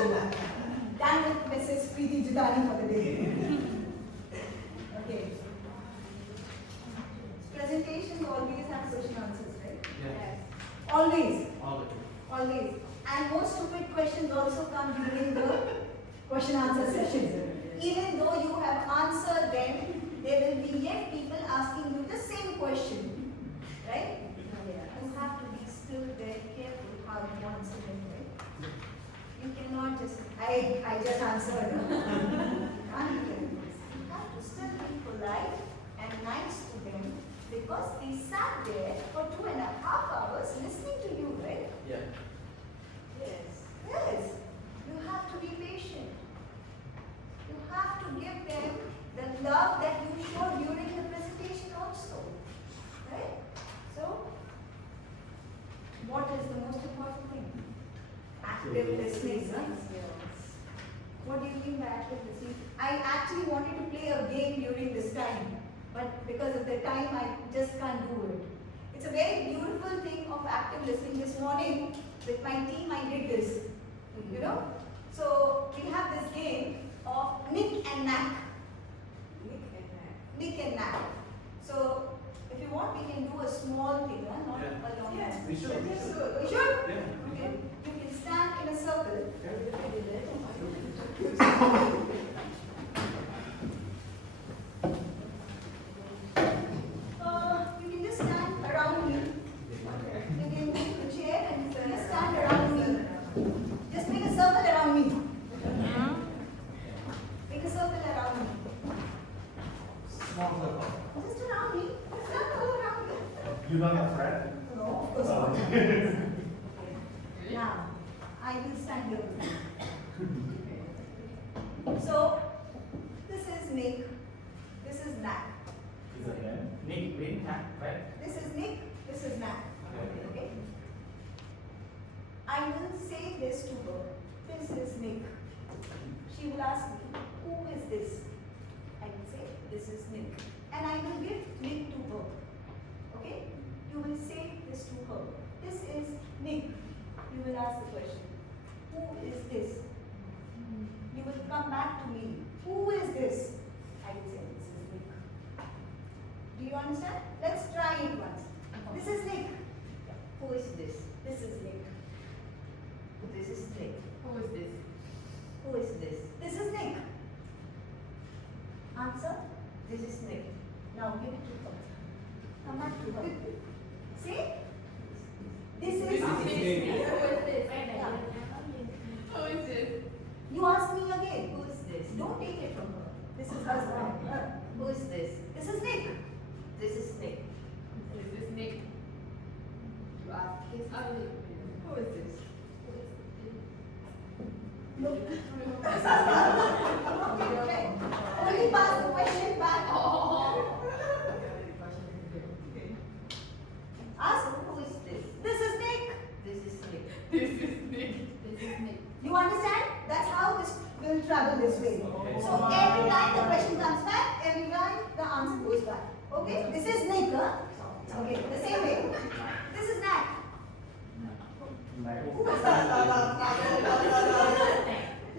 Done with Mrs. Priti Jitani for the day. Okay. Presentations always have question answers, right? Yes. Always. All the time. Always. And most stupid questions also come during the question answer session. Even though you have answered them, there will be yet people asking you the same question. Right? You have to be still very careful how you answer them, right? You cannot just, I just answered. Can't be careful. You have to still be polite and nice to them because they sat there for 2.5 hours listening to you, right? Yeah. Yes. Yes. You have to be patient. You have to give them the love that you showed during the presentation also. Right? So, what is the most important thing? Active listening. Huh? What do feeling the active listening. I actually wanted to play a game during this time, but because of the time, I just can't do it. It's a very beautiful thing of active listening. This morning, with my team, I did this. You know? So, we have this game of nick and knack. Nick and knack. So, if you want, we can do a small thing, not a long Yes, one. We should. We should? Okay. You can stand in a circle. You can just stand around me. You can take the chair and just stand around me. Just make a circle around me. Make a circle around me. Small circle. Just around me. Stand all around me. You not a friend? No, of course not. Now, I will stand here with you. So, this is Nick. This is Knack. Is it them? Nick, win, hat, right? This is Nick. This is Knack. Okay? I will say this to her. This is Nick. She will ask me, who is this? I will say, this is Nick. And I will give Nick to her. Okay? You will say this to her. This is Nick. You will ask the question, who is this? You will come back to me. Who is this? I will say, this is Nick. Do you understand? Let's try it once. This is Nick. Who is this? This is Nick. This is Nick. Who is this? Who is this? This is Nick. Answer? This is Nick. Now give it to her. Come back to her. See? This is Who is this? Yeah. Who is this? You ask me again. Who is this? Don't take it from her. This is husband. Who is this? This is Nick. This is Nick. Is this Nick? You ask his ugly. Who is this? Okay. Only pass the question back. Ask who is this? This is Nick. This is Nick. This is Nick. This is Nick. You understand? That's how this will travel this way. So every time the question comes back, every time the answer goes back. Okay? This is Nick. Huh? Okay, the same way. This is Nat. Who is that?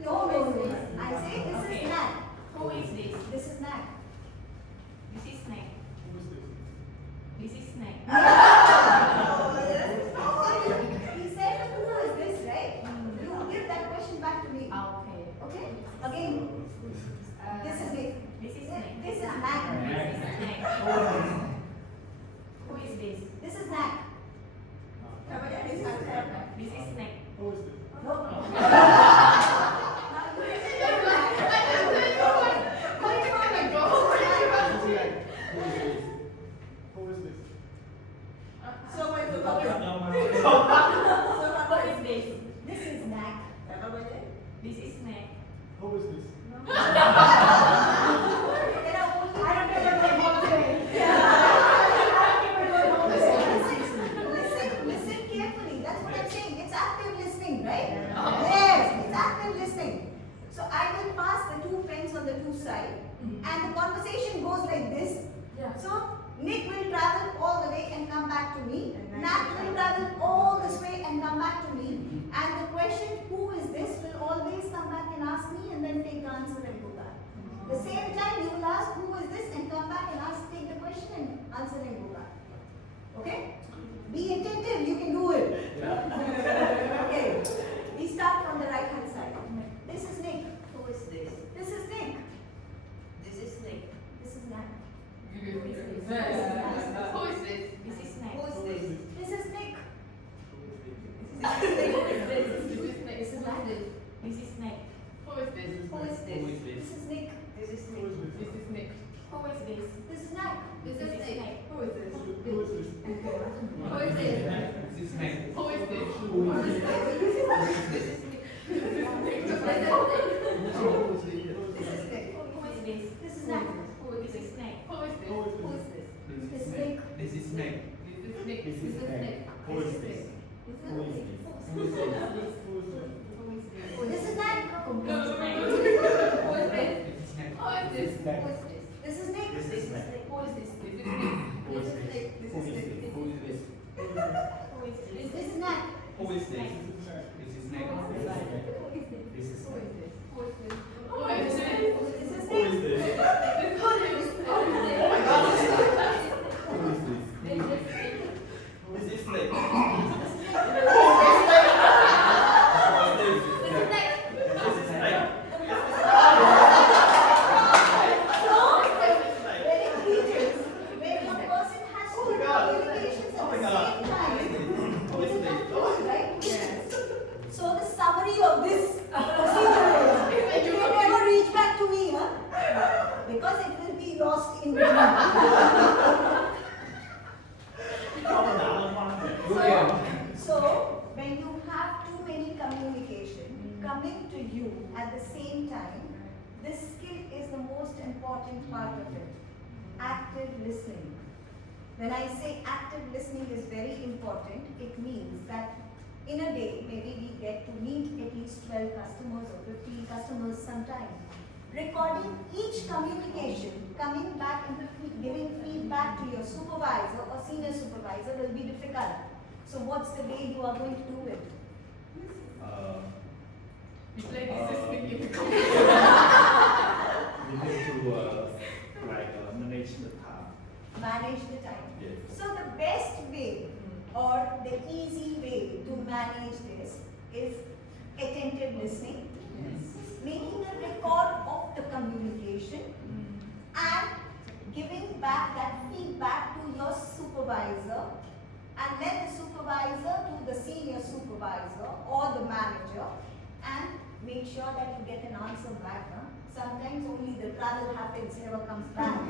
No. I say this is Nat. Who is this? This is Nat. This is Snake. Who is this? This is Snake. He said, who is this, right? You give that question back to me. Okay. Okay? Again, this is Nick. This is Snake. This is Nat. This is Snake. Who is this? This is Nat. This is Snake. Who is this? Who is this? So wait, so What is this? this is Nat. This is Snake. Who is this? There are only listen carefully. That's what I'm saying. It's active listening, right? Yes, it's active listening. So I will pass the two pens on the two sides, and the conversation goes like this. Yeah. So Nick will travel all the way and come back to me. Nat will travel all this way and come back to me. And the question, who is this, will always come back and ask me and then take the answer and go back. The same time you will ask, who is this, and come back and ask, take the question and answer and go back. Okay? Be attentive, you can do it. Okay. We start from the right hand side. This is Nick. Who is this? This is Nick. This is Nick. This is Nat. Who is this? This is Snake. Who is this? This is Nick. Who is this? This is Snake. This is Nat. This is Snake. Who is this? Who is this? Who is this? This is Nick. This is Who Nick. is this? This is Nick. Who is this? This is Nat. This is Snake. Who is this? Who is this? Who is this? This is Snake. Who is this? Who is this? This is Nick. This is Nick. Who is this? Who is this? This is Nat. Who is this? Snake. Who is this? Who is Who this? is this? This This is is Snake. Nick. This is Snake. This is Nick. This is Nick. Who is this? This Who is is this? Who is this? This is Nat. Who is this? active listening. When I say active listening is very important, it means that in a day, maybe we get to meet at least 12 customers or 15 customers sometime. Recording each communication, coming back and giving feedback to your supervisor or senior supervisor will be difficult. So what's the way you are going to do it? It's like this is big difficult. We need to manage the time. Manage the time. Yes. So the best way or the easy way to manage this is attentive listening, making a record of the communication and giving back that feedback to your supervisor, and then the supervisor to the senior supervisor or the manager, and make sure that you get an answer back. Huh? Sometimes only the travel happens, never comes back.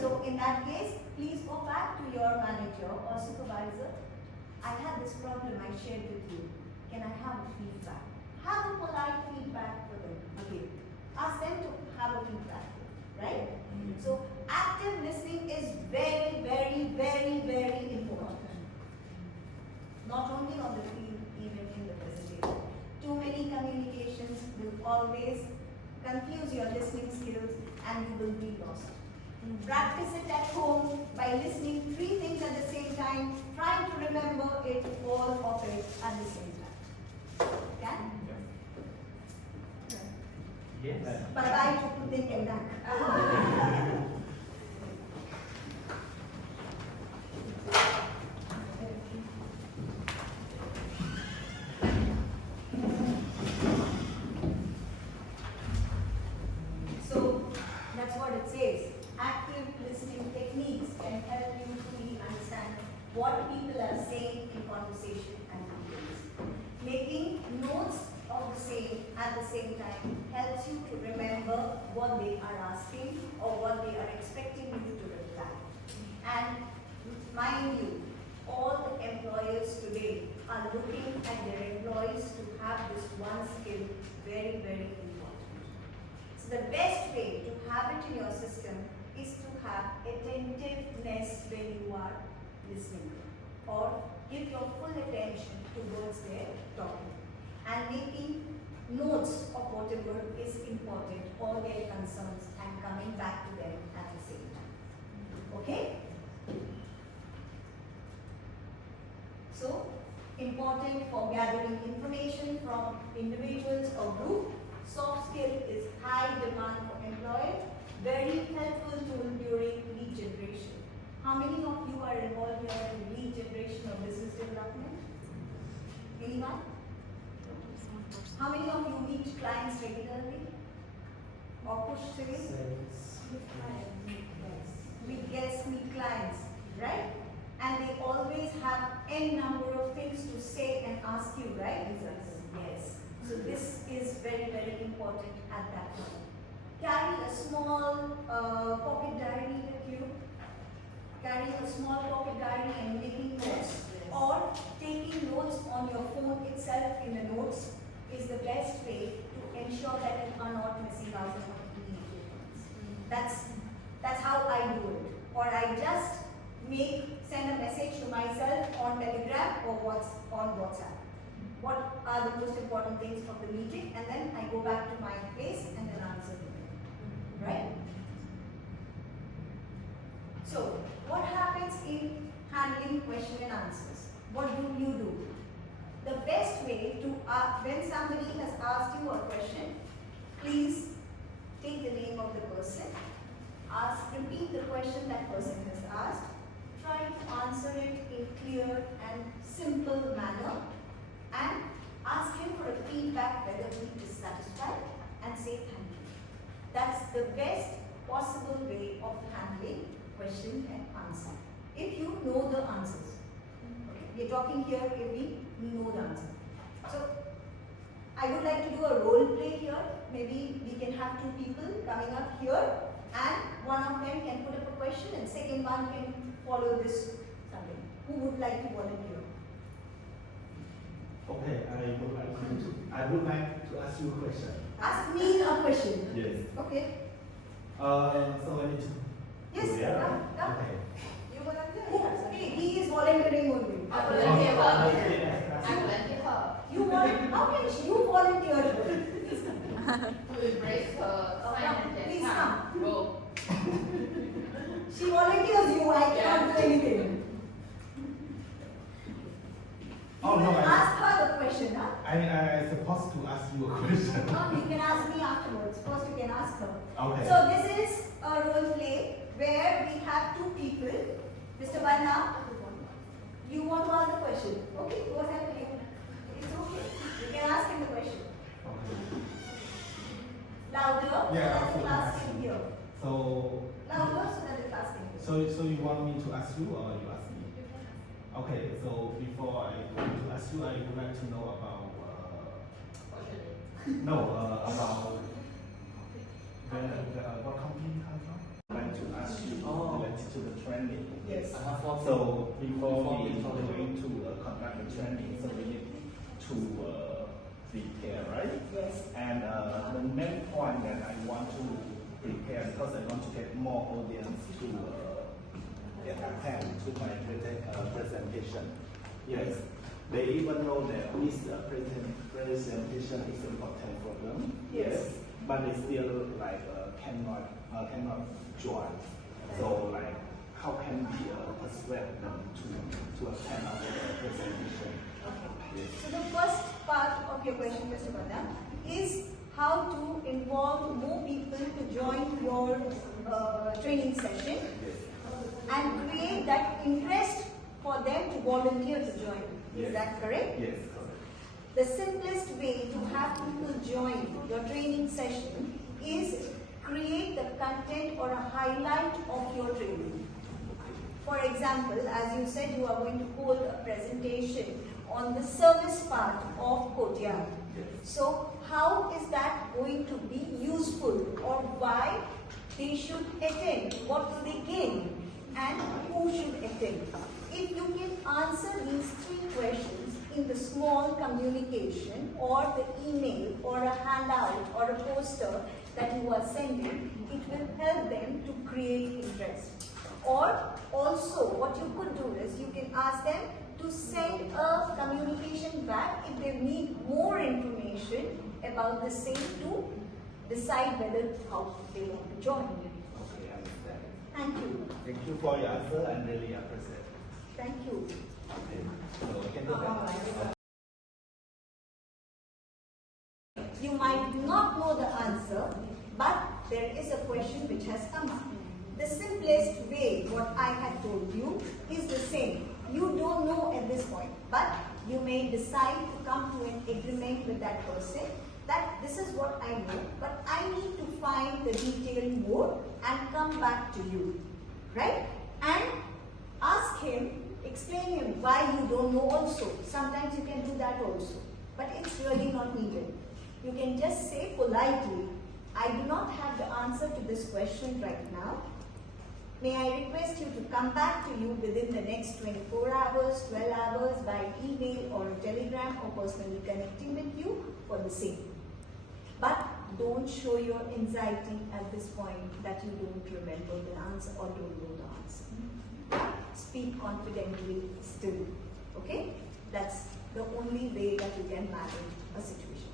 So in that case, please go back to your manager or supervisor. I had this problem I shared with you. Can I have a feedback? Have a polite feedback for them. Okay. Ask them to have a feedback, right? So active listening is very, very, very, very important. Not only on the field, even in the presentation. Too many communications will always confuse your listening skills and you will be lost. Practice it at home by listening 3 things at the same time, trying to remember it, all of it at the same time. Yeah? Yes. Bye-bye to Putin and So that's what it says. Active listening techniques can help you to really understand what people are saying in conversation and meetings. Making notes of the same at the same time helps you to remember what they are asking or what they are expecting you to reply. And mind you, all the employers today are looking at their employees to have this one skill very, very important. So the best way to have it in your system is to have attentiveness when you are listening, or give your full attention towards their talking, and making notes of whatever is important, all their concerns, and coming back to them at the same time. Okay? So, important for gathering information from individuals or group. Soft skill is high demand for employers. Very helpful tool during lead generation. How many of you are involved here in lead generation or business development? Anyone? How many of you meet clients regularly? Or push sales? Meet guests, meet clients, right? And they always have n number of things to say and ask you, right? Yes. So this is very, very important at that point. Carry a small pocket diary with you. Carry a small pocket diary and making notes, or taking notes on your phone itself in the notes is the best way to ensure that you are not missing out on any points. That's how I do it. Or I just send a message to myself on Telegram or on WhatsApp. What are the most important things of the meeting, and then I go back to my place and then answer them. Right? So, what happens in handling question and answers? What do you do? The best way to, when somebody has asked you a question, please take the name of the person, repeat the question that person has asked, try to answer it in clear and simple manner, and ask him for a feedback whether he is satisfied, and say thank you. That's the best possible way of handling question and answer, if you know the answers. Okay. We're talking here if we know the answer. So, I would like to do a role play here. Maybe we can have 2 people coming up here, and one of them can put up a question and second one can follow this something. Who would like to volunteer? Okay, I would like to ask you a question. Ask me a question. Yes. Okay. So Yes, Yeah. come, come. Okay. You volunteer? He is volunteering only. I volunteer her. I Okay. volunteer her. You want, how can you volunteer? To embrace her silent Please and come. calm role. She volunteers you, I can't do anything. Oh, You no, will I- ask her the question, huh? I'm supposed to ask you a question. No, you can ask me afterwards. First you can ask her. Okay. So this is a role play where we have two people. Mr. Vanna, you want to ask the question? Okay, go ahead. It's okay. You can ask him the question. Okay. Louder, so Yeah, that the absolutely. class can hear. So, Louder so that the class can hear. so you want me to ask you or you ask me? Okay, so before I go to ask you, I would like to know about, about what company you come from? I'd like to ask you related to the training. Yes. So before we going to conduct the training, so we need to prepare, right? Yes. And the main point that I want to prepare, because I want to get more audience to get attend to my presentation. Yes, they even know that this presentation is important for them. Yes. But they still like cannot join. So like, how can we persuade them to attend our presentation? Yes. So the first part of your question, Mr. Vanna, is how to involve more people to join your training session and create that interest for them to volunteer to join. Is that correct? Yes, correct. The simplest way to have people join your training session is create the content or a highlight of your training. For example, as you said, you are going to hold a presentation on the service part of Courtyard. So how is that going to be useful, or why they should attend? What will they gain? And who should attend? If you can answer these three questions in the small communication or the email or a handout or a poster that you are sending, it will help them to create interest. Or also what you could do is you can ask them to send a communication back if they need more information about the same to decide whether how they want to join. Okay, I understand. Thank you. Thank you for your answer. I really appreciate it. Thank you. Okay. So we can go back. You might not know the answer, but there is a question which has come up. The simplest way, what I had told you, is the same. You don't know at this point, but you may decide to come to an agreement with that person that this is what I know, but I need to find the detailed more and come back to you, right? And ask him, explain him why you don't know also. Sometimes you can do that also, but it's really not needed. You can just say politely, I do not have the answer to this question right now. May I request you to come back to you within the next 24 hours, 12 hours by email or telegram or personally connecting with you for the same. But don't show your anxiety at this point that you don't remember the answer or don't know the answer. Speak confidently still, okay? That's the only way that you can manage a situation.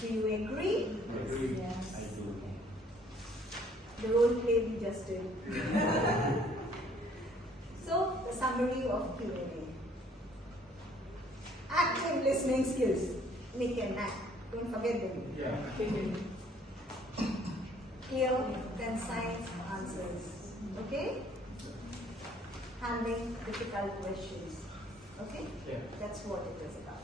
Do you agree? Yes. I do. The role play we just did. So, the summary of Q&A. Active listening skills. Nick and act. Don't forget them. Yeah. Clear, concise answers. Okay? Handling difficult questions. Okay? Yeah. That's what it is about.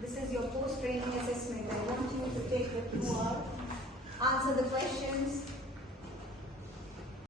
This is your post-training assessment. I want you to take the 2 hours, answer the questions,